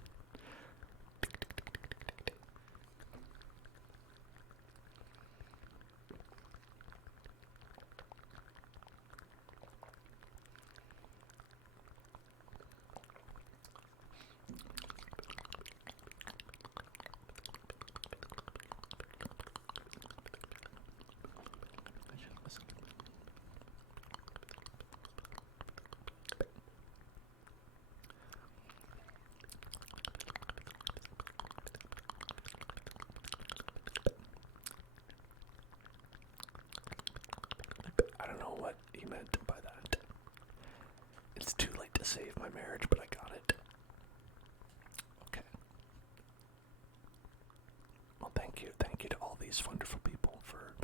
I don't know what he meant by that. It's too late to save my marriage, but I got it. Okay. Well, thank you. Thank you to all these wonderful people for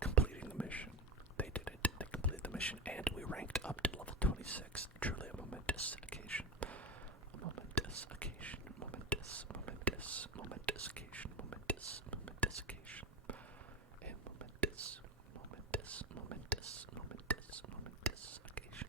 completing the mission. They did it. They completed the mission, and we ranked up to level 26. Truly a momentous occasion. A momentous occasion. Momentous, momentous, momentous occasion. Momentous, momentous occasion. And momentous, momentous, momentous, momentous, momentous occasion.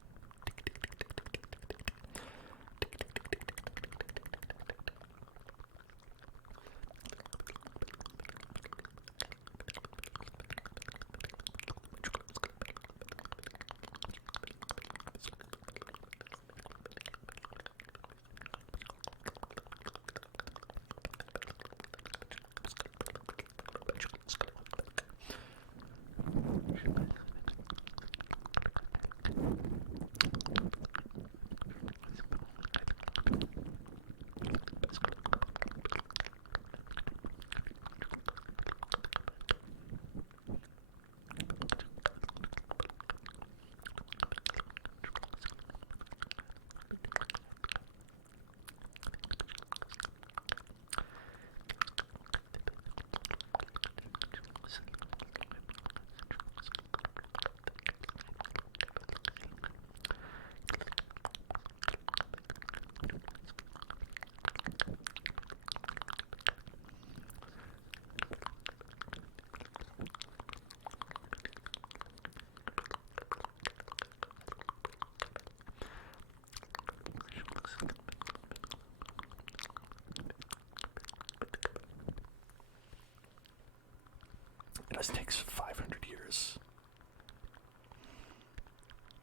This takes 500 years.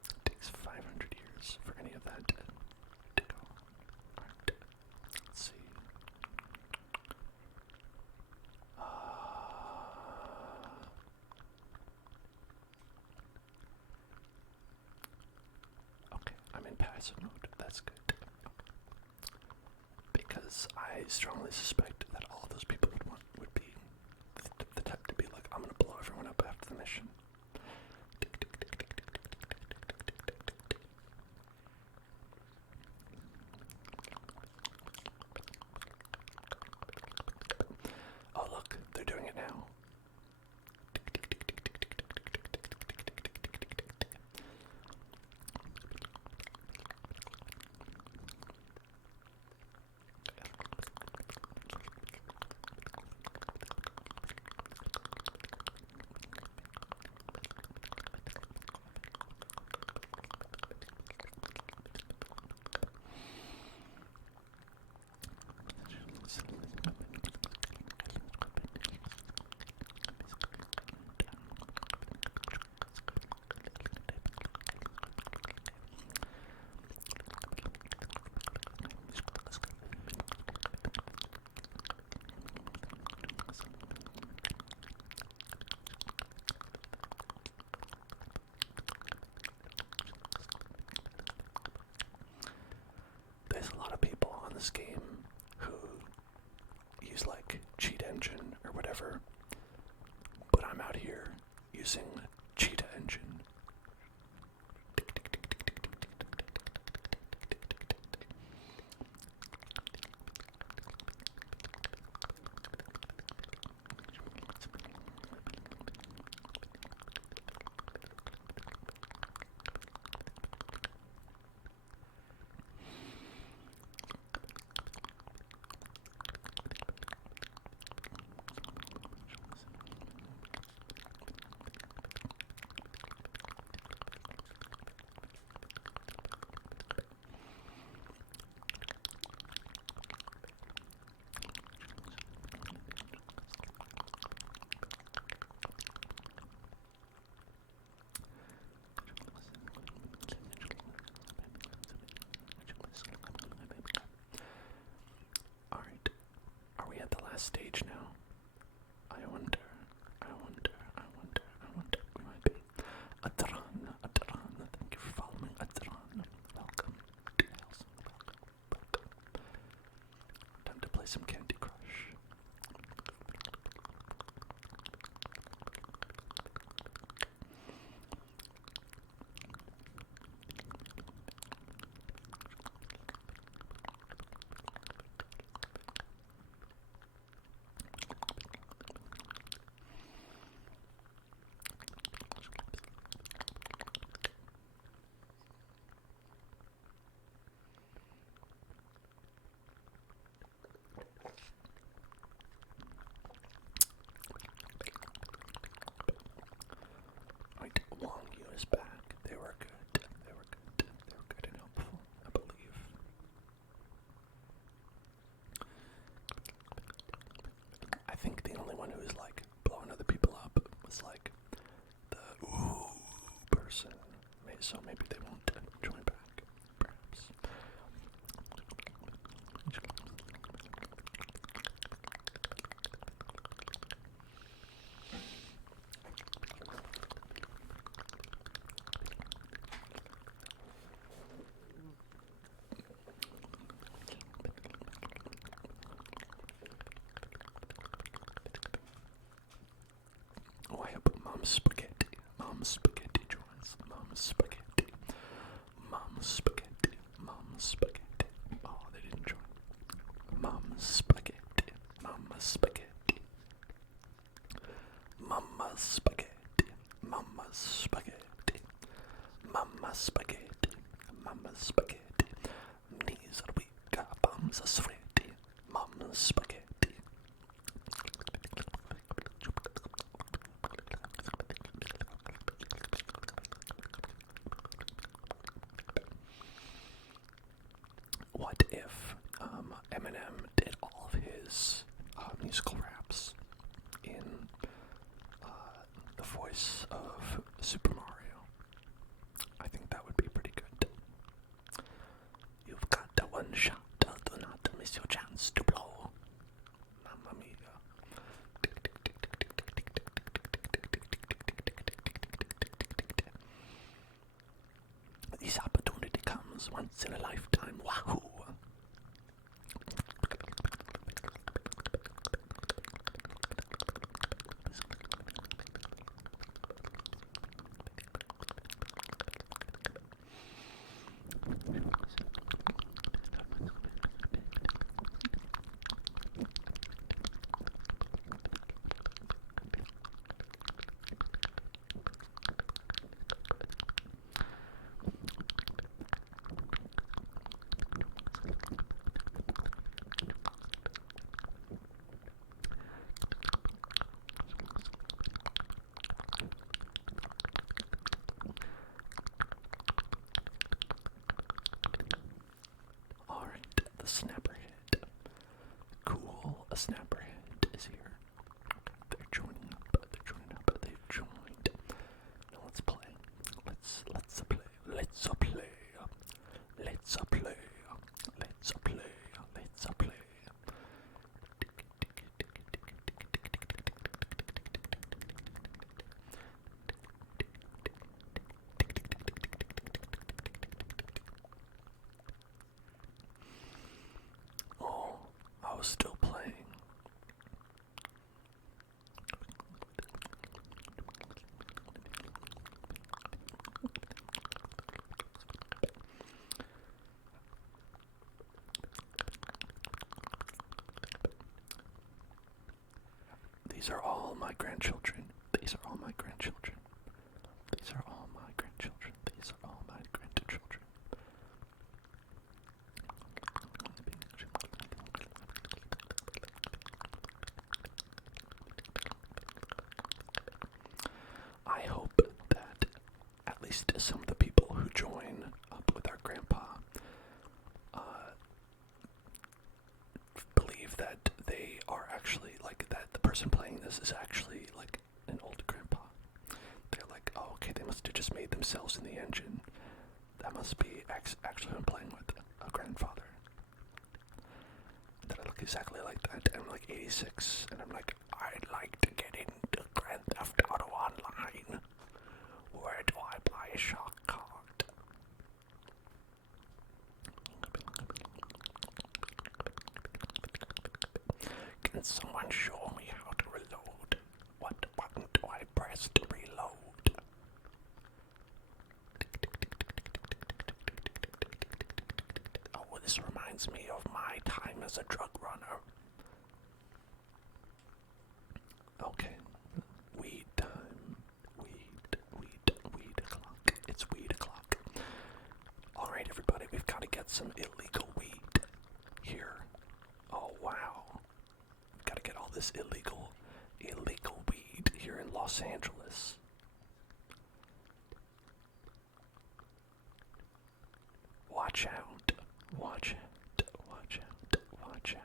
It takes 500 years for any of that to go. Alright, let's see. Okay, I'm in passive mode. That's good. Because I strongly suspect that all of those people would be the type to be like, I'm gonna blow everyone up after the mission. Oh look, they're doing it now. company's like cheat engine or whatever, but I'm out here using cheetah engine. Stage now. I wonder, we might be. Adran, thank you for following. Adran, welcome. Welcome. Time to play some Candy Crush. Back. They were good and helpful, I believe. I think the only one who was like blowing other people up was like the ooh person. So maybe they won't join back, perhaps. Oh, I hope Mom's Spaghetti joins. Mom's Spaghetti. Oh, they didn't join. Mom's Spaghetti. Mama's Spaghetti. Knees are weak, palms are sweaty. Mom's Spaghetti. What if Eminem did all of his musical raps in the voice of Super Mario? I think that would be pretty good. You've got one shot, do not miss your chance to blow. Mamma mia. This opportunity comes once in a lifetime. Wahoo! Snapperhead. Cool, a Snapperhead is here. They're joining up, they've joined. Now let's play. Let's play. Oh, I was still playing. These are all my grandchildren. These are all my grandchildren. These are all my grandchildren. These are all my grandchildren. I hope that at least some of the people who join up with our grandpa believe that they are actually, like, that the person playing this is actually, like, an old grandpa. They're like, oh, okay, they must have just made themselves in the engine. That must be actually I'm playing with a grandfather. That I look exactly like that. I'm like 86, and I'm like, I'd like to get into Grand Theft Auto Online. Where do I buy a shock card? Can someone show me how to reload? What button do I press to reload? Oh, this reminds me of my time as a drug runner. Okay. Weed time. Weed o'clock. It's weed o'clock. Alright, everybody, we've got to get some illegal weed here. Oh, wow. We've got to get all this illegal weed here in Los Angeles. Watch out. Watch out. Watch out. Watch out.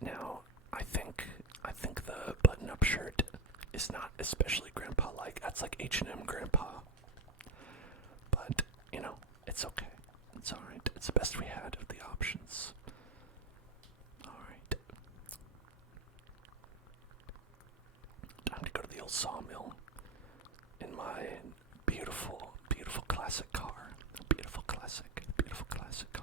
Now, I think the button-up shirt is not especially grandpa-like. That's like H&M grandpa. But, you know, it's okay. It's alright. It's the best we had of the options. Alright. Time to go to the old sawmill in my beautiful, beautiful classic car. Beautiful classic car.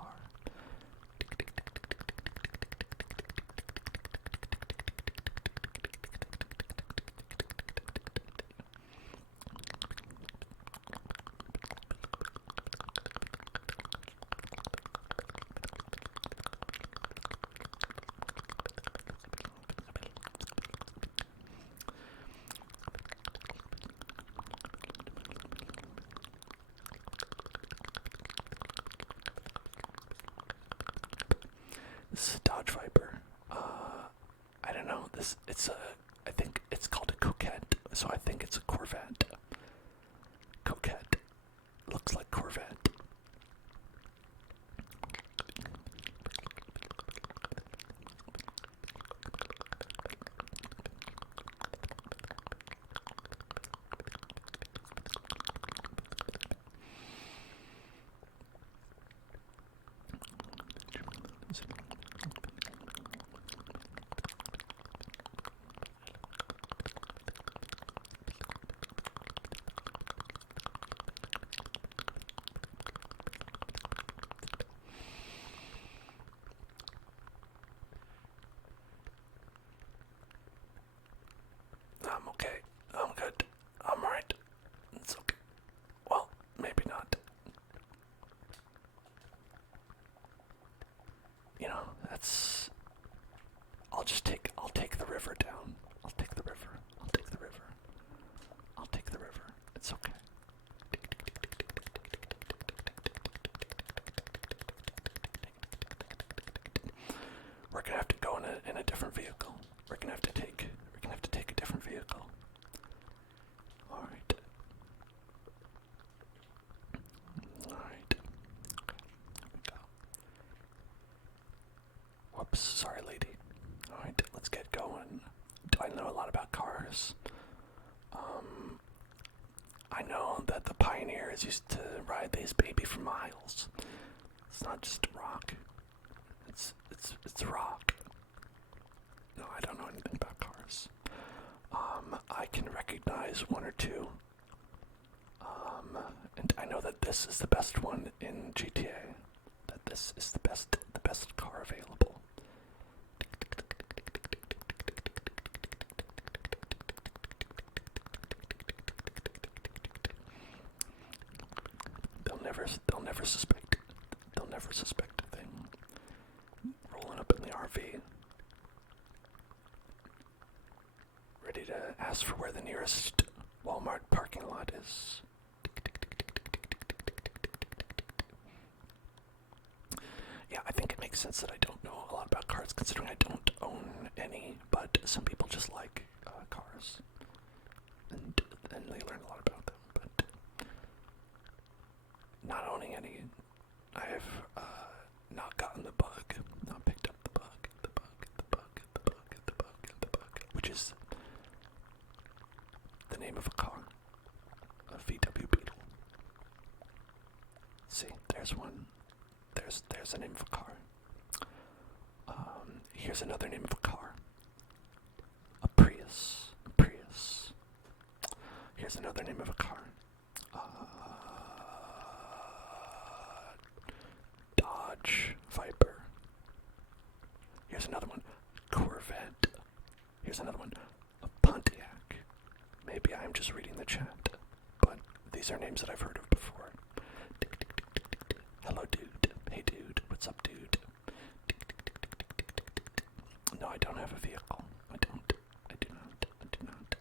This is a Dodge Viper. I don't know. I think it's called a Coquette, so I think it's a Corvette. Coquette. Looks like Corvette. I'm okay. I'm good. I'm right. It's okay. Well, maybe not. You know, that's... I'll take the river down. I'll take the river. It's okay. We're gonna have to go in a different vehicle. We're gonna have to take a different vehicle. Alright. Okay, here we go. Whoops, sorry lady. Alright, let's get going. Do I know a lot about cars? Bears used to ride these baby for miles. It's not just a rock. It's a rock. No, I don't know anything about cars. I can recognize one or two. And I know that this is the best one in GTA. That this is the best car available. They'll never suspect. They'll never suspect a thing. Rolling up in the RV. Ready to ask for where the nearest Walmart parking lot is. Yeah, I think it makes sense that I don't know a lot about cars, considering I don't own any, but some people just like cars. And they learn a lot about them, but not owning any, I have not gotten the bug, not picked up the bug, which is the name of a car, a VW Beetle. See, there's one. There's a name of a car. Here's another name of a car. A Prius. Here's another name of a car. Dodge Viper. Here's another one. Corvette. Here's another one. A Pontiac. Maybe I'm just reading the chat, but these are names that I've heard of before. Hello, dude. Hey, dude. What's up, dude? No, I don't have a vehicle. I do not.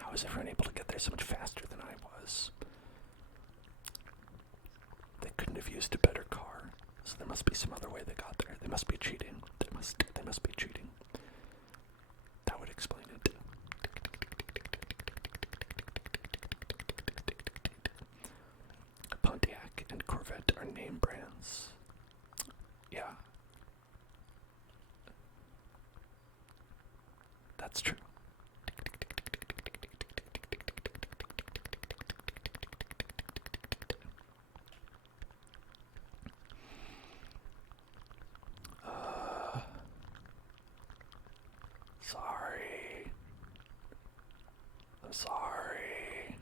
How is everyone able to get there so much faster than I was? They couldn't have used a better car, so there must be some other way they got there. They must be cheating. They must be cheating. That would explain it. Pontiac and Corvette are name brands. Yeah. That's true. Sorry. I'm sorry.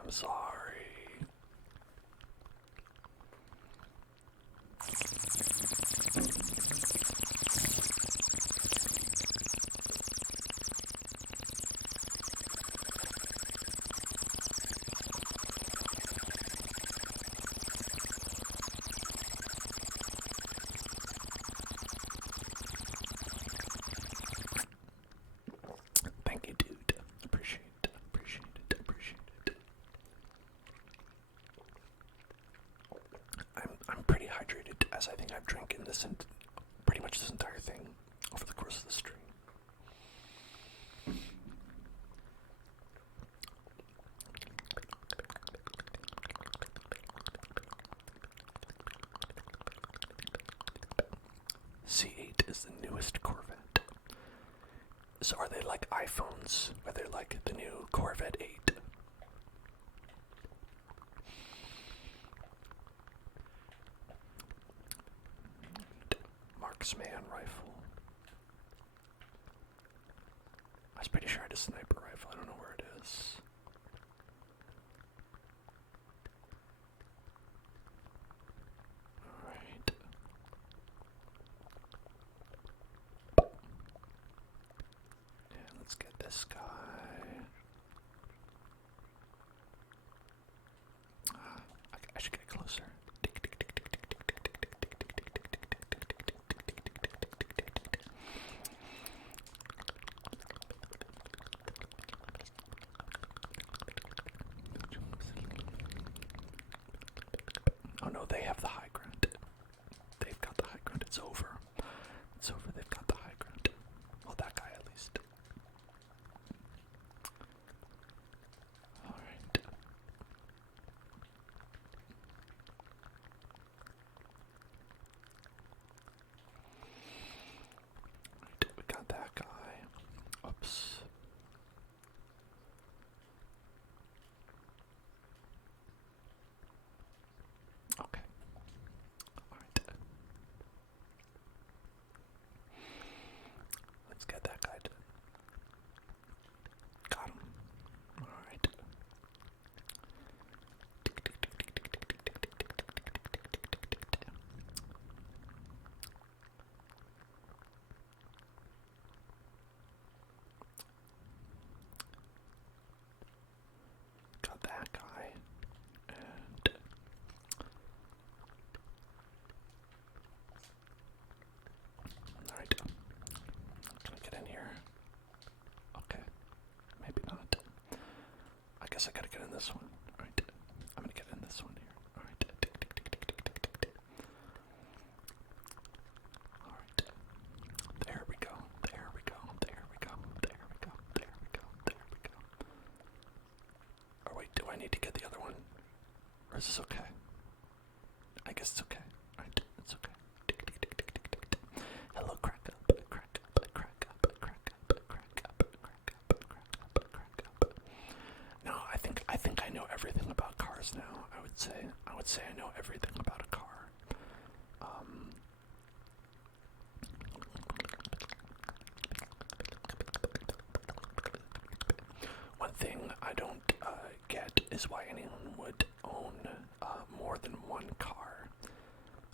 I'm sorry. Thank you, dude. Appreciate it. I'm pretty hydrated, as I think I've drinking this and pretty much this entire thing over the course of the stream. C8 is the newest Corvette. So are they like iPhones? Are they like the new Corvette 8? Marksman rifle. I was pretty sure I had a sniper rifle. I don't know where it is. Alright. And let's get this guy. I should get closer. Oh no, they have the high ground. They've got the high ground. It's over. It's over. They've got the high ground. Well, that guy at least. Alright. guess I gotta get in this one. Alright. I'm gonna get in this one here. Alright. Alright. There we go. There we go. There we go. There we go. There we go. There we go. Or wait, do I need to get the other one? Or is this okay? I guess it's okay. Alright, it's okay. Hello, crack up, crack up, crack up, crack up, crack up, crack up, crack up, crack up. No, I think I know everything about cars now. I would say I know everything about a car. One thing I don't get is why anyone would own more than one car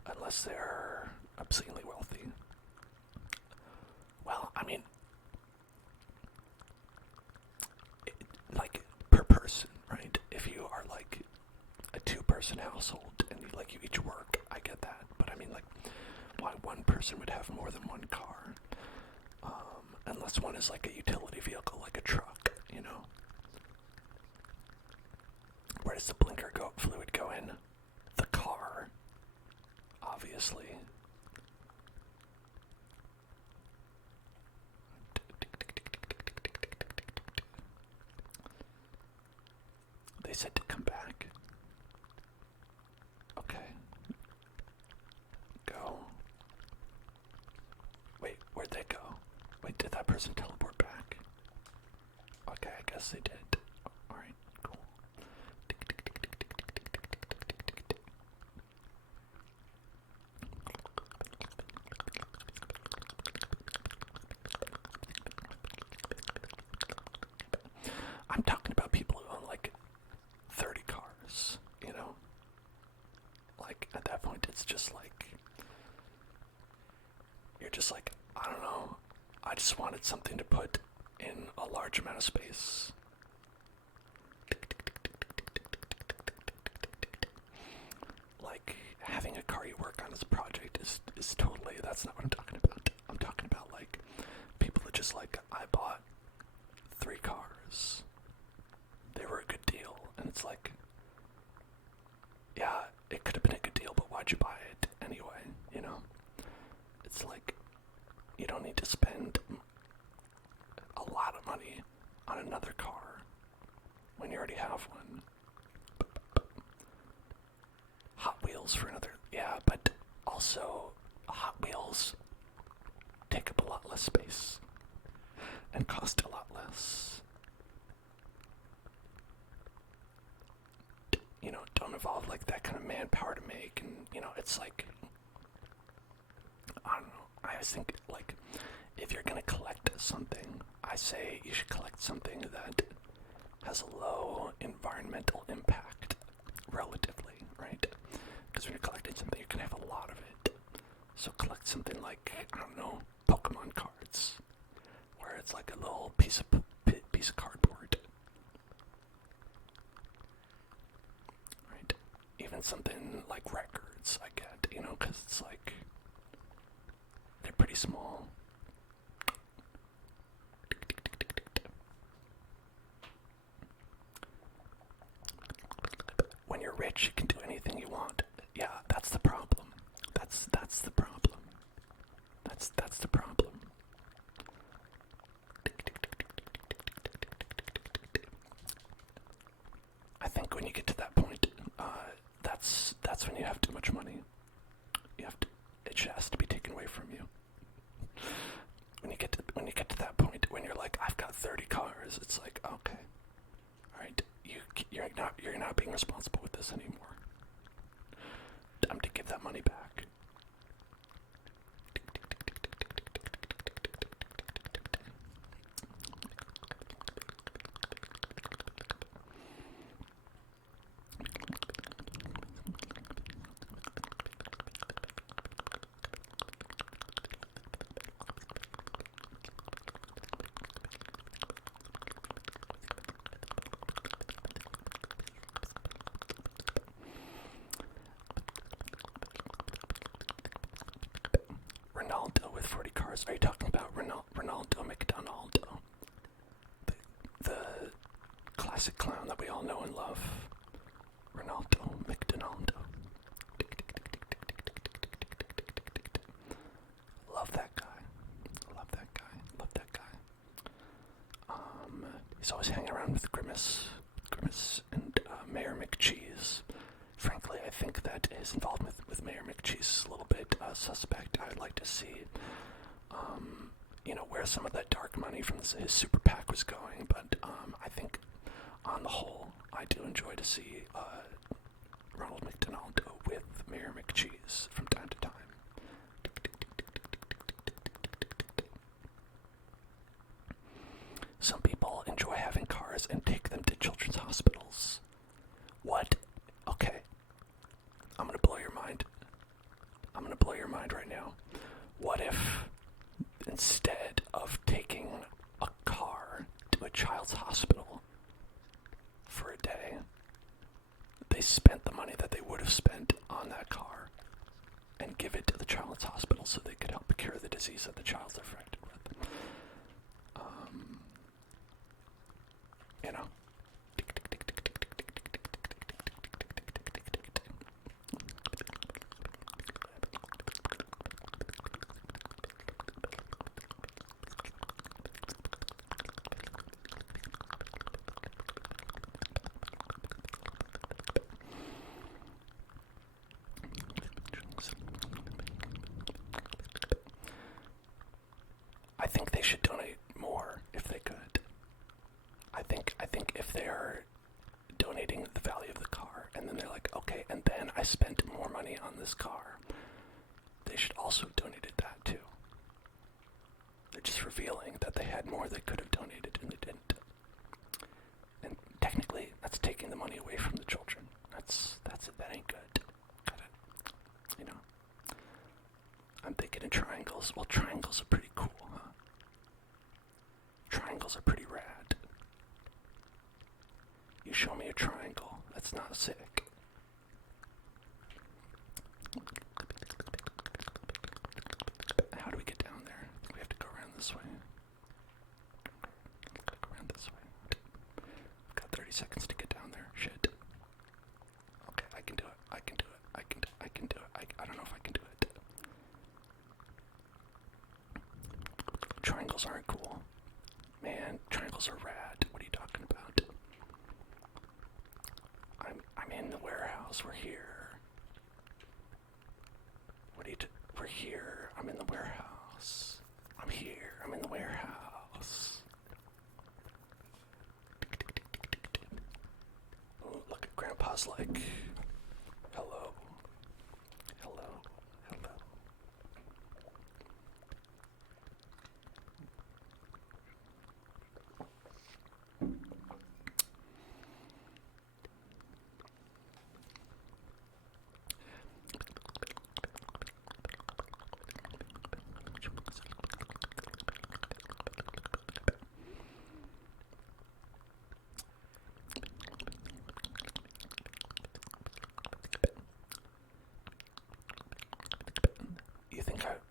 unless they're obscenely wealthy. Well, I mean, like per person, right? If you are like a two-person household and you each work, I get that. But I mean, like, why one person would have more than one car? Unless one is like a utility vehicle, like a truck, you know? Where does the blinker fluid go in? The car, obviously. They said to come back. Okay. Go. Wait, where'd they go? Wait, did that person teleport back? Okay, I guess they did. Alright, cool. I'm talking about people who own like 30 cars, you know? Like, at that point, it's just like, you're just like, I don't know, I just wanted something to put in a large amount of space. Like, having a car you work on as a project is totally, that's not what I'm talking about. I'm talking about, like, people that just, like, I bought 3 cars. They were a good deal, and it's like, yeah, it could have been a good deal, but why'd you buy it anyway, you know? It's like, you don't need to spend a lot of money on another car when you already have one. Hot Wheels for another, yeah, but also Hot Wheels take up a lot less space and cost a lot less. You know, don't involve like that kind of manpower to make, and you know, it's like, I don't know, I always think like, if you're gonna collect something, I say you should collect something that has a low environmental impact, relatively, right? Because when you're collecting something, you're gonna have a lot of it. So collect something like, I don't know, Pokemon cards, where it's like a little piece of cardboard. Right? Even something like records, I get, you know, because it's like, they're pretty small. When you're rich, you can do anything you want. Yeah, that's the problem. That's the problem. That's the problem. I think when you get to that point, that's when you have too much money. It has to be taken away from you. When you get to that point, when you're like, I've got 30 cars, it's like, okay, all right, you're not being responsible with this anymore. Time to give that money back. Ronaldo with 40 cars. Are you talking about Ronaldo McDonaldo? The classic clown that we all know and love, Ronaldo McDonaldo. Love that guy. Love that guy. Love that guy. He's always hanging around with Grimace and Mayor McCheese. Frankly, I think that his involvement with Mayor McCheese is a little bit suspect. I would like to see, where some of that dark money from his super PAC was going. But I think, on the whole, I do enjoy to see Ronald McDonald with Mayor McCheese from time to time. Some people enjoy having cars and take them to children's hospitals. What? Okay. I'm gonna blow your mind. I'm gonna blow your mind right now. What if, instead of taking a car to a child's hospital for a day, they spent the money that they would have spent on that car and give it to the child's hospital so they could help cure the disease that the child's affected with? You know? I think they should donate more if they could. I think if they're donating the value of the car, and then they're like, okay, and then I spent more money on this car, they should also have donated that too. They're just revealing that they had more they could have donated and they didn't. And technically, that's taking the money away from the children. That ain't good. I'm thinking in triangles. Well, triangles are pretty cool, huh? Triangles are pretty rad. You show me a triangle, that's not sick. How do we get down there? We have to go around this way. Go around this way. We've got 30 seconds to get down there. Shit. Okay, I can do it. I can do it. I can do it. I don't know if I can do it. Triangles aren't cool. Man, triangles are rad. What are you talking about? I'm in the warehouse. We're here. We're here. I'm in the warehouse. I'm here. I'm in the warehouse. Oh, look at Grandpa's like, hello. Hello. Hello.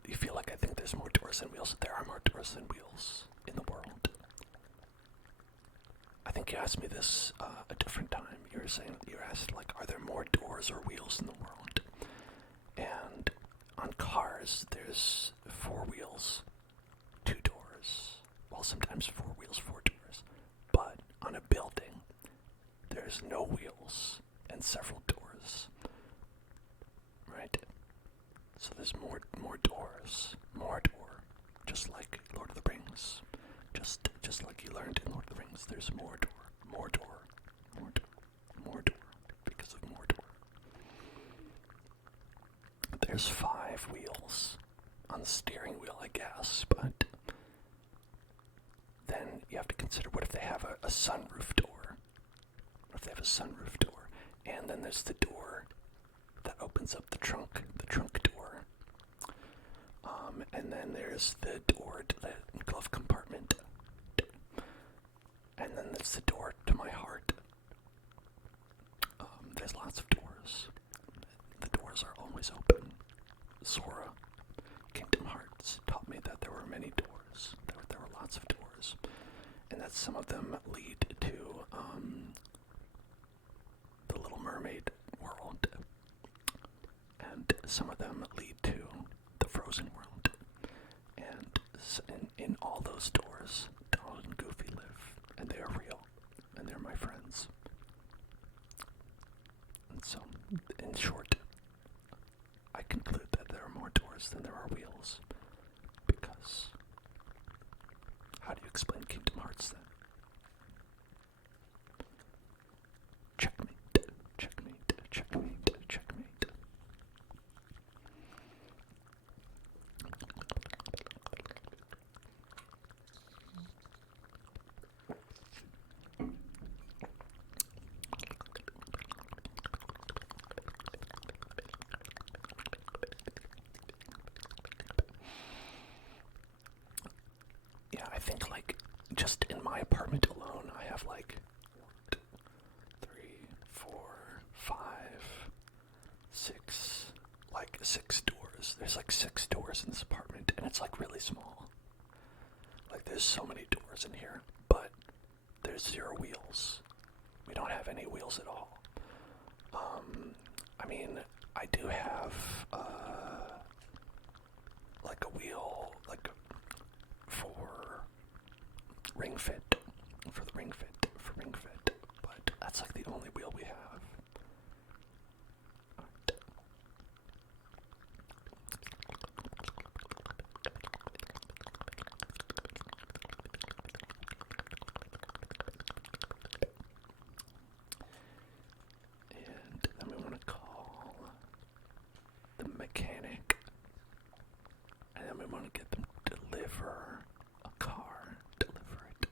You feel like I think there's more doors than wheels? There are more doors than wheels in the world. I think you asked me this a different time. You asked, like, are there more doors or wheels in the world? And on cars, there's 4 wheels, 2 doors. Well, sometimes 4 wheels, 4 doors. But on a building, there's no wheels and several doors. Right? So there's more doors, more door, just like Lord of the Rings, just like you learned in Lord of the Rings. There's more door, more door, more door, more door, because of more door. There's 5 wheels on the steering wheel, I guess, but then you have to consider, what if they have a sunroof door? What if they have a sunroof door, and then there's the door that opens up the trunk door. And then there's the door to the glove compartment. And then there's the door to my heart. There's lots of doors. The doors are always open. Sora, Kingdom Hearts, taught me that there were many doors. There were lots of doors. And that some of them lead to some of them lead to the frozen world. And in all those doors, Donald and Goofy live, and they are real, and they're my friends. And so, in short, I conclude that there are more doors than there are wheels, because how do you explain Kingdom Hearts then? Checkmate, checkmate, checkmate, checkmate. Yeah, I think like just in my apartment alone, I have like 3, 4, 5, 6, like 6 doors. There's like 6 doors in this apartment, and it's like really small. Like there's so many doors in here, but there's 0 wheels. We don't have any wheels at all. I mean, I do have like a wheel, like for ring fit, for ring fit, but that's like the only wheel we have. And then we want to call the mechanic, and then we want to get them to deliver a car. Deliver it.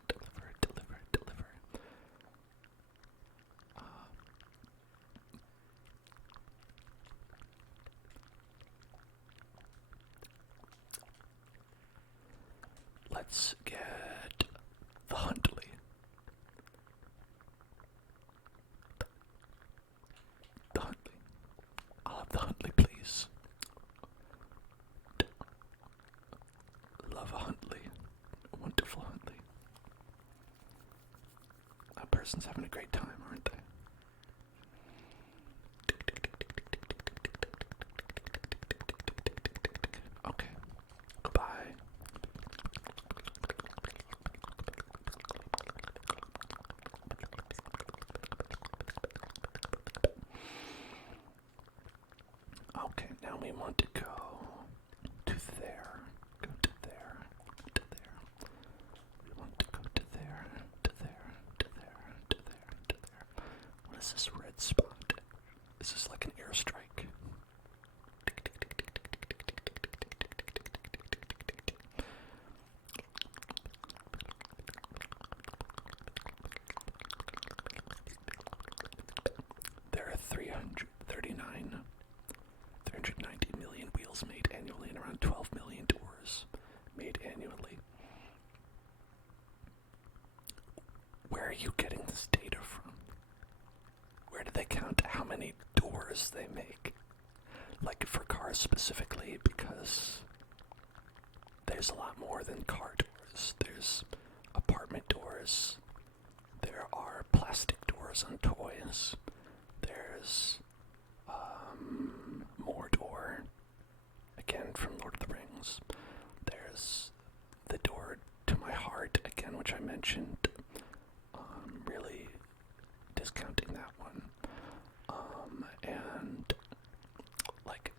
Let's get the Huntley. The Huntley. I'll have the Huntley, please. Love a Huntley. A wonderful Huntley. That person's having a great time, aren't they? Okay. Goodbye. Okay, now we want to go to there. Go to there. To there. We want to go to there. To there. To there. To there. To there. What is this red spot? Is this like an airstrike? There are 390 million wheels made annually and around 12 million doors made annually. Where are you getting this data from? Where do they count how many doors they make? Like for cars specifically, because there's a lot more than car doors. There's apartment doors. There are plastic doors on toys. There's Mordor, again from Lord of the Rings. There's the door to my heart, again, which I mentioned. Really discounting that one. And like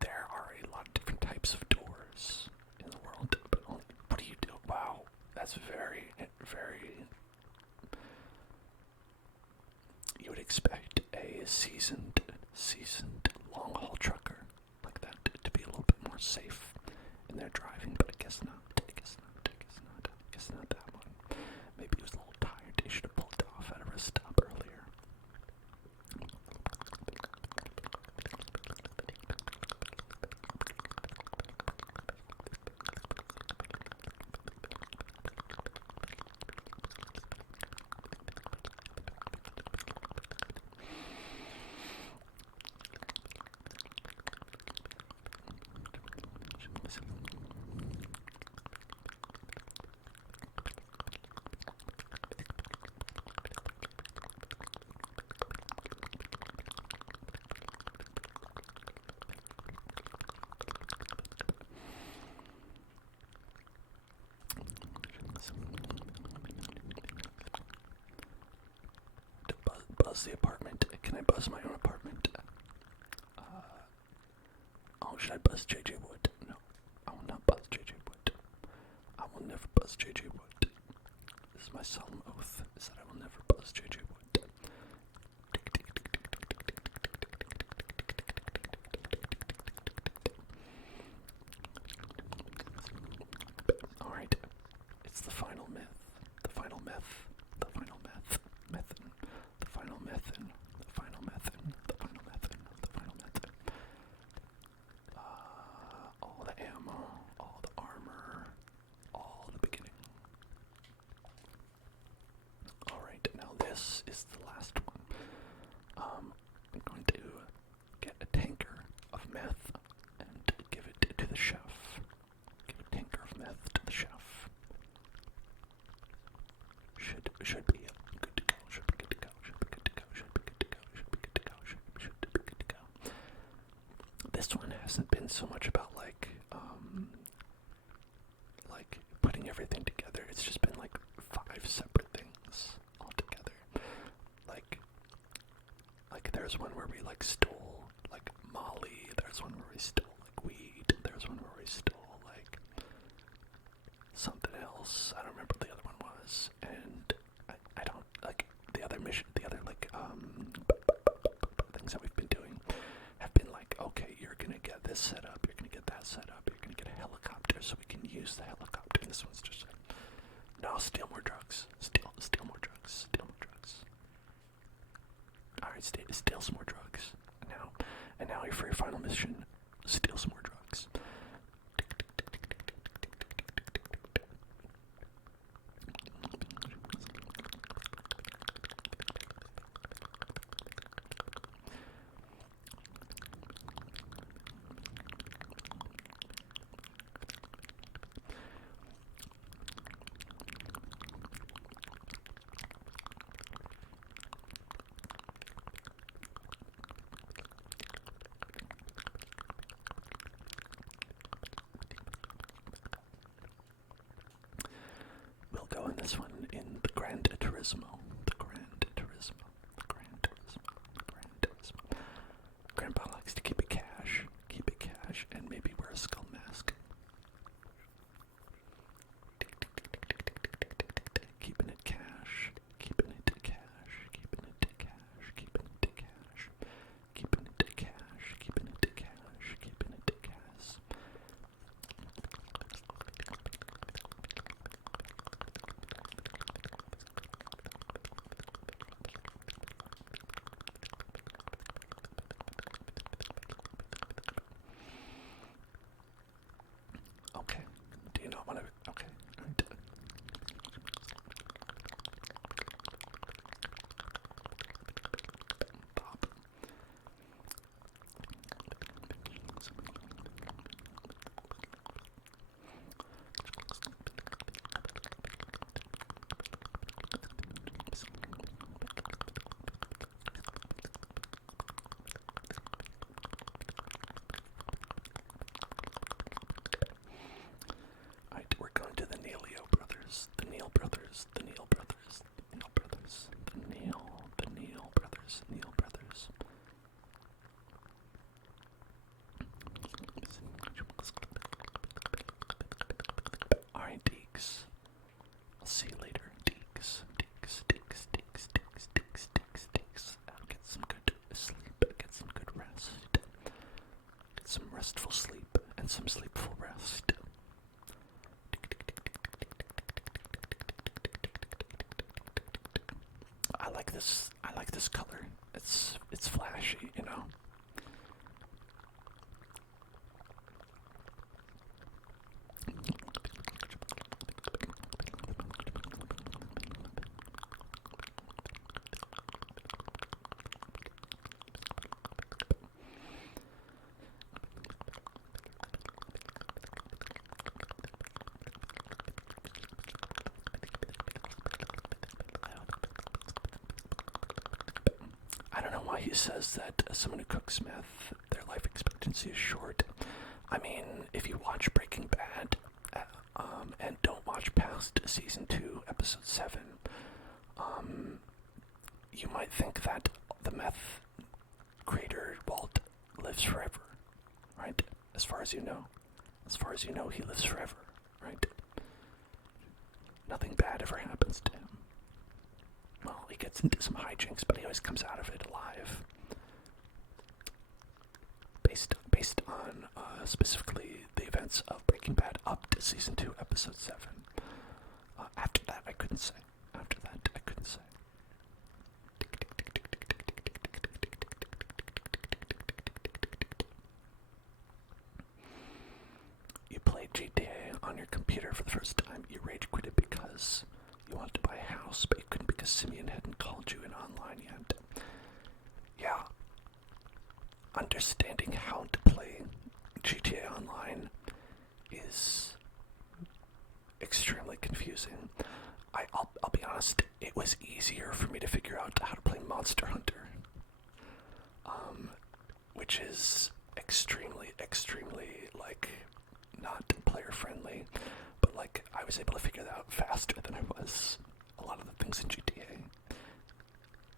there are a lot of different types of doors in the world. But what do you do? Wow, that's very, very. You would expect a seasoned long-haul trucker like that to be a little bit more safe in their driving, but I guess not. I guess not that one. buzz the apartment? Can I buzz my own apartment? Oh, should I buzz JJ Wood? No, I will not buzz JJ Wood. I will never buzz JJ Wood. This is my solemn oath, is that I will never buzz JJ Wood. Alright, it's the final myth. The final meth. The final meth. Methin. The final methin. The final methin. The final methin. The final methin. All the ammo, all the armor, all the beginning. Alright, now this is the last one. I'm going to get a tanker of meth and give it to the chef. Give a tanker of meth to the chef. Should be good to go. Should be good to go. Should be good to go. Should be good to go. Should be good to go. Should be good to go. This one hasn't been so much about like putting everything together. It's just been like 5 separate things all together. Like there's one where we like stole like Molly. There's one where we stole like weed. There's one where we stole like something else. I don't remember what the other one was. And I don't like the other mission. The other like things that we've been doing have been like, okay, you're gonna get this set up. You're gonna get that set up. You're gonna get a helicopter so we can use the helicopter. And this one's just like, no, steal more drugs. Steal more drugs. Steal more drugs. Alright, steal some more drugs. And now for your final mission, steal some more drugs. We'll go in this one in the Grand Turismo. The Grand Turismo. The Grand Turismo. The Grand Turismo. Grandpa likes to keep it cash, and maybe wear a skull mask. Keeping it cash, keeping it cash, keeping it cash, keeping it cash, keeping it cash, keeping it cash, keeping it cash. Okay. Do you not want to? Okay. Pop. Alright, we're going to the Neilio brothers. The Neil brothers. The Neil brothers. The Neil brothers. The Neil brothers. Neil brothers. Alright, Deeks. I'll see you later. Deeks. Get some good sleep. Get some good rest. Get some restful sleep and some sleepful rest. I like this color. It's flashy, you know. I don't know why he says that someone who cooks meth, their life expectancy is short. I mean, if you watch Breaking Bad, and don't watch past season 2, episode 7, you might think that the meth creator Walt lives forever, right? As far as you know. As far as you know, he lives forever, right? Nothing bad ever happens to him. Well, he gets into some hijinks, but he always comes out of it alive. Based on specifically the events of Breaking Bad up to Season 2, Episode 7. After that, I couldn't say. After that, I couldn't say. You played GTA on your computer for the first time. You rage quit it because you wanted to buy a house, but you couldn't because Simeon hadn't called you in online yet. Yeah. Understanding how to play GTA Online is extremely confusing. I'll be honest, it was easier for me to figure out how to play Monster Hunter. Which is extremely, like, not player friendly, but like, I was able to figure that out faster than I was a lot of the things in GTA.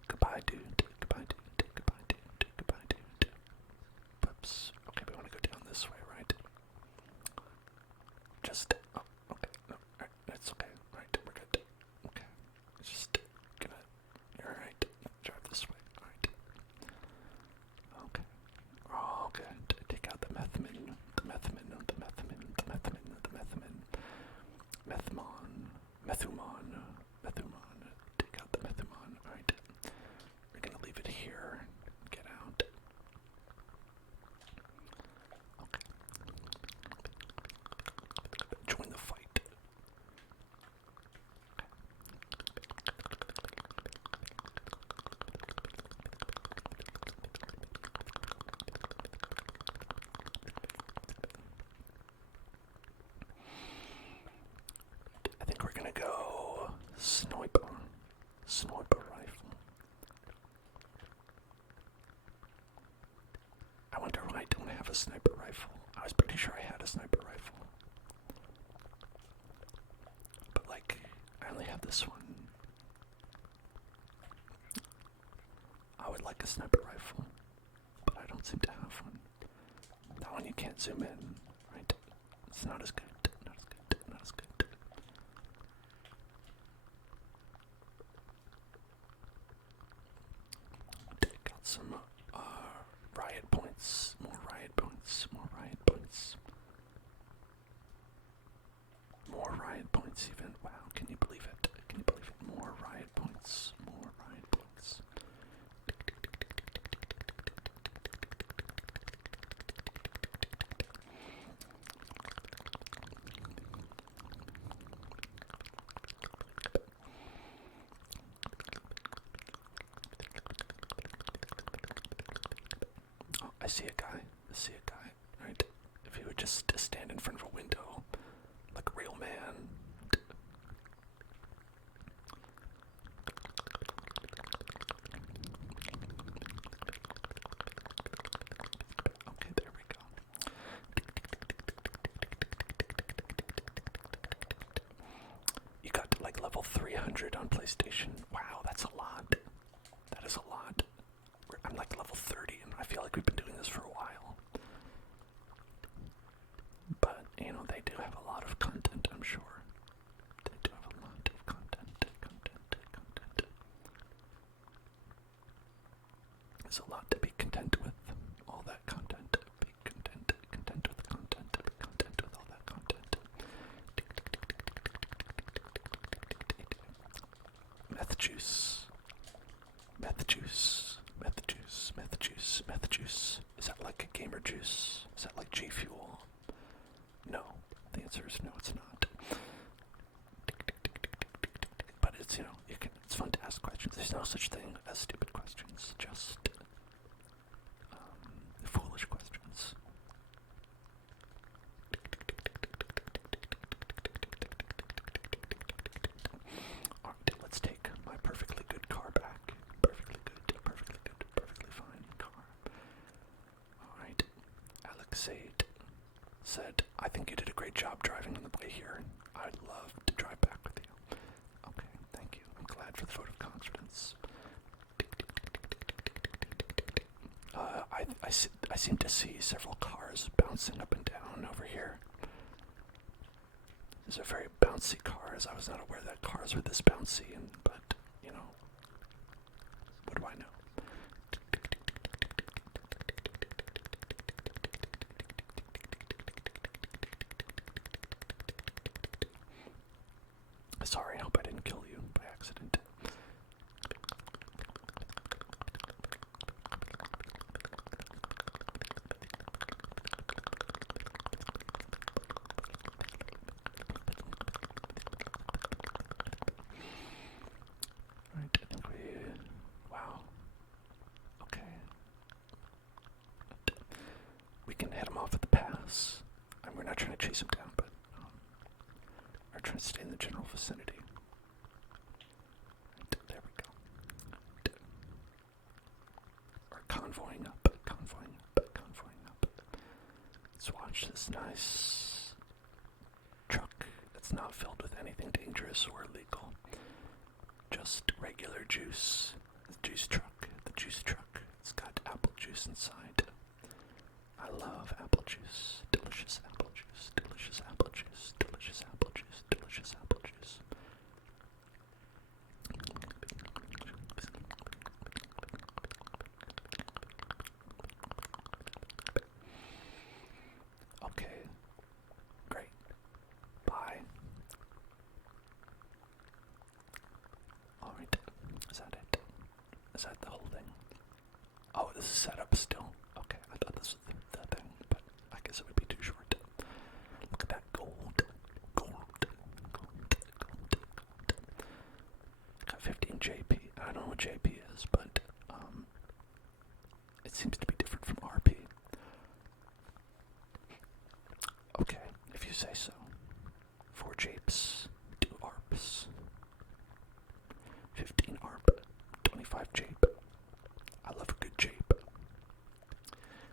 Goodbye, dude. Goodbye, dude. Goodbye, dude. Goodbye, dude. Whoops. Okay, we want to go down this way, right? Just, oh, okay, no, alright, that's okay, right, we're good. Okay, just gonna, alright, drive this way, alright. Okay. Oh, good. Take out the methmin, methumon. Take out the methumon. Alright. We're gonna leave it here. Get out. Okay. Join the fight. I think we're gonna go sniper rifle. I wonder why I don't have a sniper rifle. I was pretty sure I had a sniper rifle. But like, I only have this one. I would like a sniper rifle, but I don't seem to have one. That one you can't zoom in, right? It's not as good, not as good, not as good. Got some riot points, more riot points, more riot points. More riot points even. Wow, can you believe it? Can you believe it? More riot points, more riot points. Oh, I see a guy. Right? If he would just stand in front of a window like a real man. Okay, there we go. You got to like level 300 on PlayStation. Wow, that's a lot. That is a lot. I'm like level 30 and I feel like we've been doing this for a while. But, you know, they do have a lot of content, I'm sure. They do have a lot of content. There's a lot to be content with. All that content. Be content with the content. Be content with all that content. Meth juice. Meth juice. Meth juice. Meth juice. Meth juice. Is that like a gamer juice? Is that like G Fuel? No. The answer is no, it's not. But it's, you know, it's fun to ask questions. There's no such thing as stupid questions, just foolish questions. Alright, let's take my perfectly good car back. Perfectly fine car. Alright, Alexade said, I think you did a great job driving on the way here. I'd love to drive back with you. Okay, thank you. I'm glad for the vote of confidence. I seem to see several cars bouncing up and down over here. These are very bouncy cars. I was not aware that cars were this bouncy, but, you know, what do I know? Sorry, I hope I didn't kill you by accident. Right, I think wow. Okay. We can head him off at the pass. And we're not trying to chase him down, but we're trying to stay in the general vicinity. Right, there we go. We're convoying up. Let's watch this nice truck that's not filled with anything dangerous or illegal. Just regular juice. The juice truck. It's got apple juice inside. I love apple juice. Delicious apple juice. Delicious apple juice. Delicious apple juice. Delicious apple juice. Okay. Great. Bye. Alright. Is that it? Is that the whole thing? Oh, this is set up still. Okay, I thought this was the thing, but I guess it would be too short. Look at that gold. Got 15 JP. I don't know what JP is, but it seems to be different from RP. Okay, if you say so. 4 japes, 2 ARPs. 15 ARP, 25 jape. I love a good jape.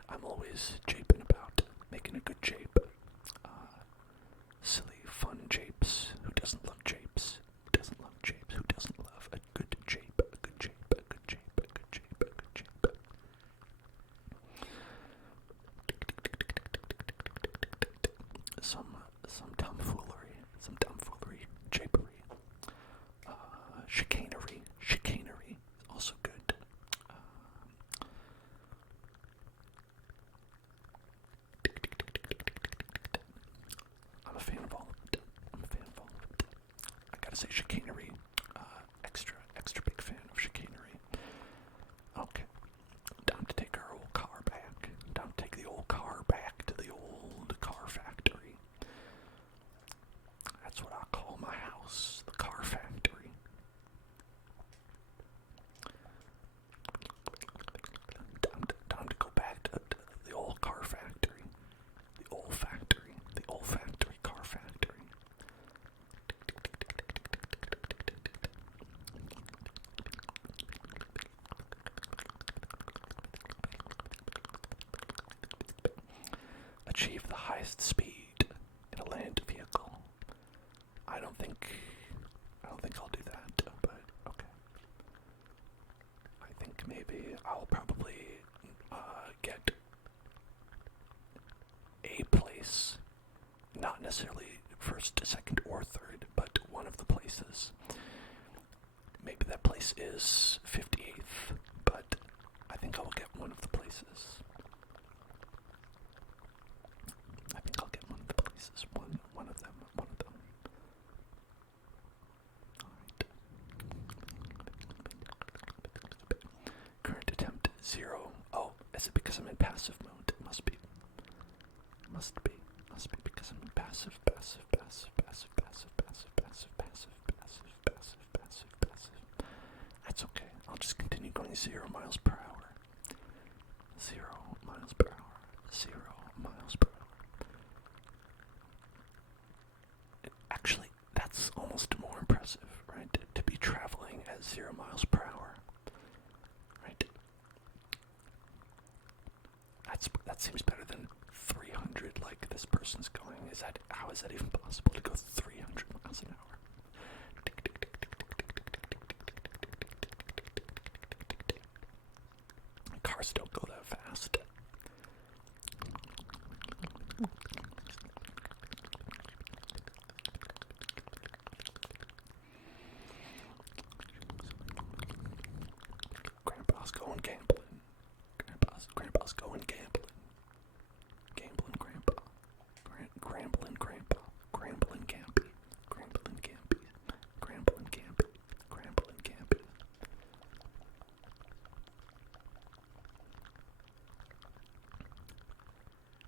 I'm always japing about making a good jape. Silly, fun japes. Who doesn't love japes? Who doesn't love japes? Who doesn't love a good jape? A good jape, a good jape, a good jape, a good jape. Some tomfoolery, japery. Chicanery, also good. I'm a fan of all of it. I gotta say chicanery, extra big fan of chicanery. Okay, time to take our old car back. Time to take the old car back to the old car factory. That's what I call my house, the car factory. Time to go back to the old car factory. The old factory car factory. Achieve the highest speed in a land vehicle. I don't think I'll do that, but okay. I think maybe I'll probably get a place, not necessarily first, second, or third, but one of the places. Maybe that place is 58th, but I think I will get one of the places. I think I'll get one of the places. One of them. Alright. Current attempt 0. Oh, is it because I'm in passive mode? It must be because I'm in passive. That's okay. I'll just continue going 0 miles per hour. 0 miles per hour. 0 miles per hour. Actually, that's almost more impressive, right? To be traveling at 0 miles per hour. Right? That seems better than 300 like this person's going. How is that even possible to go 300 miles an hour? Cars don't go that fast.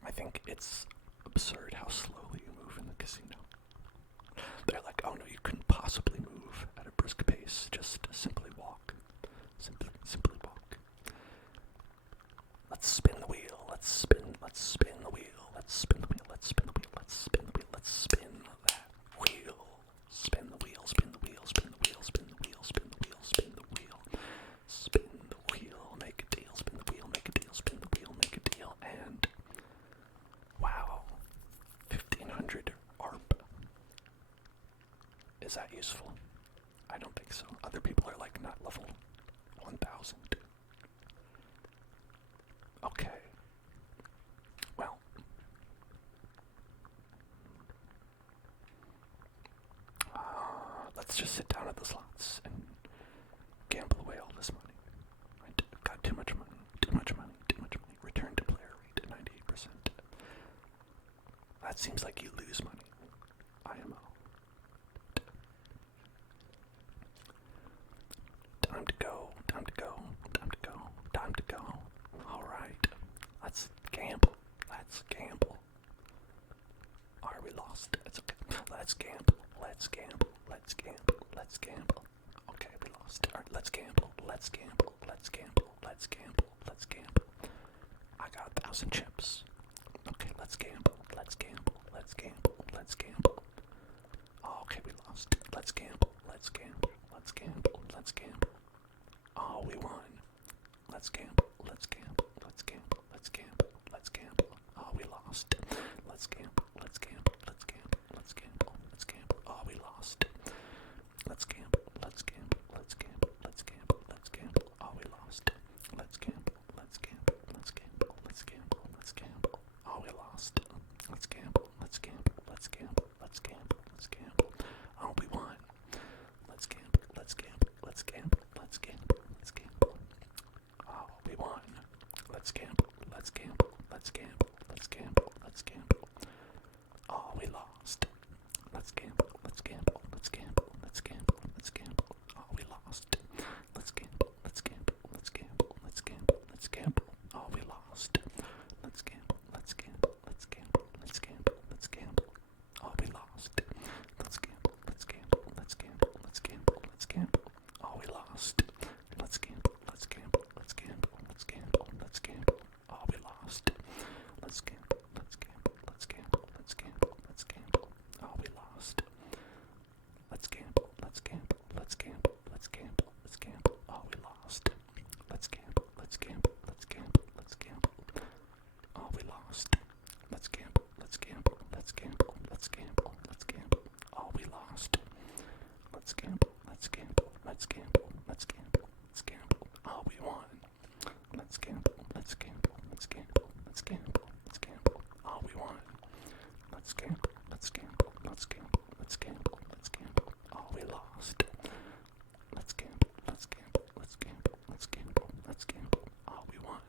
I think it's absurd how slowly you move in the casino. They're like, oh no, you couldn't possibly move at a brisk pace. Just simply walk. Simply walk. Let's spin the wheel. Let's spin the wheel. Let's spin the wheel. Let's spin the wheel. Let's spin that wheel. Spin the wheel. Spin the wheel. Spin the wheel. Spin the wheel. Spin the wheel. Spin the wheel. Spin the wheel. Make a deal. Spin the wheel. Make a deal. Spin the wheel. Make a deal. And wow, 1,500 ARP. Is that useful? I don't think so. Other people are like not level 1,000. Okay. Well. Let's just sit down at the slots and gamble away all this money. Right? Got too much money. Too much money. Too much money. Return to player rate at 98%. That seems like you lose money. IMO. Time to go. Time to go. Time to go. Time to go. Alright. Let's gamble. Let's gamble. Are we lost? It's okay. Let's gamble. Let's gamble. Let's gamble. Let's gamble. Okay, we lost. Alright, let's gamble. Let's gamble. Let's gamble. Let's gamble. Let's gamble. I got 1,000 chips. Okay, let's gamble. Let's gamble. Let's gamble. Let's gamble. Oh, okay, we lost. Let's gamble. Let's gamble. Let's gamble. Let's gamble. Oh, we won. Let's gamble. Let's gamble. Let's gamble. Let's gamble. Let's gamble. Oh, we lost. Let's gamble. Let's gamble. Let's gamble. Let's gamble. Let's gamble. Oh, we lost. Let's gamble. Let's gamble. Let's gamble. Let's gamble. Let's gamble. Oh, we lost. Let's gamble. Let's gamble. Let's gamble. Let's gamble. Let's gamble. Oh, we lost. Let's gamble. Let's gamble. Let's gamble. Let's gamble. Let's gamble. Oh, we won. Let's gamble. Let's gamble. Let's gamble. Let's gamble. Let's gamble. Oh, we won. Let's gamble. Let's gamble. Let's gamble. Let's gamble. Let's gamble. Oh, we lost. Let's gamble. Let's gamble. Let's gamble. Let's gamble. Let's gamble. Oh, we lost. Let's gamble. Let's gamble. Let's gamble. Let's gamble. Let's gamble. Oh, we lost. Let's gamble. Let's gamble. Let's gamble. Let's gamble. Let's gamble. Oh, we lost. Let's gamble. Let's gamble. Let's gamble. Let's gamble. Let's gamble. Oh, we lost. Let's gamble. Let's gamble. Let's gamble. Let's gamble. Let's gamble. Oh, we lost. Let's gamble. Let's gamble. Let's gamble. Let's gamble. Let's gamble. Oh, we lost. Let's gamble. Let's gamble. Let's gamble. Let's gamble. Let's gamble. Oh, we lost. Let's gamble. Let's gamble. Let's gamble. Let's gamble. Oh, we lost. Let's gamble. Let's gamble. Let's gamble. Let's gamble. Let's gamble. Oh, we lost. Let's gamble. Let's gamble. Let's gamble. Let's gamble. Let's gamble. Oh, we won. Let's gamble. Let's gamble. Let's gamble. Let's gamble. Let's gamble. Oh, we won. Let's gamble. Let's gamble. Let's gamble. Let's gamble. Let's gamble. Oh, we lost. Let's gamble. Let's gamble. Let's gamble. Let's gamble. Let's gamble. Oh, we won.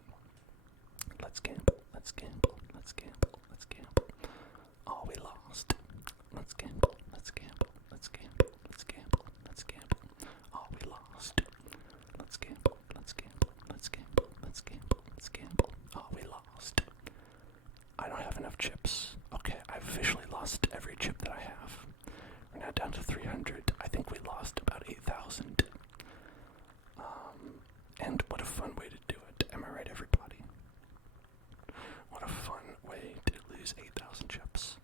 Let's gamble. Let's gamble. Let's gamble. Let's gamble. Oh, we lost. Let's gamble. Let's gamble. Let's gamble. Let's gamble. Let's gamble. Oh, we lost. Let's gamble. Let's gamble. Let's gamble. Let's gamble. Let's gamble. Oh, we lost. I don't have enough chips. Okay, I've officially lost every chip that I have. We're now down to 300. I think we lost about 8,000. And what a fun way to do it. Am I right, everybody? What a fun way to lose 8,000 chips.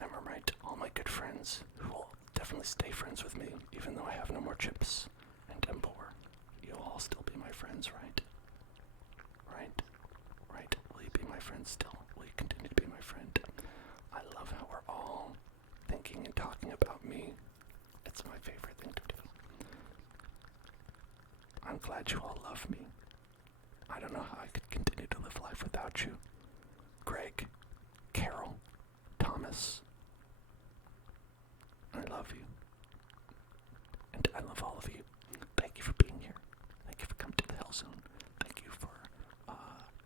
Am I right? All my good friends who will definitely stay friends with me, even though I have no more chips and am poor. You'll all still be my friends, right? Right? Right? Will you be my friend still? Will you continue to be my friend? I love how we're all thinking and talking about me. It's my favorite thing to do. I'm glad you all love me. I don't know how I could continue to live life without you. Greg, Carol, Thomas, I love you. And I love all of you. Thank you for being here. Thank you for coming to the Hell Zone. Thank you for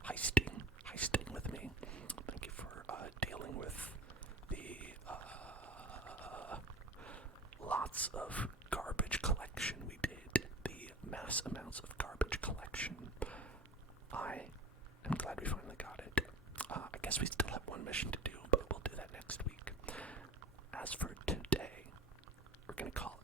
heisting with me. Thank you for dealing with the lots of garbage collection we did. The mass amounts of garbage collection. I am glad we finally got it. we still have one mission to do, but we'll do that next week. As for today, we're gonna call